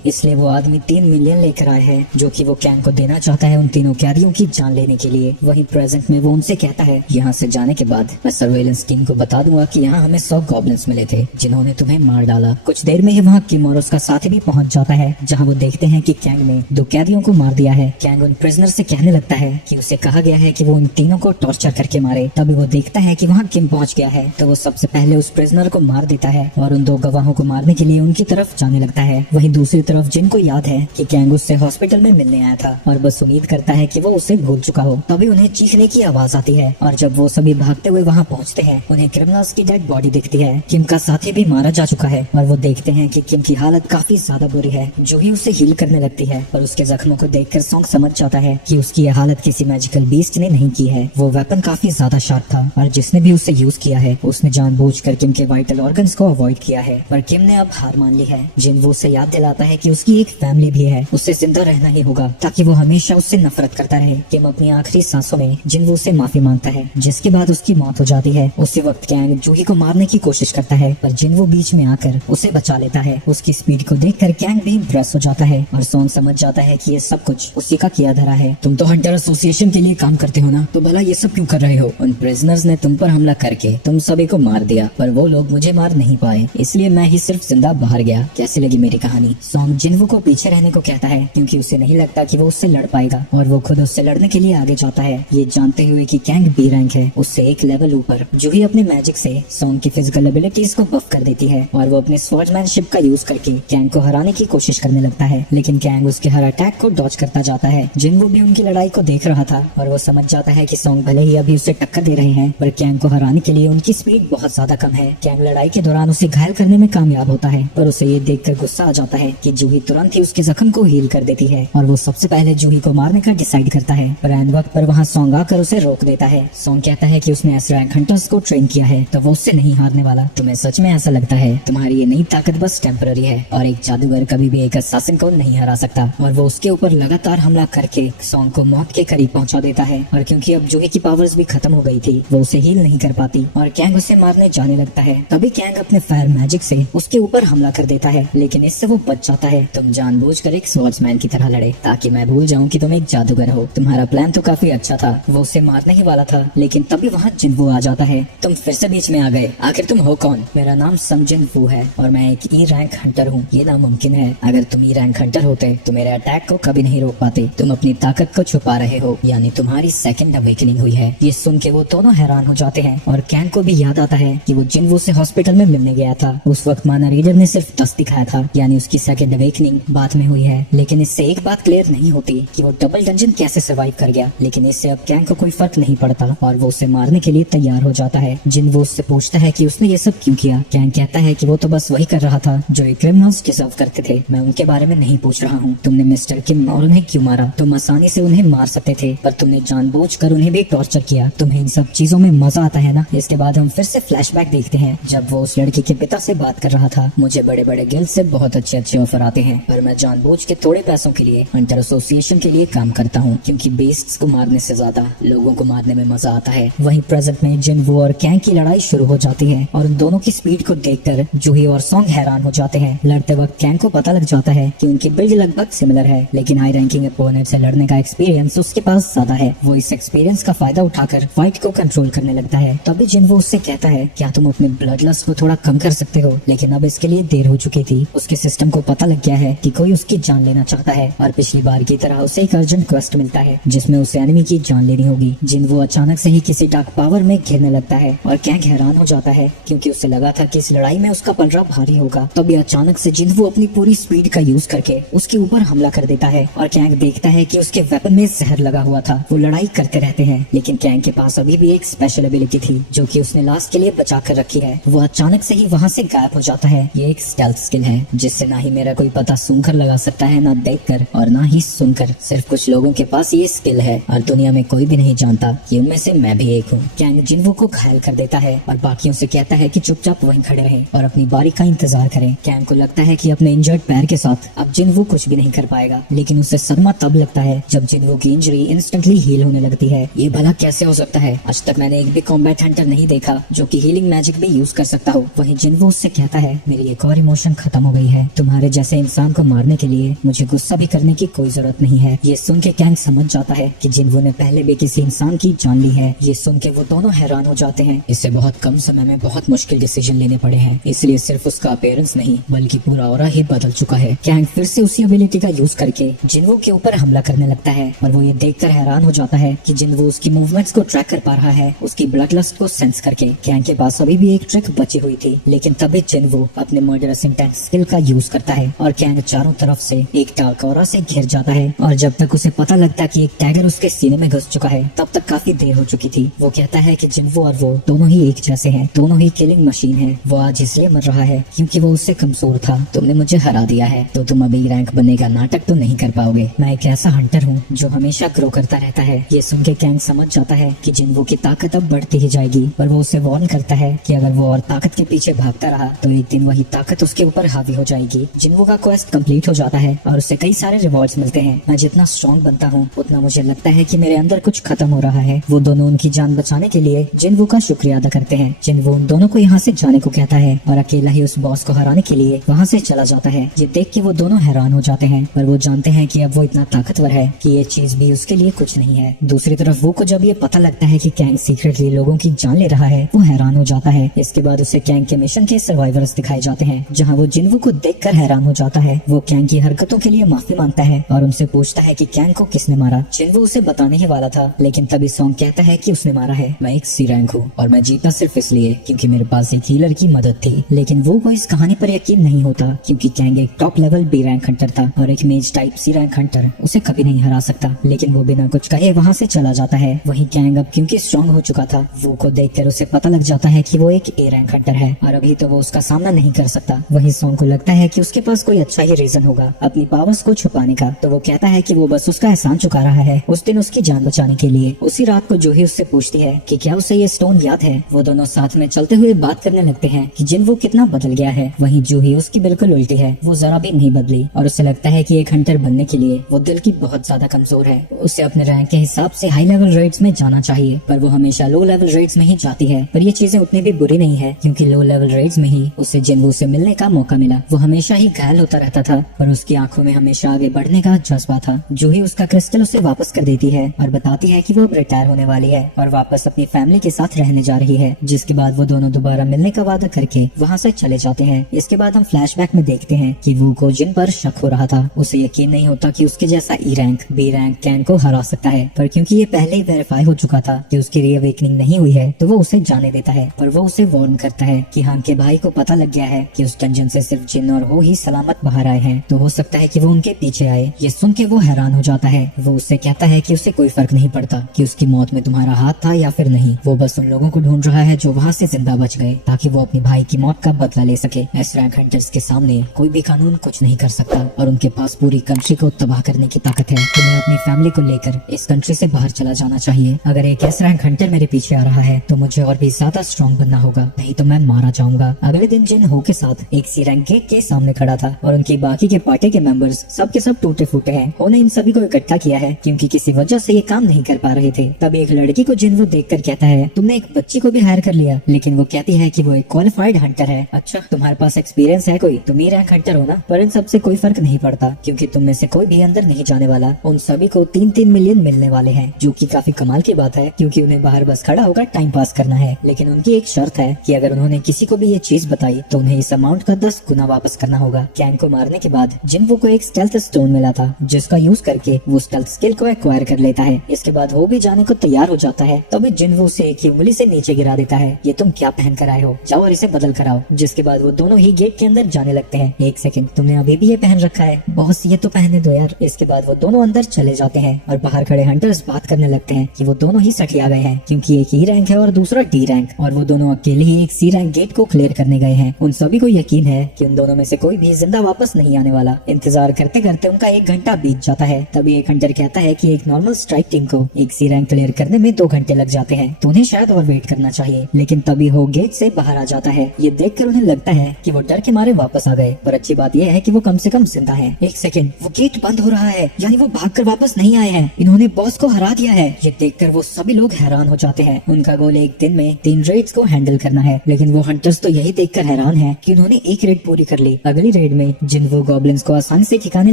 इसलिए वो आदमी 3 मिलियन लेकर आए हैं जो कि वो कैंग को देना चाहता है उन तीनों कैदियों की जान लेने के लिए। वहीं प्रेजेंट में वो उनसे कहता है यहाँ से जाने के बाद मैं सर्वेलेंस टीम को बता दूंगा कि यहाँ हमें 100 गॉब्लिन्स मिले थे जिन्होंने तुम्हें मार डाला। कुछ देर में ही वहाँ किम और उसका साथी भी पहुँच जाता है जहाँ वो देखते हैं कि कैंग ने 2 कैदियों को मार दिया है। कैंग उन प्रिजनर से कहने लगता है कि उसे कहा गया है कि वो उन तीनों को टॉर्चर करके मारे। तभी वो देखता है कि वहाँ किम पहुँच गया है तो वो सबसे पहले उस प्रिजनर को मार देता है और उन 2 गवाहों को मारने के लिए उनकी तरफ जाने लगता है। वहीं दूसरी तरफ जिन को याद है कि कैंग उससे हॉस्पिटल में मिलने आया था और बस उम्मीद करता है कि वो उसे भूल चुका हो। तभी उन्हें चीखने की आवाज आती है और जब वो सभी भागते हुए वहाँ पहुँचते हैं उन्हें क्रिमिनल्स की डेड बॉडी दिखती है। किम का साथी भी मारा जा चुका है और वो देखते हैं कि किम की हालत काफी ज्यादा बुरी है। जो ही उसे हील करने लगती है और उसके जख्मों को देखकर सॉन्ग समझ जाता है कि उसकी ये हालत किसी मैजिकल बीस्ट ने नहीं की है। वो वेपन काफी ज्यादा शार्प था और जिसने भी उसे यूज किया है उसने जानबूझकर किम के वाइटल ऑर्गन्स को अवॉइड किया है। पर किम ने अब हार मान ली है। जिनवू उसे याद दिलाता है कि उसकी एक फैमिली भी है, उससे जिंदा रहना ही होगा ताकि वो हमेशा उससे नफरत करता रहे। किम अपनी आखिरी सांसों में जिनवू से माफी मांगता है जिसके बाद उसकी मौत हो जाती है। उसी वक्त कैंग जूही को मारने की कोशिश करता है पर जिनवू बीच में आकर उसे बचा लेता है। उसकी स्पीड को देखकर कैंग भी इम्प्रेस हो जाता है और सॉन्ग समझ जाता है कि ये सब कुछ उसी का किया धरा है। तुम तो हंटर एसोसिएशन के लिए काम करते हो ना, तो भला ये सब क्यों कर रहे हो? उन प्रिजनर्स ने तुम पर हमला करके तुम सभी को मार दिया पर वो लोग मुझे मार नहीं पाए, इसलिए मैं ही सिर्फ जिंदा बाहर गया। कैसी लगी मेरी कहानी? सॉन्ग जिनवू को पीछे रहने को कहता है क्योंकि उसे नहीं लगता कि वो उससे लड़ पाएगा और वो खुद उससे लड़ने के लिए आगे जाता है, ये जानते हुए कि कैंग बी रैंक है, उससे एक लेवल ऊपर। जूही अपने मैजिक से सॉन्ग की फिजिकल एबिलिटीज को बफ कर देती है और वो अपने स्वॉर्ड्समैनशिप का यूज करके कैंग को हराने की कोशिश करने लगता है, लेकिन कैंग उसके हर अटैक को डॉज करता जाता है। जिनवू भी उनकी लड़ाई को देख रहा था और वो समझ जाता है कि सॉन्ग भले ही अभी उसे टक्कर दे रहे हैं पर कैंग को हराने के लिए उनकी स्पीड बहुत ज्यादा कम है। कैंग लड़ाई के दौरान उसे घायल करने में कामयाब होता है पर उसे ये देखकर गुस्सा आ जाता है कि जूही तुरंत ही उसके जख्म को हील कर देती है और वो सबसे पहले जूही को मारने का डिसाइड करता है। पर एंड वक्त पर वहाँ सॉन्ग आकर उसे रोक देता है। सॉन्ग कहता है कि उसने एस रैंक हंटर्स को ट्रेन किया है तो वो उससे नहीं हारने वाला। तुम्हें सच में ऐसा लगता है? तुम्हारी ये नई ताकत बस टेम्पररी है और एक जादूगर कभी भी एक अससासिन को नहीं हरा सकता। और वो उसके ऊपर लगातार हमला करके सॉन्ग को मौत के करीब पहुंचा देता है और क्योंकि अब जूही की पावर्स भी खत्म हो गई थी वो उसे हील नहीं कर पाती और कैंग उसे मारने जाने लगता है। तभी कैंग अपने फायर मैजिक से उसके ऊपर हमला कर देता है लेकिन इससे वो बच जाता है। तुम जानबूझकर एक स्वॉर्ड्समैन की तरह लड़े ताकि मैं भूल जाऊं कि तुम एक जादूगर हो। तुम्हारा प्लान तो काफी अच्छा था, वो उसे मारने ही वाला था, लेकिन तभी वहाँ जिनवू आ जाता है। तुम फिर से बीच में आ गए, आखिर तुम हो कौन? मेरा नाम सम जिनवू है और मैं एक ई रैंक हंटर हूँ। ये नामुमकिन है, अगर तुम ई रैंक हंटर होते तो मेरे अटैक को कभी नहीं रोक पाते। तुम अपनी ताकत को छुपा रहे हो, यानी तुम्हारी सेकंड अवेकनिंग हुई है। ये सुन के वो दोनों हैरान हो जाते हैं और कैंग को भी याद आता है कि वो जिनवू से हॉस्पिटल में मिलने गया था। उस वक्त माना रीडर ने सिर्फ 10 दिखाया था, यानी उसकी सेकंड अवेकनिंग बाद में हुई है। लेकिन इससे एक बात क्लियर नहीं होती कि वो डबल डंजन कैसे सर्वाइव कर गया। लेकिन इससे अब कैंग को कोई फर्क नहीं पड़ता और वो उसे मारने के लिए तैयार हो जाता है। जिनवू उससे पूछता है कि उसने ये सब क्यों किया। कैंग कहता है कि वो तो बस वही कर रहा था जो एक क्रिमिनल्स डिजर्व करते थे, मैं उनके बारे में नहीं पूछ रहा हूँ। तुमने मिस्टर किम और उन्हें क्यों मारा? तुम आसानी से उन्हें मार सकते थे पर तुमने जानबूझकर उन्हें भी टॉर्चर किया। तुम्हें इन सब चीजों में मजा आता है ना? इसके बाद हम फिर से फ्लैशबैक देखते हैं जब वो उस लड़की के पिता से बात कर रहा था। मुझे बड़े बड़े गिल्ड से बहुत अच्छे ऑफर आते हैं पर मैं जानबूझ के थोड़े पैसों के लिए हंटर एसोसिएशन के लिए काम करता हूँ क्योंकि बेस्ट्स को मारने से ज्यादा लोगों को मारने में मजा आता है। वहीं प्रेजेंट में जिनवू और कैंग की लड़ाई शुरू हो जाती है और उन दोनों की स्पीड को देखकर जूही और सॉन्ग हैरान हो जाते हैं। लड़ते वक्त कैंग को पता लग जाता है कि उनकी बिल्ड लगभग सिमिलर है लेकिन हाई रैंकिंग अपोनेंट से लड़ने का एक्सपीरियंस उसके पास ज्यादा है। वो इस एक्सपीरियंस का फायदा उठाकर फाइट को कंट्रोल करने लगता है। तभी जिनवू उससे कहता है क्या तुम अपने ब्लड लस्ट को थोड़ा कम कर सकते हो? लेकिन अब इसके लिए देर हो चुकी थी। उसके सिस्टम को पता लग गया है कि कोई उसकी जान लेना चाहता है और पिछली बार की तरह उसे एक अर्जेंट क्वेस्ट मिलता है जिसमें उसे एनिमी की जान लेनी होगी। जिनवू अचानक से ही किसी डार्क पावर में घिरने लगता है और कैंग हैरान हैरान हो जाता है क्योंकि उसे लगा था कि इस लड़ाई में उसका पलड़ा भारी होगा। तभी अचानक से जिन्वो अपनी पूरी स्पीड का यूज करके उसके ऊपर हमला कर देता है और कैंग देखता है कि उसके वेपन में जहर लगा हुआ था। वो लड़ाई करते रहते हैं लेकिन कैंग के पास अभी भी एक स्पेशल एबिलिटी थी जो कि उसने लास्ट के लिए बचा कर रखी है। वो अचानक से ही वहाँ से गायब हो जाता है। ये एक स्टेल्थ स्किल है जिससे ना ही मेरा कोई पता सुनकर लगा सकता है, ना देखकर और ना ही सुनकर। सिर्फ कुछ लोगों के पास ये स्किल है और दुनिया में कोई भी नहीं जानता कि उनमें से मैं भी एक हूँ। कैंग जिन्वो को घायल कर देता है और बाकियों से कहता है कि चुपचाप वहीं खड़े रहें और अपनी बारी का इंतजार करें। कैंग को लगता है कि अपने इंजर्ड पैर के साथ अब जिन्वो कुछ भी नहीं कर पाएगा, लेकिन उसे सदमा तब लगता है जब जिन्वो की इंजरी इंस्टेंटली हील होने लगती है। ये भला कैसे हो सकता है? आज तक मैंने एक भी कॉम्बैट हंटर नहीं देखा जो कि हीलिंग मैजिक भी यूज कर सकता हो। वहीं जिन्वो उससे कहता है, मेरी एक और इमोशन खत्म हो गई है। तुम्हारे जैसे इंसान को मारने के लिए मुझे गुस्सा भी करने की कोई जरूरत नहीं है। ये सुन के कैंग समझ जाता है कि जिन्वो ने पहले भी किसी इंसान की जान ली है। ये सुन के वो दोनों हैरान हो जाते हैं। इससे बहुत कम समय में बहुत मुश्किल डिसीजन लेने पड़े हैं, इसलिए सिर्फ उसका अपीयरेंस नहीं बल्कि पूरा ऑरा ही बदल चुका है। कैंग फिर से उसी एबिलिटी का यूज करके जिन्वो के ऊपर हमला करने लगता है और वो ये देखकर हैरान हो जाता है कि जिन्वो उसकी मूवमेंट्स को ट्रैक कर पा रहा है, उसकी ब्लड लस्ट को सेंस करके। कैंग के पास अभी भी एक ट्रिक बची हुई थी, लेकिन तभी जिन्वो अपने मर्डरस इंटेंस स्किल का यूज करता है और कैंग चारों तरफ से एक डार्क ऑरा से घिर जाता है। और जब तक उसे पता लगता कि एक टैगर उसके सीने में घुस चुका है तब तक काफी देर हो चुकी थी। वो कहता है कि जिन्वो और वो दोनों ही एक जैसे हैं, दोनों ही किलिंग मशीन है। वो आज इसलिए मर रहा है क्योंकि वो उससे कमजोर था। तुमने मुझे हरा दिया है तो तुम अभी रैंक बनने का नाटक तो नहीं कर पाओगे। मैं एक ऐसा हंटर हूँ जो हमेशा ग्रो करता रहता है। ये सुन के कैंग समझ जाता है कि जिन्वो की ताकत अब बढ़ती ही जाएगी, पर वो उसे वार्न करता है कि अगर वो और ताकत के पीछे भागता रहा तो एक दिन वही ताकत उसके ऊपर हावी हो जाएगी। जिन्वो का क्वेस्ट कंप्लीट हो जाता है और उसे कई सारे रिवॉर्ड्स मिलते हैं। मैं जितना स्ट्रॉन्ग बनता हूँ उतना मुझे लगता है कि मेरे अंदर कुछ खत्म हो रहा है। वो दोनों उनकी जान बचाने के लिए जिन्वो का शुक्रिया अदा करते हैं। जिन्वो उन दोनों को यहाँ से जाने को कहता है और अकेला ही उस बॉस को हराने के लिए वहाँ से चला जाता है। ये देख के वो दोनों हैरान हो जाते हैं, पर वो जानते हैं कि अब वो इतना ताकतवर है कि ये चीज भी उसके लिए कुछ नहीं है। दूसरी तरफ वो को जब ये पता लगता है कि कैंग सीक्रेटली लोगों की जान ले रहा है, वो हैरान हो जाता है। इसके बाद उसे कैंग के मिशन के सर्वाइवर्स दिखाए जाते हैं, जहाँ वो जिन्वो को देखकर हैरान हो जाता है। वो कैंग की हरकतों के लिए माफी मांगता है और उनसे पूछता है कि कैंग को किसने मारा। जिन्वो उसे बताने ही वाला था, लेकिन तभी सॉन्ग कहता है कि उसने मारा है। मैं एक सी रैंक हूँ और मैं जीता सिर्फ इसलिए क्योंकि मेरे पास एक हीलर की मदद थी। लेकिन वो को इस कहानी पर यकीन नहीं होता क्योंकि कैंग एक top level B rank hunter था और एक मेज टाइप सी रैंक हंटर उसे कभी नहीं हरा सकता। लेकिन वो बिना कुछ कहे वहाँ से चला जाता है। वहीं कैंग अब क्योंकि स्ट्रॉन्ग हो चुका था, वो को देखकर उसे पता लग जाता है कि वो एक ए रैंक हंटर है और अभी तो वो उसका सामना नहीं कर सकता। वहीं सॉन्ग को लगता है कि उसके पास कोई अच्छा ही रीजन होगा अपनी पावर्स को छुपाने का, तो वो कहता है कि वो बस उसका एहसान चुका रहा है उस दिन उसकी जान बचाने के लिए। उसी रात को जूही उससे पूछती है कि क्या उसे ये स्टोन याद है। वो दोनों साथ में चलते हुए बात करने लगते हैं कि जिन्वो कितना बदल गया है। वहीं जूही उसकी बिल्कुल उल्टी है, वो जरा भी नहीं बदली और उसे लगता है कि एक हंटर बनने के लिए वो दिल की बहुत ज्यादा कमजोर है। उसे अपने रैंक के हिसाब से हाई लेवल रेड्स में जाना चाहिए, पर वो हमेशा लो लेवल रेड्स में ही जाती है। पर ये चीजें उतनी भी बुरी नहीं है क्योंकि लो लेवल रेड्स में ही उसे जिन्वो से मिलने का मौका मिला। वो हमेशा ही घायल होता रहता था पर उसकी आंखों में हमेशा आगे बढ़ने का जज्बा था। जूही उसका क्रिस्टल उसे वापस कर देती है और बताती है कि वो अब रिटायर होने वाली है और वापस अपनी फैमिली के साथ रहने जा रही है, जिसके बाद वो दोनों दोबारा मिलने का वादा करके वहाँ से चले जाते हैं। इसके बाद हम फ्लैशबैक में देखते हैं कि वो को जिन पर शक हो रहा था, उसे यकीन नहीं होता कि उसके जैसा E rank B rank Kang को हरा सकता है, पर क्योंकि ये पहले ही वेरीफाई हो चुका था कि उसकी रीअवेकनिंग नहीं हुई है तो वो उसे जाने देता है। पर वो उसे वार्न करता है कि हांग के भाई को पता लग गया है कि उस डंजन से सिर्फ जिन और वो ही सलामत बाहर आए हैं, तो हो सकता है कि वो उनके पीछे आए। ये सुन के वो हैरान हो जाता है। वो उससे कहता है कि उसे कोई फर्क नहीं पड़ता कि उसकी मौत में तुम्हारा हाथ था या फिर नहीं, वो बस उन लोगों को ढूंढ रहा है जो वहाँ से जिंदा बच गए ताकि वो अपने भाई की मौत का बदला ले सके। एस रैंक हंटर्स के सामने कोई भी कानून कुछ नहीं कर सकता और उनके पास पूरी कंट्री को तबाह करने की ताकत है। तुम्हें अपनी फैमिली को लेकर इस कंट्री से बाहर चला जाना चाहिए। अगर एक एस रैंक हंटर मेरे पीछे आ रहा है तो मुझे और भी ज्यादा स्ट्रॉन्ग बनना होगा, नहीं तो मैं मारा जाऊंगा। अगले दिन जिन हो के साथ एक सी रैंक गेट के सामने खड़ा था और उनकी बाकी के पार्टी के मेंबर्स सब के सब टूटे फूटे हैं। उन्हें इन सभी को इकट्ठा किया है क्योंकि किसी वजह से ये काम नहीं कर पा रहे थे। तब एक लड़की को जिन्वो देखकर कहता है, तुमने एक बच्ची को भी हायर कर लिया। लेकिन वो कहती है कि वो एक क्वालिफाइड हंटर है। अच्छा, तुम्हारे पास एक्सपीरियंस है कोई, तुम ही रैंक हंटर हो ना। पर इन सबसे कोई फर्क नहीं पड़ता क्योंकि तुम में से कोई भी अंदर नहीं जाने वाला। उन सभी को 3-3 मिलियन मिलने वाले हैं, जो कि काफी कमाल की बात है क्योंकि उन्हें बाहर बस खड़ा होकर टाइम पास करना है। लेकिन उनकी एक शर्त है कि अगर उन्होंने किसी को भी ये चीज बताई तो उन्हें इस अमाउंट का 10 गुना वापस करना होगा। कैंग को मारने के बाद जिन्वो को एक स्टेल्थ स्टोन मिला था जिसका यूज करके वो स्टेल्थ स्किल को एक्वायर कर लेता है। इसके बाद वो भी जाने को तैयार हो जाता है, तभी जिन्वो उसे एक ही उंगली से नीचे गिरा देता है है, ये तुम क्या पहन कर आए हो, जाओ और इसे बदल कर आओ। जिसके बाद वो दोनों ही गेट के अंदर जाने लगते हैं। एक सेकंड, तुमने अभी भी ये पहन रखा है? बॉस ये तो पहनने दो यार। इसके बाद वो दोनों अंदर चले जाते हैं और बाहर खड़े हंटर्स बात करने लगते हैं कि वो दोनों ही सठिया गए हैं, क्योंकि एक ई रैंक है और दूसरा डी रैंक, और वो दोनों अकेले ही एक सी रैंक गेट को क्लियर करने गए हैं। उन सभी को यकीन है कि उन दोनों में से कोई भी जिंदा वापस नहीं आने वाला। इंतजार करते करते उनका 1 घंटा बीत जाता है। तभी एक हंटर कहता है कि एक नॉर्मल स्ट्राइक टीम को एक सी रैंक क्लियर करने में 2 घंटे लग जाते हैं, तो उन्हें शायद और वेट करना चाहिए। लेकिन तभी हो गेट से बाहर आ जाता है। ये देखकर उन्हें लगता है कि वो डर के मारे वापस आ गए, पर अच्छी बात यह है कि वो कम से कम जिंदा है। एक सेकंड, वो गेट बंद हो रहा है, यानी वो भागकर वापस नहीं आए हैं। इन्होंने बॉस को हरा दिया है। ये देखकर वो सभी लोग हैरान हो जाते हैं। उनका गोल एक दिन में 3 रेड्स को हैंडल करना है, लेकिन वो हंटर्स तो यही देखकर हैरान है कि उन्होंने एक रेड पूरी कर ली। अगली रेड में जिन्वो गॉब्लिन्स को आसानी से ठिकाने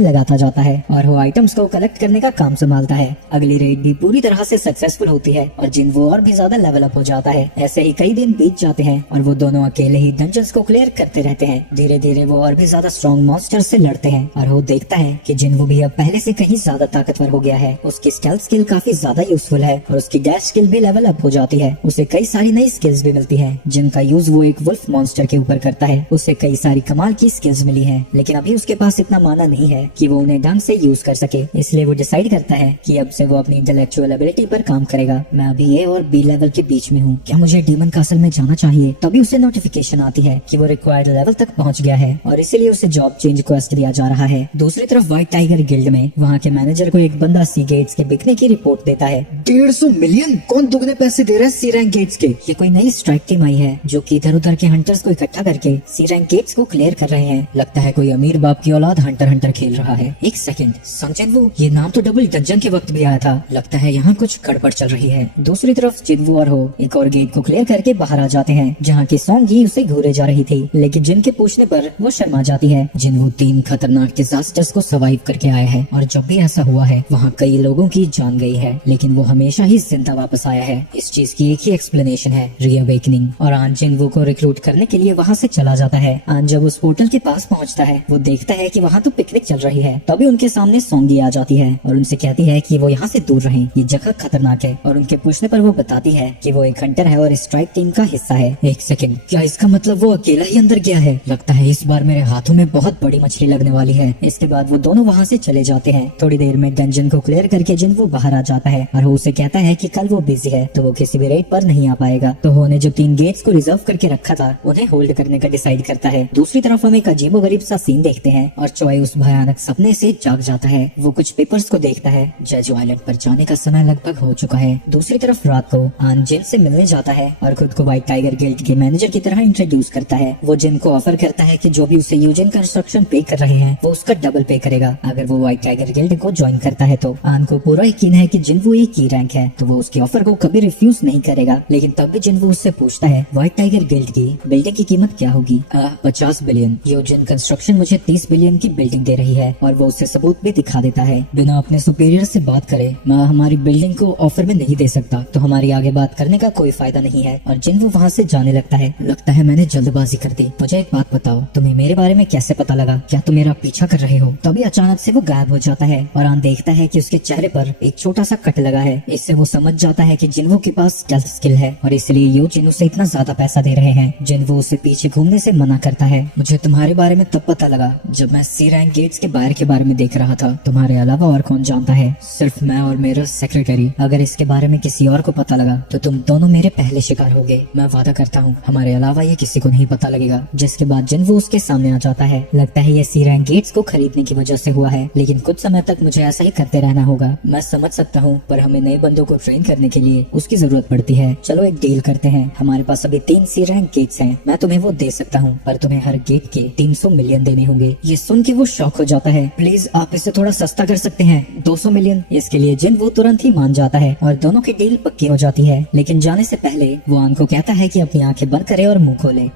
लगाता जाता है और वो आइटम्स को कलेक्ट करने का काम संभालता है। अगली रेड भी पूरी तरह से सक्सेसफुल होती है और जिन्वो और भी ज्यादा लेवल अप हो जाता है। ऐसे ही कई दिन बीत जाते हैं और वो दोनों अकेले ही डंजन्स को क्लियर करते रहते हैं। धीरे धीरे वो और भी ज्यादा स्ट्रॉन्ग मॉन्स्टर से लड़ते हैं और वो देखता है कि जिन्वो भी अब पहले से कहीं ज्यादा ताकतवर हो गया है। उसकी स्टेल्थ स्किल काफी ज्यादा यूजफुल है और उसकी डैश स्किल भी लेवल अप हो जाती है। उसे कई सारी नई स्किल्स भी मिलती है, जिनका यूज वो एक वुल्फ मॉन्स्टर के ऊपर करता है। उसे कई सारी कमाल की स्किल्स मिली है, लेकिन अभी उसके पास इतना माना नहीं है कि वो उन्हें ढंग से यूज कर सके। इसलिए वो डिसाइड करता है कि अब से वो अपनी इंटेलेक्चुअल एबिलिटी पर काम करेगा। मैं अभी ए और बी लेवल के बीच में हूँ, क्या मुझे डीमन कासल में जाना चाहिए? तभी उसे नोटिफिकेशन आती है कि वो रिक्वायर्ड लेवल तक पहुँच गया है और इसीलिए उसे जॉब चेंज क्वेस्ट दिया जा रहा है। दूसरी तरफ व्हाइट टाइगर गिल्ड में वहाँ के मैनेजर को एक बंदा सी गेट्स के बिकने की रिपोर्ट देता है। 150 मिलियन? कौन दुगने पैसे दे रहा है सी रैंक गेट्स के? ये कोई नई स्ट्राइक टीम आई है जो कि इधर उधर के हंटर्स को इकट्ठा करके सी रैंक गेट्स को क्लियर कर रहे हैं। लगता है कोई अमीर बाप की औलाद हंटर खेल रहा है। एक सेकंड, संग जिन्वो, ये नाम तो डबल डंजन के वक्त भी आया था। लगता है यहाँ कुछ गड़बड़ चल रही है। दूसरी तरफ जिन्वो और हो एक और गेट को क्लियर करके बाहर आ जाते हैं, जहाँ की सोंगी उसे घूरे जा रही थी, लेकिन जिनके पूछने पर वो शर्मा जाती है। जिन्वो 3 खतरनाक डिजास्टर्स को सर्वाइव करके आया है और जब भी ऐसा हुआ है वहाँ कई लोगों की जान गई है, लेकिन वो हमेशा ही जिंदा वापस आया है। इस चीज की एक ही एक्सप्लेनेशन है, रीअवेकनिंग। और आन जिन्वो को रिक्रूट करने के लिए वहाँ से चला जाता है। आन जब उस पोर्टल के पास पहुँचता है, वो देखता है कि वहाँ तो पिकनिक चल रही है। तभी उनके सामने सोंगी आ जाती है और उनसे कहती है कि वो यहाँ से दूर रहें, ये जगह खतरनाक है। और उनके पूछने पर वो बताती है कि वो एक हंटर है और स्ट्राइक टीम का हिस्सा है। एक सेकंड, क्या इसका मतलब वो अकेला ही अंदर गया है? लगता है इस बार मेरे हाथों में बहुत बड़ी मछली लगने वाली है। इसके बाद वो दोनों वहाँ से चले जाते हैं। थोड़ी देर में डंजन को क्लियर करके जिन्वो बाहर आ जाता है और वो उसे कहता है कि कल वो बिजी है तो वो किसी भी रेट पर नहीं आ पाएगा। तो हो ने जो 3 गेट्स को रिजर्व करके रखा था उन्हें होल्ड करने का डिसाइड करता है। दूसरी तरफ हम एक अजीबोगरीब सा सीन देखते हैं और चॉय उस भयानक सपने से जाग जाता है। वो कुछ पेपर्स को देखता है। जेजो आइलैंड पर जाने का समय लगभग हो चुका है। दूसरी तरफ रात को आन जिन से मिलने जाता है और खुद को व्हाइट टाइगर गिल्ड के मैनेजर की तरह इंट्रोड्यूस करता है। वो जिन को ऑफर करता है कि जो भी उसे यूजिन कंस्ट्रक्शन पे कर रहे हैं वो उसका डबल पे करेगा अगर वो व्हाइट टाइगर गिल्ड को ज्वाइन करता है। तो आन को पूरा यकीन है कि जिन्वो एक की रैंक है तो वो उसके ऑफर को कभी रिफ्यूज नहीं करेगा। लेकिन तब भी जिन्वो उससे पूछता है व्हाइट टाइगर गिल्ड की बिल्डिंग की कीमत क्या होगी? 50 बिलियन। यूजिन कंस्ट्रक्शन मुझे 30 बिलियन की बिल्डिंग दे रही है और वो उसे सबूत भी दिखा देता है। बिना अपने सुपीरियर से बात करे मैं हमारी बिल्डिंग को ऑफर में नहीं दे सकता, तो हमारी आगे बात करने का कोई फायदा नहीं है। और जिन्वो वहाँ से जाने लगता है। लगता है मैंने जल्दबाजी कर दी। मुझे एक बात बताओ, तुम्हें मेरे बारे में कैसे पता लगा? क्या तुम मेरा पीछा कर रहे हो? तभी अचानक से वो गायब हो जाता है और आन देखता है कि उसके चेहरे पर एक छोटा सा कट लगा है। इससे वो समझ जाता है कि जिन्वो के पास स्टेल्थ स्किल है और इसलिए यूजिन उसे इतना ज्यादा पैसा दे रहे हैं। जिन्वो उसे पीछे घूमने से मना करता है। मुझे तुम्हारे बारे में तब पता लगा जब मैं सी रैंक गेट्स के बाहर के बारे में देख रहा था। तुम्हारे अलावा और कौन जानता है? सिर्फ मैं और मेरा सेक्रेटरी। अगर इसके बारे में किसी और को पता लगा तो तुम दोनों मेरे पहले शिकार होगे। मैं वादा करता हूँ हमारे अलावा ये किसी को नहीं पता लगेगा। जिसके बाद जिन्वो उसके सामने आ जाता है। लगता है ये सी रैंक गेट्स को खरीदने की वजह से हुआ है, लेकिन कुछ समय तक मुझे ऐसा ही करते रहना होगा। मैं समझ सकता हूँ, पर हमें नए बंदों को ट्रेन करने के लिए उसकी जरूरत पड़ती है। चलो एक डील करते हैं। हमारे पास अभी 3 सी रैंक गेट्स हैं। मैं तुम्हें वो दे सकता हूँ, पर तुम्हें हर गेट के 300 मिलियन देने होंगे। ये सुन के वो शॉक हो जाता है। प्लीज आप इसे थोड़ा सस्ता कर सकते हैं? 200 मिलियन? इसके लिए जिन्वो तुरंत ही मान जाता है और दोनों की डील पक्की हो जाती है। लेकिन जाने से पहले वो आन को कहता है कि अपनी आंखें बंद करे और मुंह खोले।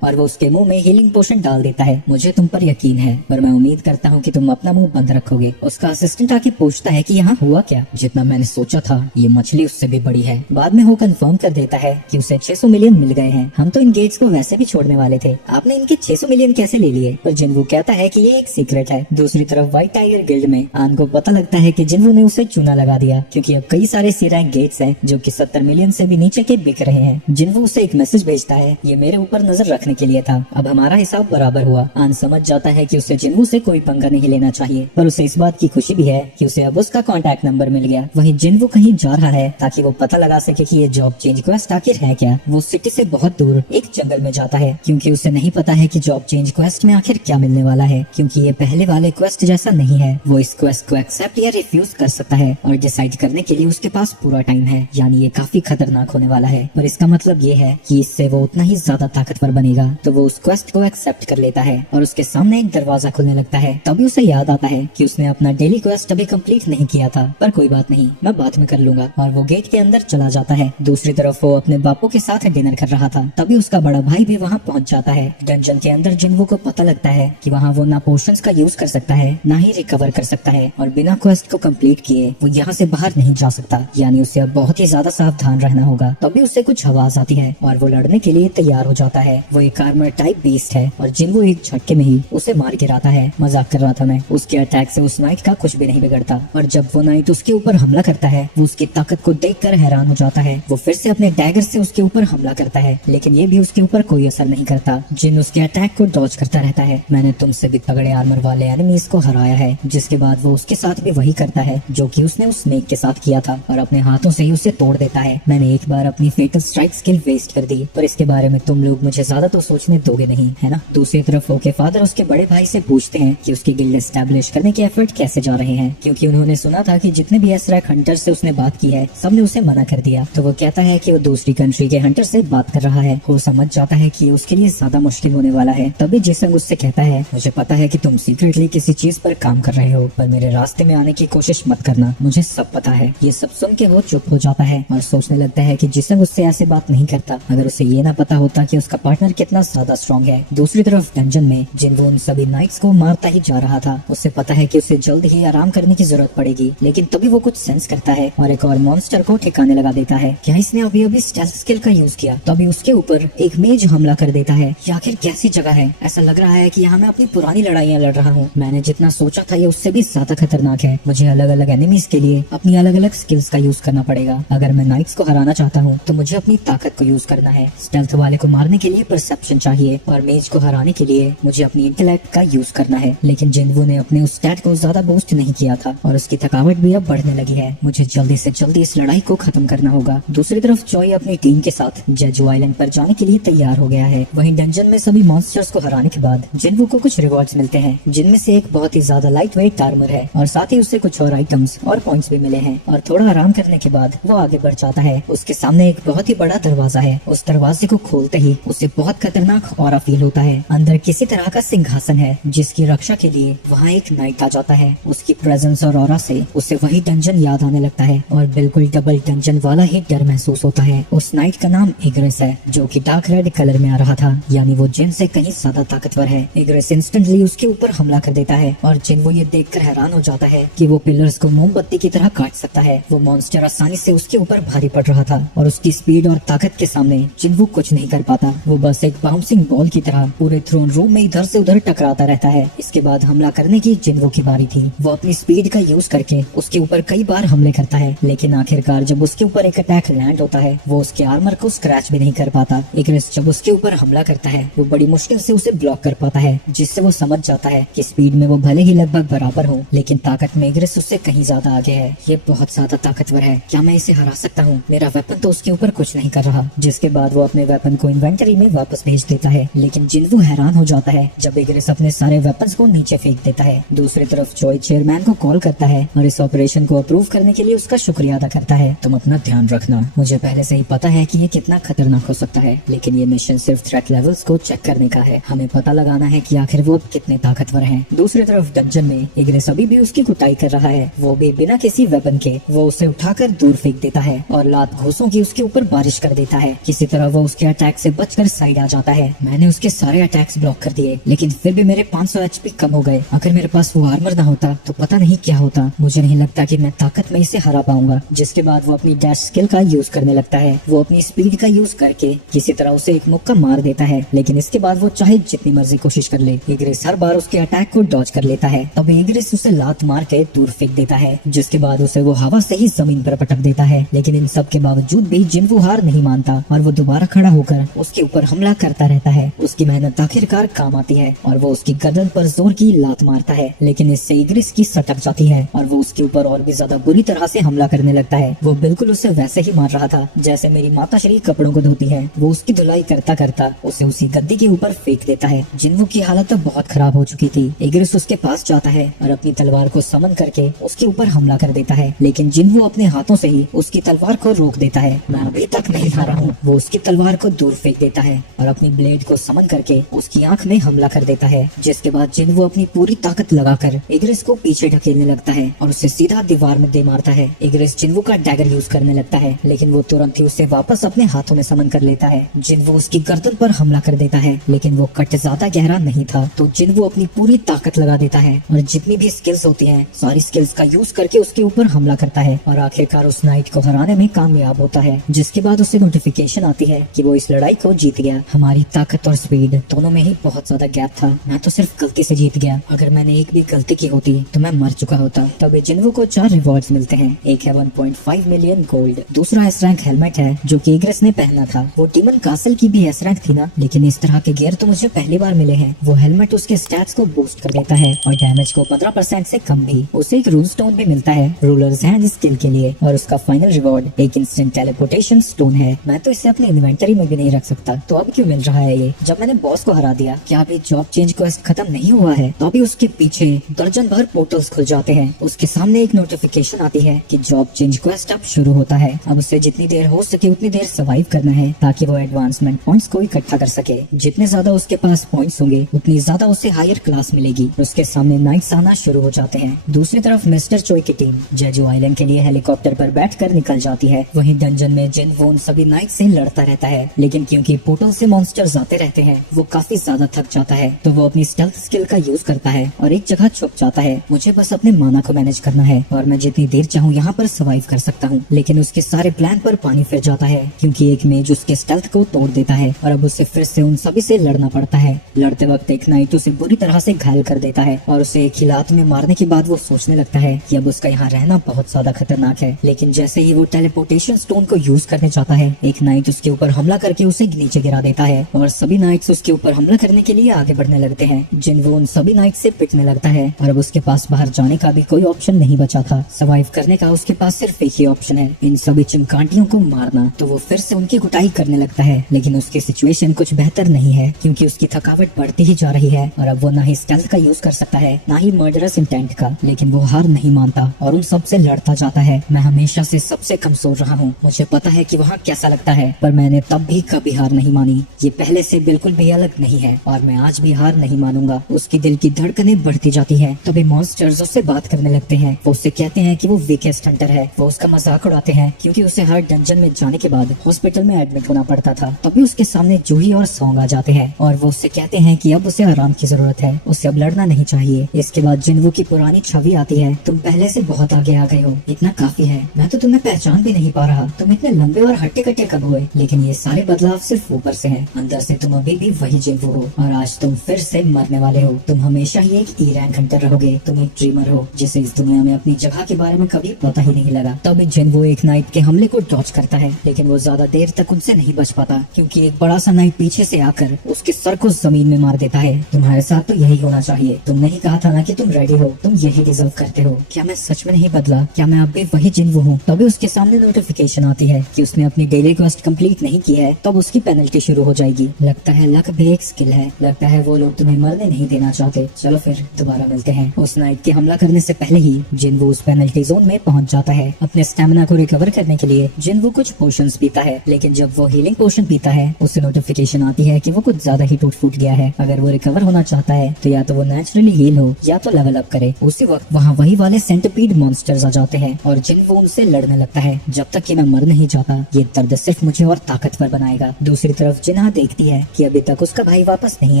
और वो उसके मुंह में हीलिंग पोशन डाल देता है। मुझे तुम पर यकीन है, पर मैं उम्मीद करता हूँ कि तुम अपना मुंह बंद रखोगे। उसका असिस्टेंट आके पूछता है कि यहाँ हुआ क्या। जितना मैंने सोचा था, ये मछली उससे भी बड़ी है। बाद में वो कंफर्म कर देता है कि उसे 600 मिलियन मिल गए हैं। हम तो इन गेट्स को वैसे भी छोड़ने वाले थे, आपने इनके 600 मिलियन कैसे ले लिए? पर जिन्वू कहता है कि ये एक सीक्रेट है। दूसरी तरफ व्हाइट टाइगर गिल्ड में आन को पता लगता है कि जिन्वू ने उसे चूना लगा दिया, क्योंकि अब कई सारे सी रैंक गेट्स हैं जो कि 70 मिलियन से भी नीचे के बिक रहे हैं। जिन्वू उसे एक मैसेज भेजता है, ये मेरे ऊपर नजर रखने के लिए था, अब हमारा हिसाब बराबर हुआ। आन समझ जाता है कि उसे जिन्वू से कोई पंगा नहीं लेना चाहिए, पर उसे इस बात की खुशी भी है कि उसे अब उसका कॉन्टैक्ट नंबर मिल गया। वहीं जिन्वू कहीं जा रहा है ताकि वो पता लगा सके कि ये जॉब चेंज क्वेस्ट आखिर है क्या। वो सिटी से बहुत दूर एक जंगल में जाता है, क्योंकि उसे नहीं पता है कि जॉब चेंज क्वेस्ट में आखिर क्या मिलने वाला है, क्योंकि ये पहले वाले क्वेस्ट जैसा नहीं है। वो इस क्वेस्ट को एक्सेप्ट या रिफ्यूज कर सकता है और डिसाइड करने के लिए उसके पास पूरा टाइम है, यानी ये काफी खतरनाक होने वाला है। पर इसका मतलब ये है कि इससे वो उतना ही ज्यादा ताकतवर बनेगा। तो वो उस क्वेस्ट को एक्सेप्ट कर लेता है और उसके सामने एक दरवाजा खुलने लगता है। तभी उसे याद आता है कि उसने अपना डेली क्वेस्ट अभी कंप्लीट नहीं किया था, पर कोई बात नहीं, मैं बाद में कर लूंगा। और वो गेट के अंदर चला जाता है। दूसरी तरफ वो अपने बापू के साथ डिनर कर रहा था, तभी उसका बड़ा भाई भी वहाँ पहुँच जाता है। डंजन के अंदर जिन्वू को पता लगता है कि वहाँ वो ना पोशंस का यूज कर सकता है, ना ही रिकवर कर सकता है, और बिना क्वेस्ट को कंप्लीट किए वो यहाँ से बाहर नहीं जा सकता, यानी उसे अब बहुत ही ज्यादा सावधान रहना होगा। तभी उसे कुछ आवाज आती है और वो लड़ने के लिए तैयार हो जाता है। वो एक आर्मर टाइप बीस्ट है और जिन्वू एक झटके में ही उसे मार गिराता है। मजाक कर रहा था मैं, उसके अटैक से उस नाइट का कुछ भी नहीं बिगड़ता। और जब वो नाइट उसके ऊपर हमला करता है, वो उसकी ताकत को देखकर हैरान हो जाता है। वो फिर से अपने डैगर से उसके ऊपर हमला करता है, लेकिन ये भी उसके ऊपर कोई असर नहीं करता। जिन उसके अटैक को डॉज करता रहता है। मैंने तुमसे भी तगड़े आर्मर वाले एनिमीज को हराया है। जिसके बाद वो उसके साथ भी वही करता है जो कि उसने उस स्नेक के साथ किया था, और अपने हाथों से ही उसे तोड़ देता है। मैंने एक बार अपनी फेटल स्ट्राइक स्किल वेस्ट कर दी, पर इसके बारे में तुम लोग मुझे ज्यादा तो सोचने दोगे नहीं, है ना? दूसरी तरफ ओके फादर उसके बड़े भाई से पूछते हैं कि उसकी गिल्ड एस्टैब्लिश करने के एफर्ट कैसे जा रहे हैं, क्योंकि उन्होंने सुना था कि जितने भी एसरैक हंटर से उसने बात की है, सबने उसे मना कर दिया। तो वो कहता है कि वो दूसरी कंट्री के हंटर से बात कर रहा है। वो समझ जाता है कि उसके लिए ज्यादा मुश्किल होने वाला है। तभी जिसंग उससे कहता है, मुझे पता है कि तुम सीक्रेटली किसी चीज पर काम कर रहे हो, पर मेरे रास्ते में आने की कोशिश मत करना, मुझे सब पता है। ये सब सुन के वो चुप हो जाता है और सोचने लगता है कि जिसंग उससे ऐसे बात नहीं करता अगर उसे ये ना पता होता कि उसका पार्टनर कितना ज्यादा स्ट्रॉन्ग है। दूसरी तरफ डंजन में जिन्वू उन सभी नाइट्स को मारता ही जा रहा था। उसे पता है कि उसे जल्द ही आराम करने की जरूरत पड़ेगी, लेकिन तभी वो कुछ सेंस करता है और एक और मॉन्स्टर को ठिकाने लगा देता है। क्या इसने अभी अभी स्टेल्थ स्किल का यूज किया? तभी उसके ऊपर एक मेज हमला कर देता है। ये आखिर कैसी जगह है? ऐसा लग रहा है कि यहाँ मैं अपनी पुरानी लड़ाइयाँ लड़ रहा हूँ। मैंने जितना सोचा था ये उससे भी ज्यादा खतरनाक है। मुझे अलग अलग एनिमीज के लिए अपनी अलग अलग स्किल्स का यूज करना पड़ेगा। अगर मैं नाइट्स को हराना चाहता हूँ तो मुझे अपनी ताकत को यूज करना है। स्टेल्थ वाले को मारने के लिए परसेप्शन चाहिए और मेज को हराने के लिए मुझे अपनी इंटेलेक्ट का यूज करना है। लेकिन जिन्वू ने अपने उस स्टैट को ज्यादा बूस्ट नहीं किया था और उसकी थकावट भी अब बढ़ने लगी है। मुझे जल्दी से जल्दी इस लड़ाई को खत्म करना होगा। दूसरी तरफ चॉय अपनी टीम के साथ जेजू आइलैंड पर जाने के लिए तैयार हो गया है। वहीं डंजन में सभी मॉन्स्टर्स को हराने के बाद जिन्वू को कुछ रिवॉर्ड्स मिलते हैं, जिनमें से एक बहुत ही ज्यादा लाइट वेट आर्मर है और साथ ही उससे कुछ और आइटम्स और पॉइंट्स भी मिले हैं। और थोड़ा आराम करने के बाद वो आगे बढ़ जाता है। उसके सामने एक बहुत ही बड़ा दरवाजा है। उस दरवाजे को खोलते ही उसे बहुत खतरनाक ऑरा फील होता है। अंदर किसी तरह का सिंहासन है जिसकी रक्षा के लिए वहाँ एक नाइट आ जाता है। उसकी प्रेजेंस और ऑरा से उसे वही डंजन याद आने लगता है और बिल्कुल डबल डंजन वाला ही डर महसूस होता है। उस नाइट का नाम इग्रेस है, जो कि डार्क रेड कलर में आ रहा था, यानी वो जिन से कहीं ज्यादा ताकतवर है। इग्रेस इंस्टेंटली उसके ऊपर हमला कर देता है और जिन वो ये देखकर हैरान हो जाता है कि वो पिलर्स को मोमबत्ती की तरह काट सकता है। वो मॉन्स्टर आसानी से उसके ऊपर भारी पड़ रहा था और उसकी स्पीड और ताकत के सामने जिन्वू कुछ नहीं कर पाता। वो बस एक बाउंसिंग बॉल की तरह पूरे थ्रोन रूम में इधर से उधर टकराता रहता है। इसके बाद हमला करने की जिन्वू की बारी थी। वो अपनी स्पीड का यूज करके उसके ऊपर कई बार हमले करता है, लेकिन आखिरकार जब उसके ऊपर एक अटैक लैंड होता है वो उसके आर्मर को स्क्रैच भी नहीं कर पाता। इग्रेस जब उसके ऊपर हमला करता है वो बड़ी मुश्किल से उसे ब्लॉक कर पाता है, जिससे वो समझ जाता है कि स्पीड में वो भले ही लगभग बराबर हो, लेकिन ताकत में इग्रेस उससे कहीं ज्यादा आगे है। ये बहुत ज्यादा ताकतवर है, क्या मैं इसे हरा सकता हूँ? मेरा वेपन तो उसके ऊपर कुछ नहीं कर रहा। जिसके बाद वो अपने वेपन को इन्वेंटरी में वापस भेज देता है, लेकिन जिन्वू हैरान हो जाता है जब इग्रेस अपने सारे वेपन्स को नीचे फेंक देता है। दूसरी तरफ चॉय चेयरमैन को कॉल करता है और इस ऑपरेशन को अप्रूव करने के लिए उसका शुक्रिया अदा करता है। तुम अपना ध्यान रखना, मुझे पहले से ही पता है कि ये कितना खतरनाक हो सकता है, लेकिन ये मिशन सिर्फ थ्रेट लेवल्स को चेक करने का है। हमें पता लगाना है कि आखिर वो कितने ताकतवर हैं। दूसरी तरफ डंजन में इग्रेस अभी भी उसकी कुटाई कर रहा है। वो भी बिना किसी वेपन के वो उसे उठाकर दूर फेंक देता है और लात घूंसों की उसके ऊपर बारिश कर देता है। किसी तरह वो उसके अटैक से बचकर साइड आ जाता है। मैंने उसके सारे अटैक्स ब्लॉक कर दिए, लेकिन फिर भी मेरे 500 HP कम हो गए। अगर मेरे पास वो आर्मर ना होता तो पता नहीं क्या होता। मुझे नहीं लगता कि मैं ताकत में इसे हरा पाऊंगा। जिसके बाद वो अपनी डैश स्किल का यूज करने लगता है। वो अपनी स्पीड का यूज करके किसी तरह उसे एक मुक्का मार देता है, लेकिन इसके बाद वो चाहे जितनी मर्जी कोशिश कर ले, इग्रिस हर बार उसके अटैक को डॉज कर लेता है। तब इग्रिस उसे लात मार के दूर फेंक देता है, जिसके बाद उसे वो हवा से ही जमीन पर पटक देता है। लेकिन इन सब के बावजूद भी जिन्वू हार नहीं मानता और वो दोबारा खड़ा होकर उसके ऊपर हमला करता रहता है। उसकी मेहनत आखिरकार काम आती है और वो उसकी गर्दन पर जोर की लात मारता है, लेकिन इससे इग्रिस की सटक जाती है और वो उसके ऊपर और भी ज्यादा बुरी तरह से हमला करने लगता है। वो बिल्कुल उसे वैसे ही मार रहा था जैसे मेरी माता श्री कपड़ों को धोती है। वो उसकी धुलाई करता करता उसे उसी गद्दी के ऊपर फेंक देता है। जिन्वू की हालत तो बहुत खराब हो चुकी थी। इग्रिस उसके पास जाता है और अपनी तलवार को समन करके उसके ऊपर हमला कर देता है, लेकिन जिन्वू अपने हाथों से ही उसकी तलवार को रोक देता है। मैं अभी तक नहीं हारा हूँ। वो उसकी तलवार को दूर फेंक देता है और अपनी ब्लेड को समन करके उसकी आंख में हमला कर देता है, जिसके बाद जिन्वू अपनी पूरी ताकत लगाकर इग्रिस को पीछे ढकेलने लगता है और उसे सीधा दीवार में दे मारता है। इग्रिस जिन्वू का डैगर यूज करने लगता है, लेकिन वो तुरंत ही उसे वापस अपने हाथों में समन कर लेता है। जिन्वू उसकी गर्दन पर हमला कर देता है, लेकिन वो कट ज्यादा गहरा नहीं था, तो जिन्वू अपनी पूरी ताकत लगा देता है और जितनी भी स्किल्स होती हैं सारी स्किल्स का यूज करके उसके ऊपर हमला करता है और आखिरकार उस नाइट को हराने में कामयाब होता है। जिसके बाद उसे नोटिफिकेशन आती है कि वो इस लड़ाई को जीत गया। हमारी ताकत और स्पीड दोनों में ही बहुत ज्यादा गैप था। मैं तो सिर्फ गलती से जीत गया। अगर मैंने एक भी गलती की होती तो मैं मर चुका होता। तब जिन्वू को 4 रिवॉर्ड्स मिलते हैं। एक है 1.5 मिलियन गोल्ड, दूसरा एस रैंक हेलमेट है जो कि इग्रिस ने पहना था। वो डीमन कासल की भी एस रैंक थी ना, लेकिन इस तरह के गियर तो मुझे पहली बार मिले हैं। वो हेलमेट उसके स्टैट्स को बूस्ट कर देता है और डैमेज को 15% से कम भी। उसे एक रूल स्टोन भी मिलता है रूलर्स हैंड स्किल के लिए, और उसका फाइनल रिवॉर्ड एक इंस्टेंट टेलीपोर्टेशन स्टोन है। मैं तो इसे अपने इन्वेंटरी में भी नहीं रख सकता, तो अब क्यों मिल रहा है ये? जब मैंने बॉस को हरा दिया, क्या अभी जॉब चेंज क्वेस्ट खत्म नहीं हुआ है? तो अभी उसके पीछे दर्जन भर पोर्टल्स खुल जाते हैं। उसके सामने एक नोटिफिकेशन आती है कि जॉब चेंज क्वेस्ट अब शुरू होता है। अब उसे जितनी देर हो सके उतनी देर सर्वाइव करना है ताकि वो एडवांसमेंट पॉइंट्स को इकट्ठा कर सके। जितने ज्यादा उसके पास पॉइंट्स होंगे उतनी ज्यादा उसे हायर क्लास मिलेगी। उसके सामने नाइट्स आना शुरू हो जाते हैं। दूसरी तरफ मिस्टर चोई की टीम जेजू आइलैंड के लिए हेलीकॉप्टर पर बैठकर निकल जाती है। वहीं डंजन में जिन्वू उन सभी नाइट से लड़ता रहता है, लेकिन क्योंकि पोर्टल से मॉन्स्टर्स आते रहते हैं वो काफी ज्यादा थक जाता है, तो वो अपनी स्टेल्थ स्किल का यूज करता है और एक जगह छुप जाता है। मुझे बस अपने माना को मैनेज करना है और मैं जितनी देर चाहूँ यहाँ पर सर्वाइव कर सकता हूँ। लेकिन उसके सारे प्लान पर पानी फिर जाता है क्योंकि एक मेज उसके स्टेल्थ को तोड़ देता है और अब उसे फिर से उन सभी से लड़ना पड़ता है। लड़ते वक्त एक नाइट उसे बुरी तरह से घायल कर देता है और उसे एक ही लात में मारने के बाद वो सोचने लगता है कि अब उसका यहाँ रहना बहुत ज्यादा खतरनाक है। लेकिन जैसे ही वो टेलीपोर्टेशन स्टोन को यूज करने चाहता है, एक नाइट उसके ऊपर हमला करके उसे नीचे गिरा देता है और सभी नाइट्स उसके ऊपर हमला करने के लिए आगे बढ़ने लगते हैं। जिन्वू उन सभी नाइट से पिटने लगता है और अब उसके पास बाहर जाने का भी कोई ऑप्शन नहीं बचा था। सर्वाइव करने का उसके पास सिर्फ एक ही ऑप्शन है, इन सभी चिमकांटियों को मारना। तो वो फिर से उनकी कुटाई करने लगता है, लेकिन उसकी सिचुएशन कुछ बेहतर नहीं है क्योंकि उसकी थकावट बढ़ती ही जा रही है और अब वो ना ही स्टेल्थ का यूज कर सकता है ना ही मर्डरस इंटेंट का। लेकिन वो हार नहीं मानता और उन सबसे लड़ता जाता है। मैं हमेशा से सबसे कमजोर रहा हूँ, मुझे पता है कि वहाँ कैसा लगता है, पर मैंने तब भी कभी हार नहीं मानी। ये पहले से बिल्कुल भी अलग नहीं है और मैं आज भी हार नहीं मानूंगा। उसकी दिल की धड़कनें बढ़ती जाती है। तभी मॉन्स्टर्स उससे बात करने लगते हैं। वो उससे कहते हैं कि वो वीकेस्ट हंटर है। वो उसका मजाक उड़ाते हैं क्योंकि उसे हर डंजन में जाने के बाद हॉस्पिटल में एडमिट होना पड़ता था। तभी उसके सामने जूही और सॉन्ग आ जाते हैं और वो उससे कहते हैं कि अब उसे आराम की जरूरत है, उसे अब लड़ना नहीं चाहिए। इसके बाद जिन्वू की पुरानी छवि आती है। तुम पहले से बहुत आगे आ गए हो, इतना काफी है। मैं तो तुम्हें पहचान भी नहीं पा रहा। तुम इतने लंबे और हट्टे कट्टे कब हुए? लेकिन ये सारे बदलाव सिर्फ ऊपर से हैं, अंदर से तुम अभी भी वही जिन्वू हो और आज तुम फिर से मरने वाले हो। तुम हमेशा ही एक ई रैंक हंटर रहोगे। तुम एक ड्रीमर हो जिसे इस दुनिया में अपनी जगह के बारे में कभी पता ही नहीं लगा। तब जिन्वू एक नाइट के हमले को डॉच करता है, लेकिन वो ज्यादा देर तक उनसे नहीं बच पाता क्योंकि एक बड़ा सा नाइट पीछे से आकर उसके सर को जमीन में मार देता है। तुम्हारे साथ तो यही होना चाहिए। तुमने ही कहा था ना कि तुम रेडी हो, तुम यही डिजर्व करते हो। क्या मैं सच में नहीं बदला? क्या मैं अब भी वही जिन्वू हूँ? तभी उसके सामने नोटिफिकेशन आती है कि उसने अपनी डेली क्वेस्ट कंप्लीट नहीं की है, तब उसकी पेनल्टी शुरू हो जाएगी। लगता है लक भी एक स्किल है। लगता है वो लोग तुम्हें मरने नहीं देना चाहते। चलो फिर दोबारा मिलते हैं। उस नाइट के हमला करने से पहले ही जिन्वू उस पेनल्टी जोन में पहुंच जाता है। अपने स्टेमिना को रिकवर करने के लिए जिन्वू कुछ पोशंस पीता है, लेकिन जब वो हीलिंग पोशन पीता है उसे नोटिफिकेशन आती है कि वो कुछ ज्यादा ही टूट फूट गया है। अगर वो रिकवर होना चाहता है तो या तो वो नेचुरली हील हो या तो लेवल अप करे। उसी वक्त वहाँ वही वाले सेंटिपीड मॉन्स्टर्स आ जाते हैं और जिन्वू उनसे लड़ने लगता है। जब तक कि मैं मर नहीं जाता, ये दर्द सिर्फ मुझे और ताकतवर बनाएगा। दूसरी तरफ जिन बेगुनाह देखती है कि अभी तक उसका भाई वापस नहीं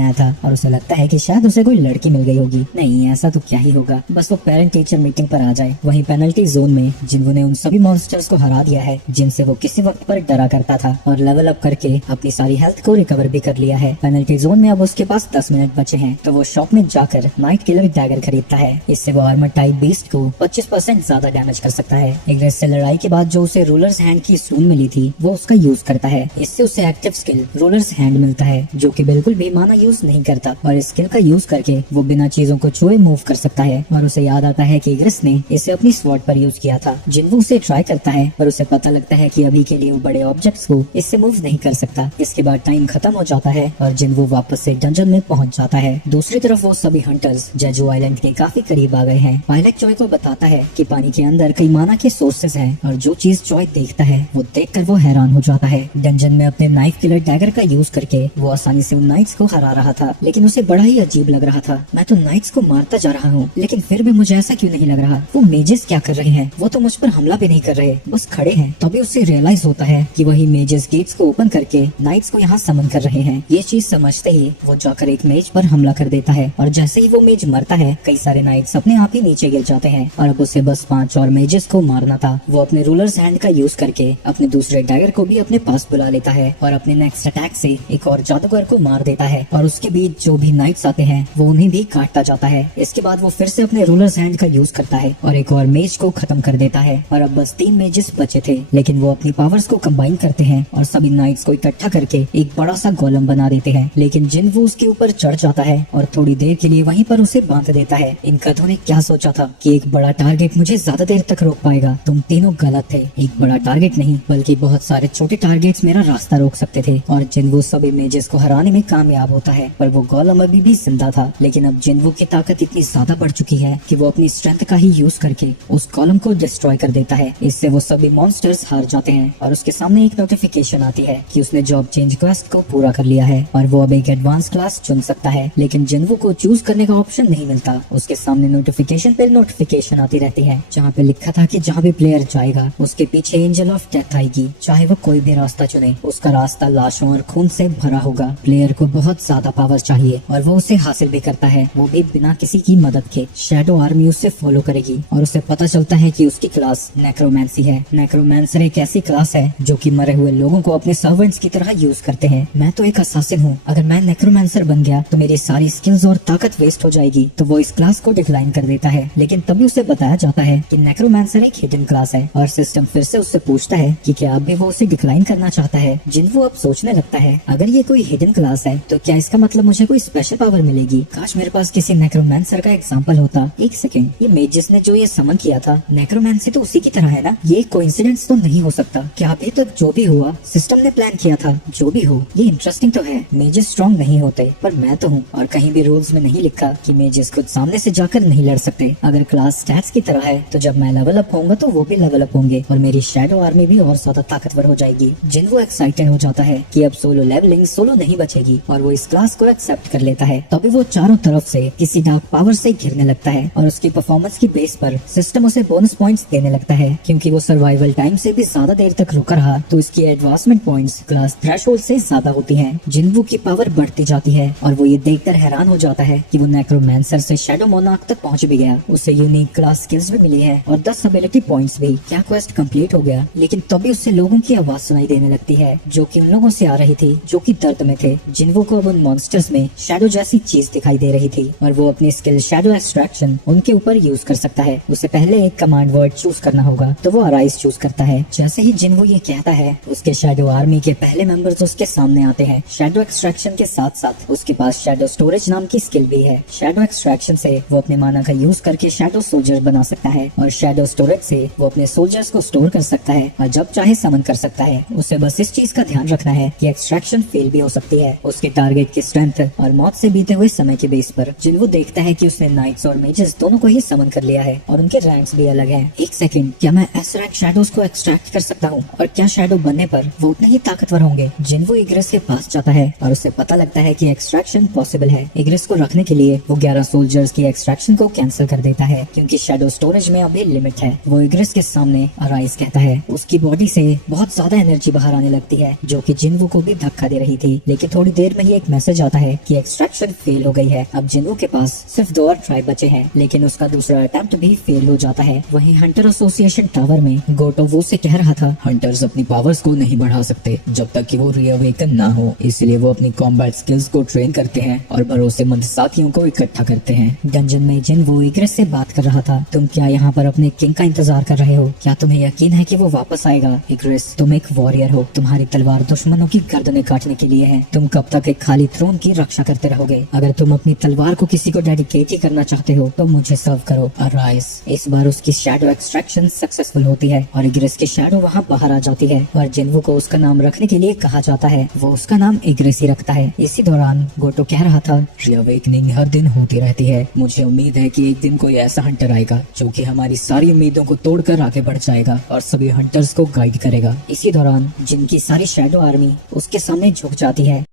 आया था और उसे लगता है कि शायद उसे कोई लड़की मिल गई होगी। नहीं, ऐसा तो क्या ही होगा, बस वो पेरेंट टीचर मीटिंग पर आ जाए। वहीं पेनल्टी जोन में जिन्हों ने उन सभी मॉन्स्टर्स को हरा दिया है जिनसे वो किसी वक्त पर डरा करता था और लेवल अप करके अपनी सारी हेल्थ को रिकवर भी कर लिया है। पेनल्टी जोन में अब उसके पास 10 मिनट बचे हैं, तो वो शॉप में जाकर नाइट किलर डैगर खरीदता है। इससे वो आर्मर टाइप बीस्ट को 25% ज्यादा डैमेज कर सकता है। इग्रेस से लड़ाई के बाद जो उसे रूलर्स हैंड की स्टोन मिली थी वो उसका यूज करता है। इससे उसे एक्टिव स्किल रूलर्स हैंड मिलता है जो कि बिल्कुल भी माना यूज नहीं करता और इस स्किल का यूज करके वो बिना चीजों को छुए मूव कर सकता है। और उसे याद आता है कि इग्रेस ने इसे अपनी स्वॉर्ड पर यूज किया था। जिन्वो उसे ट्राई करता है पर उसे पता लगता है कि अभी के लिए वो बड़े ऑब्जेक्ट्स को इससे मूव नहीं कर सकता। इसके बाद टाइम खत्म हो जाता है और जिन्वो वापस से डंजन में पहुंच जाता है। दूसरी तरफ वो सभी हंटर्स जेजू आइलैंड के काफी करीब आ गए हैं। पायलट चॉय को बताता है कि पानी के अंदर कई माना के सोर्सेस हैं और जो चीज चॉय देखता है वो देखकर वो हैरान हो जाता है। डंजन में अपने नाइफ किलर डैगर का यूज करके वो आसानी से उन नाइट्स को हरा रहा था, लेकिन उसे बड़ा ही अजीब लग रहा था। मैं तो नाइट्स को मारता जा रहा हूँ, लेकिन फिर भी मुझे ऐसा क्यों नहीं लग रहा। वो मेजेस क्या कर रहे हैं? वो तो मुझ पर हमला भी नहीं कर रहे, बस खड़े हैं। तभी उसे रियलाइज होता है कि वही मेजेस गेट्स को ओपन करके नाइट्स को यहाँ समन कर रहे हैं। ये चीज समझते ही वो जाकर एक मेज पर हमला कर देता है और जैसे ही वो मेज मरता है कई सारे नाइट्स अपने आप ही नीचे गिर जाते हैं और अब उसे बस 5 और मेजेस को मारना था। वो अपने रूलर्स हैंड का यूज करके अपने दूसरे डैगर को भी अपने पास बुला लेता है और अपने नेक्स्ट अटैक से एक और जादूगर को मार देता है और उसके बीच जो भी नाइट्स आते हैं वो उन्हें भी काटता जाता है। इसके बाद वो फिर से अपने रूलर्स हैंड का यूज करता है और एक और मेज को खत्म कर देता है और अब बस 3 मेजेस बचे थे, लेकिन वो अपनी पावर्स को कंबाइन करते हैं और सभी नाइट्स को इकट्ठा करके एक बड़ा सा गोलम बना देते हैं। लेकिन जिन वो उसके ऊपर चढ़ जाता है और थोड़ी देर के लिए वहीं पर उसे बांध देता है। इन कथों ने क्या सोचा था कि एक बड़ा टारगेट मुझे ज्यादा देर तक रोक पाएगा? तुम तीनों गलत थे। एक बड़ा टारगेट नहीं बल्कि बहुत सारे छोटे टारगेट्स मेरा रास्ता रोक सकते थे। और जिन्वो सभी मेजेस को हराने में कामयाब होता है, पर वो गोलम अभी भी जिंदा था। लेकिन अब जिन्वो की ताकत इतनी ज्यादा बढ़ चुकी है कि वो अपनी स्ट्रेंथ का ही यूज करके उस गोलम को डिस्ट्रॉय कर देता है। इससे वो सभी मॉन्स्टर्स हार जाते हैं और उसके सामने एक नोटिफिकेशन आती है कि उसने जॉब चेंज क्वेस्ट को पूरा कर लिया है और वो अब एक एडवांस क्लास चुन सकता है। लेकिन जिन्वो को चूज करने का ऑप्शन नहीं मिलता। उसके सामने नोटिफिकेशन पे नोटिफिकेशन आती रहती है जहाँ पे लिखा था कि जहाँ भी प्लेयर जाएगा उसके पीछे एंजल ऑफ डेथ आएगी। चाहे वो कोई भी रास्ता चुने, उसका रास्ता लाशों और खून से भरा होगा। प्लेयर को बहुत ज्यादा पावर चाहिए और वो उसे हासिल भी करता है, वो भी बिना किसी की मदद के। शैडो आर्मी उसे फॉलो करेगी और उसे पता चलता है कि उसकी क्लास नेक्रोमैंसी है। नेक्रोमैंसर एक ऐसी क्लास है जो कि मरे हुए लोगों को अपने सर्वेंट्स की तरह यूज करते हैं। मैं तो एक असासिन हूँ, अगर मैं नेक्रोमैंसर बन गया तो मेरी सारी स्किल्स और ताकत वेस्ट हो जाएगी। तो वो इस क्लास को डिक्लाइन कर देता है। लेकिन तभी उसे बताया जाता है कि नेक्रोमैंसर एक हिडन क्लास है और सिस्टम फिर से उससे पूछता है कि क्या अब भी वो उसे डिक्लाइन करना चाहता है। जिन्वो अब सोचने लगता है अगर ये कोई हिडन क्लास है तो क्या इसका मतलब मुझे कोई स्पेशल पावर मिलेगी? काश मेरे पास किसी नेक्रोमैंसर का एग्जांपल होता। एक सेकंड, ये मेजिस ने जो ये समन किया था नेक्रोमैंसी तो उसी की तरह है ना? ये कोइंसिडेंस तो नहीं हो सकता। क्या अभी तक जो भी हुआ सिस्टम ने प्लान किया था? जो भी हो, ये इंटरेस्टिंग तो है। मेजिस स्ट्रॉन्ग नहीं होते पर मैं तो हूँ और कहीं भी रूल्स में नहीं लिखा कि मेजिस खुद सामने से जाकर नहीं लड़ सकते। अगर क्लास स्टैट्स की तरह है तो जब मैं लेवल अप होऊंगा तो वो भी लेवल अप होंगे और मेरी शैडो आर्मी भी और ज्यादा ताकतवर हो जाएगी। जिन्वो एक्साइटेड हो जाता है कि अब सोलो लेवलिंग सोलो नहीं बचेगी और वो इस क्लास को एक्सेप्ट कर लेता है। तभी वो चारों तरफ से किसी डार्क पावर से घिरने लगता है और उसकी परफॉर्मेंस की बेस पर सिस्टम उसे बोनस पॉइंट्स देने लगता है। क्योंकि वो सर्वाइवल टाइम से भी ज्यादा देर तक रुका रहा तो इसकी एडवांसमेंट पॉइंट्स क्लास थ्रेशोल्ड से ज्यादा होती हैं। जिन्वो की पावर बढ़ती जाती है और वो ये देखकर हैरान हो जाता है कि वो नेक्रोमैंसर से शैडो मोनार्क तक पहुंच भी गया। उसे यूनिक क्लास स्किल्स भी मिली है और 10 एबिलिटी पॉइंट्स भी। क्या क्वेस्ट कंप्लीट हो गया? लेकिन तभी उससे लोगों की आवाज सुनाई देने लगती है जो कि उन लोगों से आ रही थी जो कि दर्द में थे। जिन्वो को अब उन मॉन्स्टर्स में शैडो जैसी चीज दिखाई दे रही थी और वो अपनी स्किल शैडो एक्सट्रैक्शन उनके ऊपर यूज कर सकता है। उसे पहले एक कमांड वर्ड चूज करना होगा तो वो अराइज चूज करता है। जैसे ही जिन्वो ये कहता है उसके शैडो आर्मी के पहले मेंबर्स उसके सामने आते हैं। शैडो एक्सट्रैक्शन के साथ साथ उसके पास शैडो स्टोरेज नाम की स्किल भी है। शैडो एक्सट्रैक्शन से वो अपने माना का यूज करके शैडो सोल्जर बना सकता है और शैडो स्टोरेज से वो अपने सोल्जर्स को स्टोर कर सकता है और जब चाहे समन कर सकता है। उसे बस इस चीज का ध्यान रखना है कि एक्सट्रैक्शन फेल भी हो सकती है उसके टारगेट की स्ट्रेंथ और मौत से बीते हुए समय के बेस पर। जिन्वो देखता है कि उसने नाइट्स और मेजेस दोनों को ही समन कर लिया है और उनके रैंक्स भी अलग हैं। एक सेकंड, क्या मैं एस रैंक शैडोज को एक्सट्रैक्ट कर सकता हूँ? और क्या शैडो बनने पर वो उतने ही ताकतवर होंगे? जिन्वो इग्रेस के पास जाता है और उसे पता लगता है कि एक्सट्रैक्शन पॉसिबल है। इग्रेस को रखने के लिए वो 11 सोल्जर्स की एक्सट्रैक्शन को कैंसिल कर देता है क्योंकि शैडो स्टोरेज में अभी लिमिट है। वो इग्रेस के सामने अराइज कहता है। उसकी बॉडी से बहुत ज्यादा एनर्जी बाहर आने लगती है जो कि जिन्वो को भी धक्का दे रही थी। लेकिन थोड़ी देर में ही एक मैसेज आता है कि एक्सट्रैक्शन फेल हो गई है। अब जिन्वो के पास सिर्फ 2 और ट्राई बचे हैं, लेकिन उसका दूसरा अटेम्प्ट भी फेल हो जाता है। वहीं हंटर एसोसिएशन टावर में गोटो वो से कह रहा था, हंटर्स अपनी पावर्स को नहीं बढ़ा सकते जब तक कि वो रीअवेकन ना हो, इसलिए वो अपनी कॉम्बैट स्किल्स को ट्रेन करते हैं और भरोसेमंद साथियों को इकट्ठा करते हैं। डंजन में जिन्वो इग्रेस से बात कर रहा था, तुम क्या यहाँ पर अपने किंग का इंतजार कर रहे हो? क्या तुम्हें यकीन है कि वो वापस आएगा? इग्रेस, तुम एक वॉरियर हो, तुम्हारी तलवार दुश्मनों की गर्दनें काटने के लिए है। तुम कब तक एक खाली थ्रोन की रक्षा करते रहोगे? अगर तुम अपनी तलवार को किसी को डेडिकेट ही करना चाहते हो तो मुझे सर्व करो। अराइज। इस बार उसकी शैडो एक्सट्रैक्शन सक्सेसफुल होती है और इग्रेस की शैडो वहाँ बाहर आ जाती है और जिन्वो को उसका नाम रखने के लिए कहा जाता है। वो उसका नाम इग्रेस ही रखता है। इसी दौरान गोटो कह रहा था, रीअवेकनिंग हर दिन होती रहती है। मुझे उम्मीद है कि एक दिन कोई ऐसा हंटर आएगा जो कि हमारी सारी उम्मीदों को तोड़कर आगे बढ़ जाएगा और सभी हंटर्स को गाइड करेगा। इसी दौरान जिनकी सारी शैडो आर्मी उसके सामने झुक जाती है